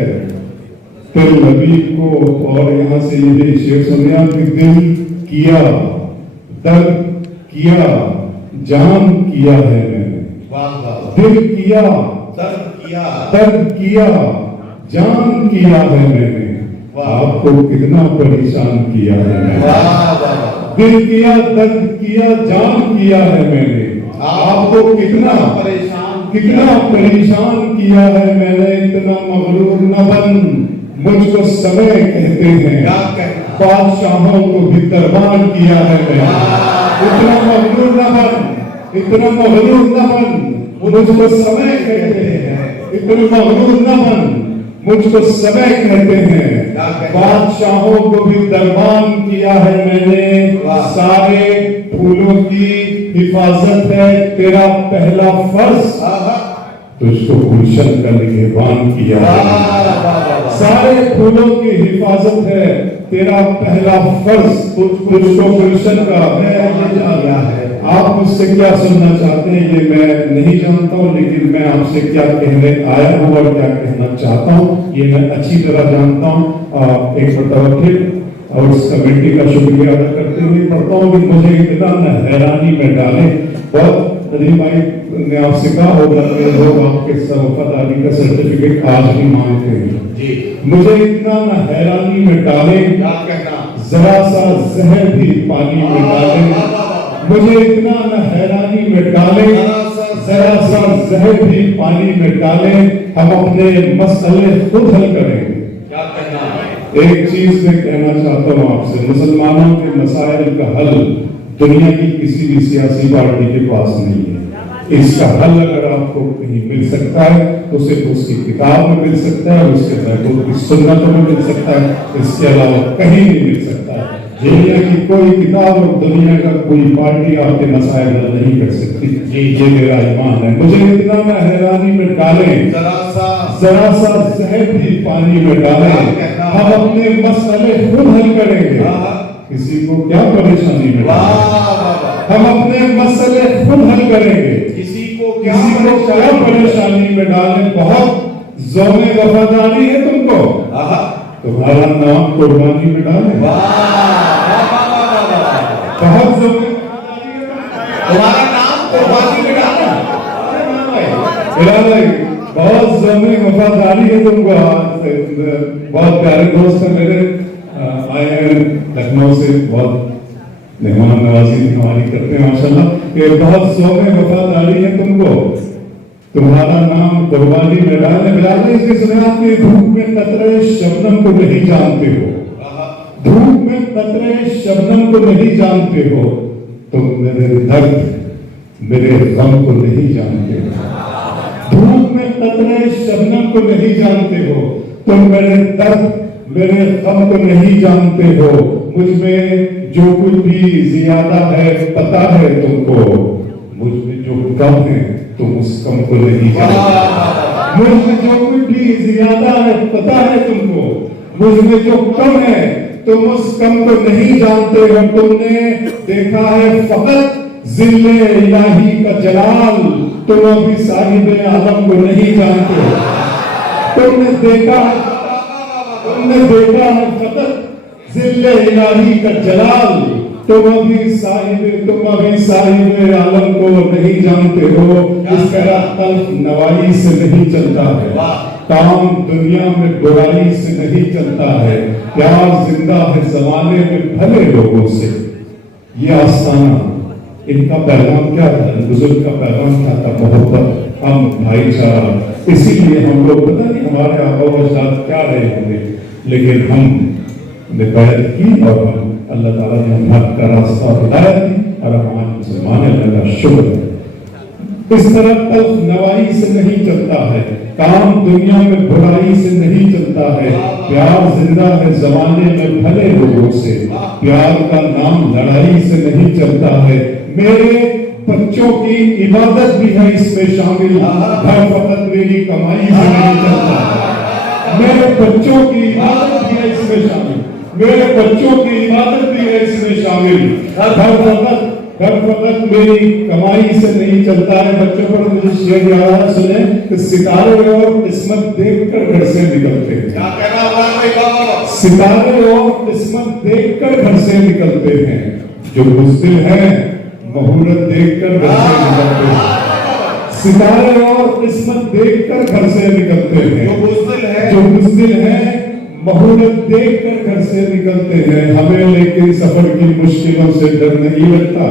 तेल हबीब को। और यहाँ से ये शेर सुनिया कि दिल किया दर्द किया जान किया है मैंने, वाह वाह, दिल किया दर्द किया जान किया है मैंने, आपको कितना परेशान किया है मैंने। वाह वाह, दिल किया दर्द किया जान किया है मैंने, आपको कितना परेशान किया है मैंने। इतना मगरूर न बन, मुझको समय कहते हैं, क्या कहना, बादशाहों को भी दरबार किया है मैंने। इतना मगरूर न बन, इतना मगरूर न बन, मुझको समय कहते हैं, इतना मगरूर न बन, मुझको समय कहते हैं, बादशाहों को भी दरबान किया है मैंने। सारे फूलों की हिफाजत है तेरा पहला फर्ज, तुझको गुलशन का निगहबान किया है। सारे फूलों की हिफाजत है तेरा पहला फर्ज, तुझको गुलशन का किया है। आप मुझसे क्या सुनना चाहते हैं ये मैं नहीं जानता हूँ, लेकिन मैं आपसे क्या कहने आया हूँ और क्या कहना चाहता हूँ ये मैं अच्छी तरह जानता हूँ। एक मरतबा फिर और उस कमेटी का शुक्रिया अदा करते हुए पढ़ता हूँ कि मुझे इतना न हैरानी में डाले। बहुत नदीम भाई ने आपसे कहा होगा कि लोग आपके वफादारी का सर्टिफिकेट आज भी मांगते हैं जी, मुझे इतना न हैरानी में डाले, क्या कहना, जरा सा जहर भी पानी में डाले, मुझे इतना न हैरानी में डाले, जरा सा जहर भी पानी में डाले, हम अपने मसले खुद हल करेंगे। क्या कहना, एक चीज मैं कहना चाहता हूँ आपसे, मुसलमानों के मसाइल का हल दुनिया की किसी भी सियासी पार्टी के पास नहीं है। इसका हल अगर आपको कहीं मिल सकता है तो सिर्फ उसकी किताब में मिल सकता है, उसके महबूब की सुन्नतों में मिल सकता है, इसके अलावा कहीं नहीं मिल सकता है। दुनिया की कोई किताब और दुनिया का कोई पार्टी आपके मसाइल हल नहीं कर सकती। ये मेरा ईमान है। मुझे इतना न हैरानी में डालें, जरा सा जहर भी पानी में डालें, हम अपने मसले खुद हल करेंगे। किसी को क्या परेशानी में, हम अपने मसले खुद हल करेंगे। किसी को क्या परेशानी में डालें। बहुत ज़ौने वफादारी है तुमको, तुम्हारा नाम कुर्बानी में डालें। बहुत ज़ौने तुम्हारा नाम कुर्बानी में डालें। बहुत समय वफादारी है तुमको। बहुत प्यारे दोस्त हैं मेरे, आए हैं लखनऊ से, बहुत मेहमान नवाजी हमारी करते हैं माशाल्लाह। ये बहुत समय वफादारी है तुमको। तुम्हारा नाम कुर्बानी में डालने इसके सुने आपकी धूप में कतरे शबनम को नहीं जानते हो, धूप में कतरे शबनम को नहीं जानते हो, तुम मेरे दर्द मेरे गम को नहीं जानते हो। धूप में कतरे शबनम को नहीं जानते हो, तुम मेरे दर्द मेरे गम को नहीं जानते हो। मुझ में जो कुछ भी ज्यादा है पता है तुमको, मुझ में जो कम है तुम उस कम को नहीं जानते। मुझ में जो कुछ भी ज्यादा है पता है तुमको, मुझ में जो कम है तुम उस कम को नहीं जानते हो। तुमने देखा है फकत जिल्ले इलाही का जलाल, तुम अभी साहिब आलम को नहीं जानते हो। तुमने देखा है फकत जिल्ले इलाही का जलाल, तुम अभी साहिब आलम को नहीं जानते हो। इस तरह तल्ख नवाई से नहीं चलता है, काम दुनिया में बुराई से नहीं चलता है, प्यार जिंदा है जमाने में भले लोगों से। ये आस्ताना, इनका पैगाम क्या था, बुजुर्ग का पैगाम क्या था? मोहब्बत, हम भाईचारा। इसीलिए हम लोग पता नहीं हमारे आबा व अजदाद क्या रहे होंगे, लेकिन हमने बैत की और हम अल्लाह ताला ने हम हक का रास्ता हिदायत दी और हम आज मुसलमान हैं। अल्लाह का शुक्र है। इस तरह तल्ख नवाई से नहीं चलता है, काम दुनिया में बुराई से नहीं चलता है, प्यार जिंदा है जमाने में भले लोगों से, प्यार का नाम लड़ाई से नहीं चलता है। मेरे बच्चों की इबादत भी है इसमें शामिल, घर फकत मेरी कमाई से नहीं चलता है। मेरे बच्चों की इबादत भी है इसमें शामिल, मेरे बच्चों की इबादत भी है इसमें शामिल। घर फकत मेरी कमाई से नहीं चलता है। बच्चों पर मुझे शेर याद है, सुने कि सितारे और किस्मत देखकर घर से निकलते हैं। क्या कहना है? सितारे और किस्मत देखकर घर से निकलते हैं, जो बुज़दिल हैं मुहूर्त देखकर घर से निकलते हैं। सितारे और किस्मत देखकर घर से निकलते हैं, जो बुज़दिल हैं मुहूर्त देखकर घर से निकलते हैं। हमें लेकिन सफर की मुश्किलों से डर नहीं लगता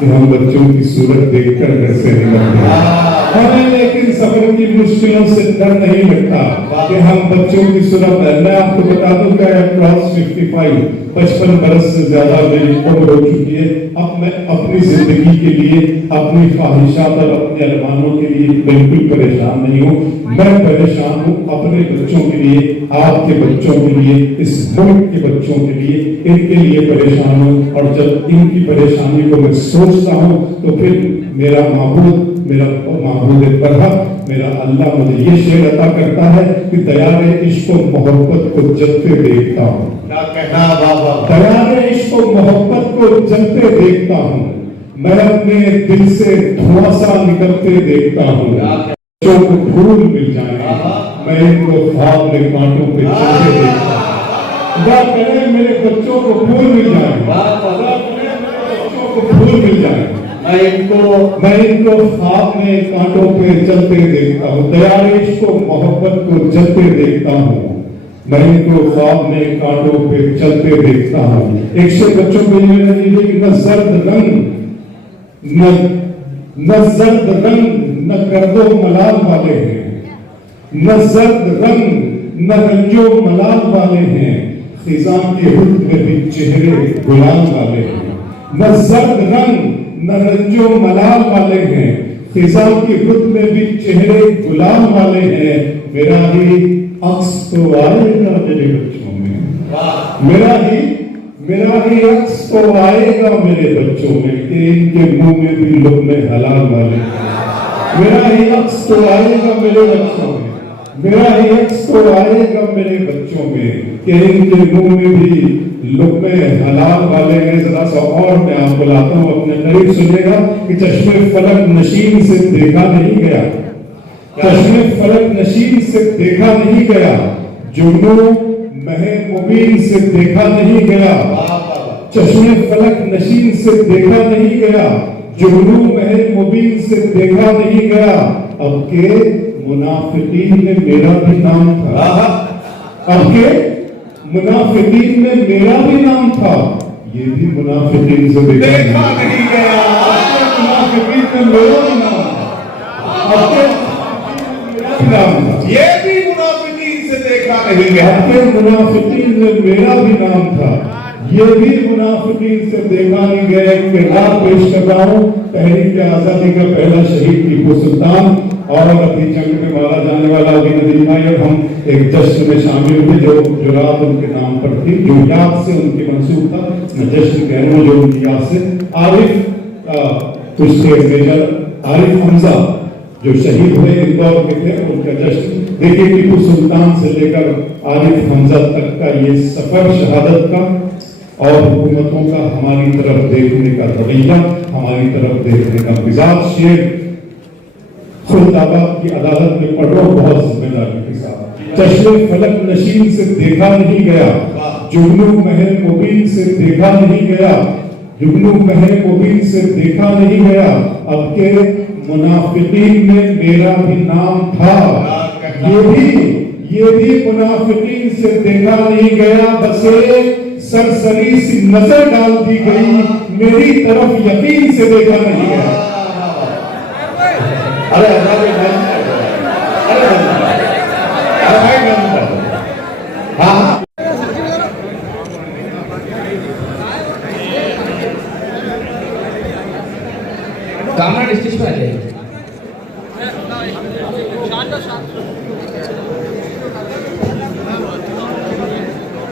कि हम बच्चों की सूरत देखकर घर से निकलते हैं। हमें लेकिन सफर की मुश्किलों से डर नहीं लगता कि हम बच्चों की सूरत है। मैं आपको बता दूं कि क्रॉस 55 55 बरस से ज्यादा मेरी उम्र हो चुकी है। अब मैं अपनी जिंदगी के लिए, अपनी ख्वाहिशात और अपने अरमानों के लिए बिल्कुल परेशान नहीं हूँ। मैं परेशान हूँ अपने बच्चों के लिए, आपके बच्चों के लिए, इस मुल्क के बच्चों के लिए, इनके लिए परेशान हूँ। और जब इनकी परेशानी को मैं सोचता हूँ तो फिर मेरा माबूद बरहक, मेरा अल्लाह मुझे ये शेर अता करता है कि दयारे इश्क और मोहब्बत को जलते देखता हूँ। क्या कहना बाबा? दयारे इश्क और मोहब्बत को जलते देखता हूँ, मैं अपने दिल से धुआं सा निकलते देखता हूँ। बच्चों को फूल मिल जाए, मैं इनको ख्वाब में कांटों पे चलते देखता हूँ। खुदा करे मेरे बच्चों को फूल मिल जाए, बच्चों को फूल मिल जाए, मैं इनको ख्वाब में कांटों पे चलते देखता हूँ। दयारे इश्क को मोहब्बत को जलते देखता हूँ, मैं इनको ख्वाब में कांटों पे चलते देखता हूँ। एक से बच्चों के लिए न जर्द रंग न गर्दो मलाल वाले हैं, न जर्द रंग न रंजो मलाल वाले हैं, खिज़ां के हुस्न में भी चेहरे गुलाल वाले हैं। न जर्द रंग न रंजो मलाल वाले हैं, खिज़ां की रुत में भी चेहरे गुलाम वाले हैं। मेरा ही अक्स तो आएगा मेरे बच्चों में, मेरा ही अक्स तो आएगा मेरे बच्चों में, कि इनके मुंह में भी लुक़्मे हलाल वाले हैं। मेरा ही अक्स तो आएगा मेरे बच्चों में, मेरा ही अक्स तो आएगा मेरे बच्चों में, कि इनके मुंह में भी लुक़्मे हलाल वाले हैं। जरा सा और मैं आपको लाता हूँ अपने करीब, सुनिएगा कि चश्मे फलक नशीन से देखा नहीं गया, चश्मे फलक नशीन से देखा नहीं गया, जुगनू महे मुबीन से देखा नहीं गया, चश्मे फलक नशीन से देखा नहीं गया, जुगनू महे मुबीन से देखा नहीं गया। अब के मुनाफिकीन में मेरा भी नाम था। अब के मुनाफिकीन में मेरा भी नाम था, ये भी मुनाफिकीन से देखा नहीं गया। मुनाफिकीन में मेरा भी नाम था, अब के नाम था, ये भी मुनाफिकीन से देखा नहीं गया। अब के मुनाफिकीन में मेरा भी नाम था, ये भी मुनाफिकीन से देखा नहीं गया। एक किरदार पेश कर रहा हूँ, तहरीक आजादी का पहला शहीद टीपू सुल्तान, और अभी जंग में मारा जाने वाला अभी नदीम भाई। अब हम एक जश्न में शामिल हुए जो रात उनके नाम पर थी, जो याद से उनकी मंसूब था, मैं जश्न कह रहा हूँ जो उनकी याद से। आरिफ उसके मेजर आरिफ हमजा जो शहीद हुए इंदौर के थे, उनका जश्न देखिए। टीपू सुल्तान से लेकर आरिफ हमजा तक का ये सफर शहादत का और हुकूमतों का हमारी तरफ देखने का रवैया, हमारी तरफ देखने का मिजाज। शेर खुल्दाबाद की अदालत में पढ़ रहा हूं बहुत जिम्मेदारी के साथ। चश्मे फलक नशीन से देखा नहीं गया, जुगनू महल मुबीन से देखा नहीं गया, जुगनू महल मुबीन से देखा नहीं गया। अब के मुनाफिकीन में मेरा भी नाम था, ये भी मुनाफिकीन से देखा नहीं गया। बस एक सरसरी सी नजर डाल दी गई, मेरी तरफ यकीन से देखा नहीं गया। अरे हाँ, कामरान स्टेज पर आ जाइए।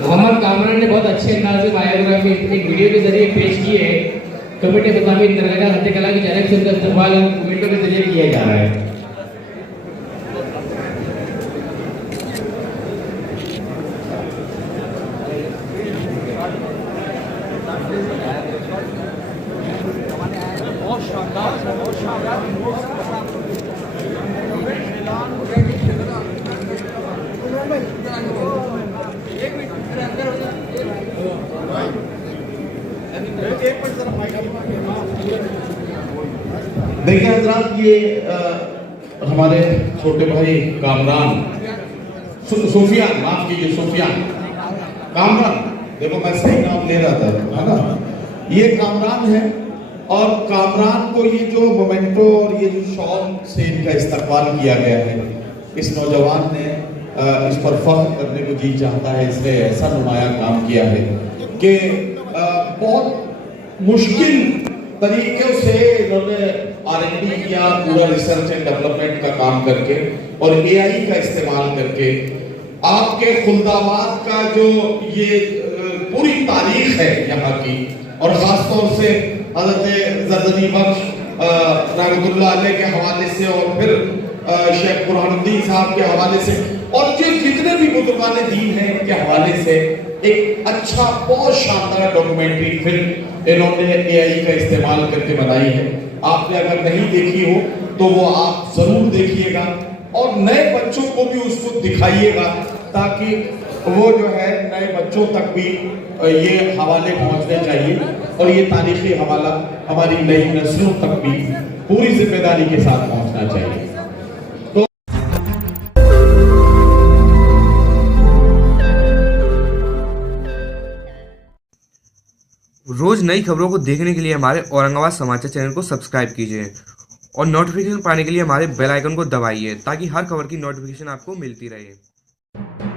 मोहम्मद कामरान ने बहुत अच्छे अंदाज में बायोग्राफी एक वीडियो के जरिए पेश की है। कमेटी मुताबिक दरगाह हत्या कला की जनक से इस्तेमाल वीडियो के जरिए किया जा रहा है। देखिए हजरात, ये हमारे छोटे भाई कामरान सुफियान, माफ कीजिए सुफियान कामरान, देखो मैं सही नाम ले रहा था, है ना। ये कामरान है और कामरान को ये जो मोमेंटो और ये जो शॉल से इनका इस्तकबाल किया गया है, इस नौजवान ने इस पर फख्र करने को जी चाहता है। इसने ऐसा नुमाया काम किया है कि बहुत मुश्किल तरीके से इन्होंने R&D किया, पूरा रिसर्च एंड डेवलपमेंट का काम करके और AI का इस्तेमाल करके आपके खुल्दाबाद का जो ये पूरी तारीख है यहाँ की, और खासतौर से हज़रत ज़रदनी बख्श रहमतुल्लाह अलैह के हवाले से और फिर शेख बुरहानुद्दीन साहब के हवाले से और जो जितने भी बुजुर्गान दीन हैं के हवाले से एक अच्छा बहुत शानदार डॉक्यूमेंट्री फिल्म इन्होंने AI का इस्तेमाल करके बनाई है। आपने अगर नहीं देखी हो तो वो आप जरूर देखिएगा और नए बच्चों को भी उसको दिखाइएगा, ताकि वो जो है नए बच्चों तक भी ये हवाले पहुंचने चाहिए और ये तारीखी हवाला हमारी नई नस्लों तक भी पूरी जिम्मेदारी के साथ पहुंचना चाहिए। रोज नई खबरों को देखने के लिए हमारे औरंगाबाद समाचार चैनल को सब्सक्राइब कीजिए और नोटिफिकेशन पाने के लिए हमारे बेल आइकन को दबाइए ताकि हर खबर की नोटिफिकेशन आपको मिलती रहे।